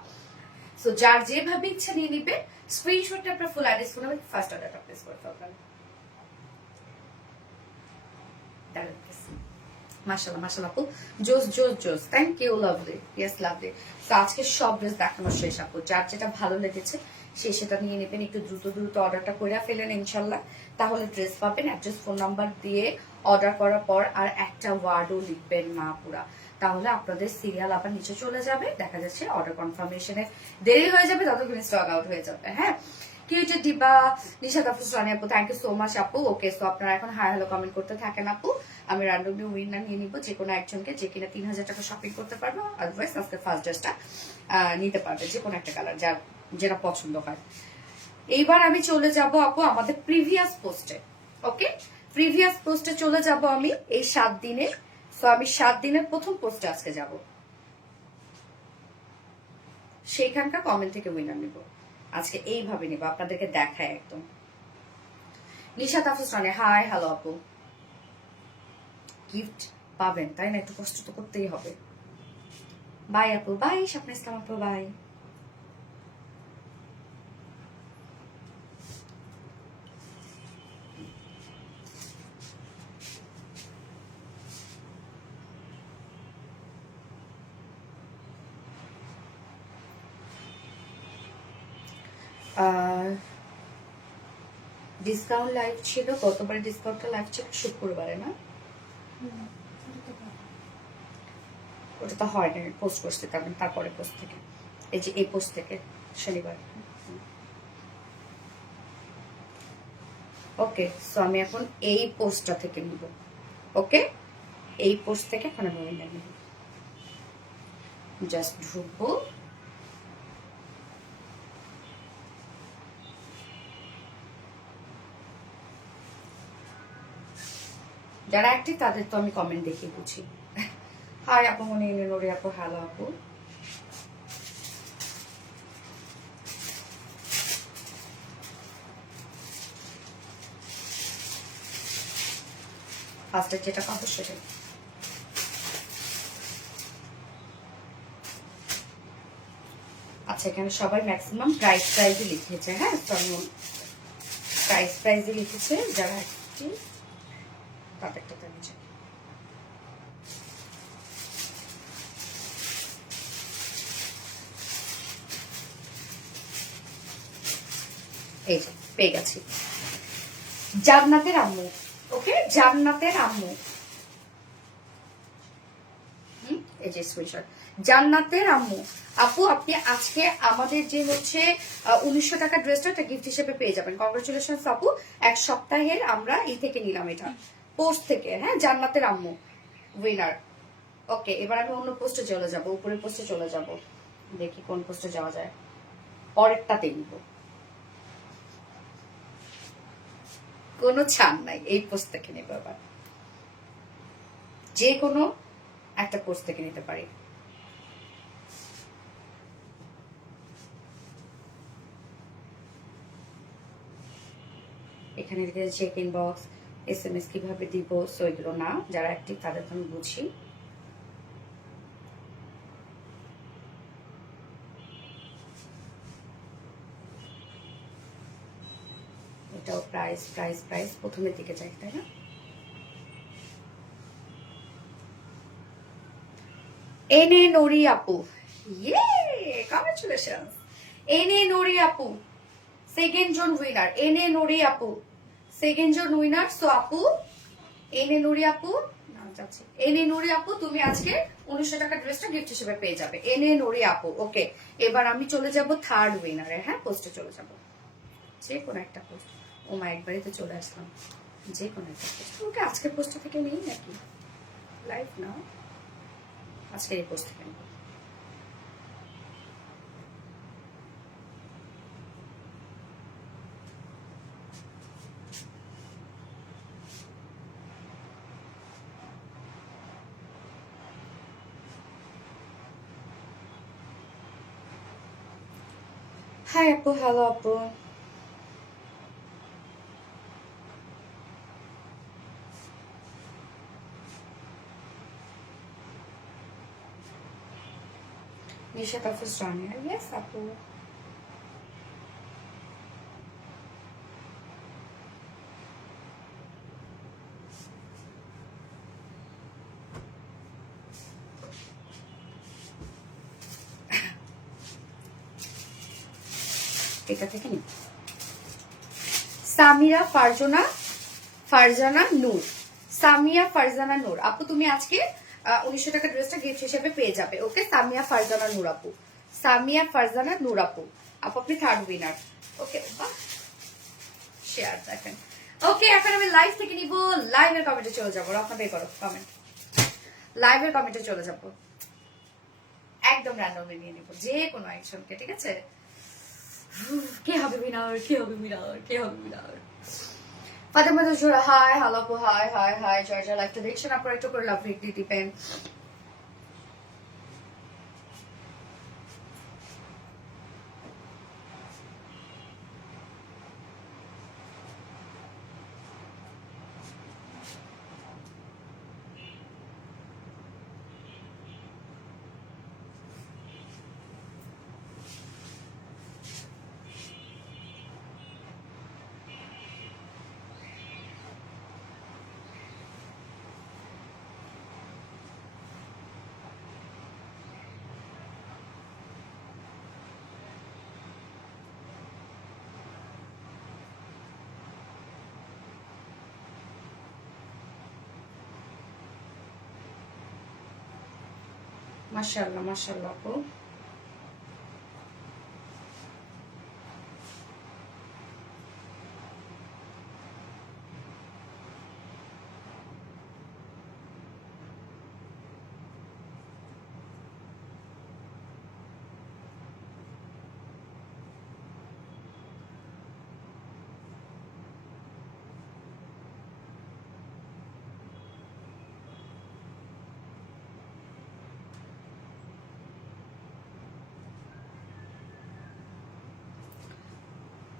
সো যার যেভাবে ইচ্ছা নিয়ে নিবে, স্ক্রিনশটটা আপনার ফুল অ্যাড্রেস ফোন হবে, ফার্স্ট অর্ডারটা প্লেস করে ফেলবেন। মাশাআল্লাহ মাশাআল্লাহ আপু, জোস জোস জোস, thank you, lovely, yes lovely. তো আজকে সব ড্রেস দেখানো শেষ আপু, যার যেটা ভালো লেগেছে সে সেটা নিয়ে নেবেন। একটু দ্রুত দ্রুত অর্ডারটা করে ফেলেন ইনশাল্লাহ, তাহলে ড্রেস পাবেন। অ্যাড্রেস ফোন নাম্বার দিয়ে অর্ডার করার পর আর একটা ওয়ার্ডও লিখবেন না পুরা, তাহলে আপনাদের সিরিয়াল আবার নিচে চলে যাবে, দেখা যাচ্ছে অর্ডার কনফার্মেশনে দেরি হয়ে যাবে, ততক্ষণ স্টক আউট হয়ে যাবে, হ্যাঁ। কিউটেড ডিবা, নিশাদ আফরোজ রানী আপু, থ্যাংক ইউ সো মাচ আপু। ওকে, সো আপনারা এখন হাই হ্যালো কমেন্ট করতে থাকেন আপু, আমি র্যান্ডমলি উইনার নিয়ে নিব যে কোনো একজনকে, যে কিনা 3000 টাকা শপিং করতে পারবো। আদারওয়াইজ আজকে ফার্স্ট ড্রেসটা নিতে পারবে, যে কোনো একটা কালার যার যেটা পছন্দ হয়। এইবার আমি চলে যাব আপু আমাদের প্রিভিয়াস পোস্টে। ওকে, প্রিভিয়াস পোস্টে চলে যাব আমি এই 7 দিনে। সো আমি 7 দিনের প্রথম পোস্টে আজকে যাব, সেইখানকার কমেন্ট থেকে উইনার নিব আজকে। এইভাবে নিব, আপনাদেরকে দেখায় একদম। নিশাত আফরোজ রানী, হাই হ্যালো আপু। গিফট পাবেন তাই না, একটু কষ্ট তো করতেই হবে। বাই আপু, বাই স্বপ্ন ইসলাম আপু, বাই। ডিসকাউন্ট লাইভ ছিল, গতবারে ডিসকাউন্টটা লাইভ ছিল শুক্রবারে না, ওটা তো হয় না, পোস্ট করতে পারবেন তারপরে পোস্ট থেকে, এই যে এই পোস্ট থেকে শনিবার। ওকে, সো আমি এখন এই পোস্টটা থেকে নিব। ওকে, এই পোস্ট থেকে এখন আমি উইনার নিব। জাস্ট ঢুকবো, যারা অ্যাক্টিভ তাদের তো আমি কমেন্ট দেখে বুঝি। হাই আপু, মনে নোরে আপু, হ্যালো আপু। ফার্স্টে যেটা পাবো সেটাই। আচ্ছা, এখানে সবাই ম্যাক্সিমাম প্রাইজে লিখেছে, হ্যাঁ প্রাইজে লিখেছে, যারা অ্যাক্টিভ তাদেরটা নিচে। এই যে পেয়ে গেছি, জান্নাতের আম্মু। ওকে, জান্নাতের আম্মু, এই যে স্ক্রিনশট, জান্নাতের আম্মু। আপু আপনি আজকে আমাদের যে হচ্ছে 1900 টাকা ড্রেসটা, এটা গিফট হিসেবে পেয়ে যাবেন। কংগ্রেচুলেশন আপু, এক সপ্তাহের আমরা এই থেকে নিলাম, এটা পোস্ট থেকে, হ্যাঁ। জান্নাতের আম্মু উইনার। ওকে, এবার আমি অন্য পোস্টে চলে যাব, উপরের পোস্টে চলে যাব, দেখি কোন পোস্টে যাওয়া যায়, পরেরটাতে নিব, কোনো ছাড় নাই, এই পোস্ট থেকে নেব। আবার যে কোনো একটা পোস্ট থেকে নিতে পারি। এখানে চেক ইন বক্স, SMS কিভাবে দিব, সো এগুলো না, যারা অ্যাক্টিভ তাদের আমি বুঝি। এটাও প্রাইস প্রাইস প্রাইস প্রথমের দিকে যাই, তাই না? এনে নরি আপু, ইয়ে কংগ্রাচুলেশনস। এনে নরি আপু সেকেন্ড জন উইনার, এনে নরি আপু সেকেন্ড জন উইনার। সো আপু এনে নরি আপু, নাম যাচ্ছে এনে নরি আপু, তুমি আজকে 1900 টাকা ড্রেসটা গিফট হিসেবে পেয়ে যাবে। এনে নরি আপু। ওকে, এবার আমি চলে যাব থার্ড উইনারে। হ্যাঁ, পোস্টে চলে যাব, যে কোনো একটা পোস্ট। ও মা, একবারই তো চলে আসলাম। যে কোনো একটা পোস্ট। ওকে, আজকের পোস্টটা থেকে নেই নাকি লাইভ না, আজকে এই পোস্ট থেকে নেব। হাই আপু, হ্যালো আপু। নিশা তাফিজ রানিয়া, ইয়েস আপু। এটা থেকে নি সামিরা ফারজানা নূর, সামিয়া ফারজানা নূর আপু, তুমি আজকে 1900 টাকা ড্রেসটা গিফট হিসেবে পেয়ে যাবে। ওকে, সামিয়া ফারজানা নূর আপু, সামিয়া ফারজানা নূর আপু। আপু আপনি থার্ড উইনার। ওকে, শেয়ার দেখেন। ওকে, এখন আমি লাইভ থেকে নিব, লাইভের কমেন্টে চলে যাবো। রত্না পে করো কমেন্ট, লাইভের কমেন্টে চলে যাব, একদম র্যান্ডমলি নিয়ে নিব যে কোনো একজনকে, ঠিক আছে? কে হবে উইনার, কে হবে উইনার, কে হবে উইনার? ফাতেমা জোড়া হাই, হ্যালো আপু, হাই হাই হাই। জর্জা লাইভটা দেখছেন আপনারা, একটু করে লাভ রেট দিয়ে দিবেন। মাশাআল্লাহ মাশাআল্লাহ আপু।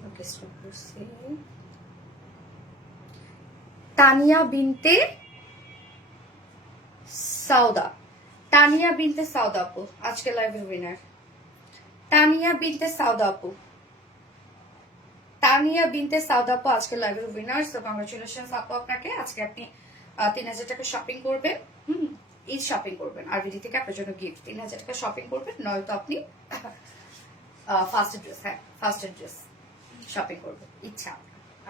ওকে, স্টপ করছি। তানিয়া বিনতে সাউদা, তানিয়া বিনতে সাউদা আপু আজকে লাইভের উইনার। তানিয়া বিনতে সাউদা আপু, তানিয়া বিনতে সাউদা আপু আজকে লাইভের উইনার। সো কংগ্রাচুলেশনস আপু আপনাকে। আজকে আপনি 3000 টাকা শপিং করবেন, ঈদ শপিং করবেন, আরবিডি থেকে আপনার জন্য গিফট 3000 টাকা শপিং করবেন, নয়তো আপনি ফার্স্ট ড্রেস, হ্যাঁ ফার্স্ট ড্রেস শপিং করবেন, ইচ্ছা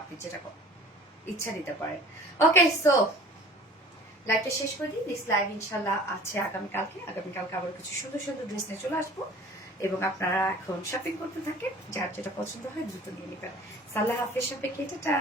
আপনি যেটা করেন, ইচ্ছা নিতে পারেন। ওকে, সো লাইভটা শেষ করে দিই। নেক্সট লাইভ ইনশাল্লাহ আছে আগামীকালকে। আগামীকালকে আবার কিছু সুন্দর সুন্দর ড্রেস নিয়ে চলে আসবো, এবং আপনারা এখন শপিং করতে থাকেন, যার যেটা পছন্দ হয় দ্রুত নিয়ে নেবেন। সাল্লাহ হাফেজ, সবাইকে টাটা।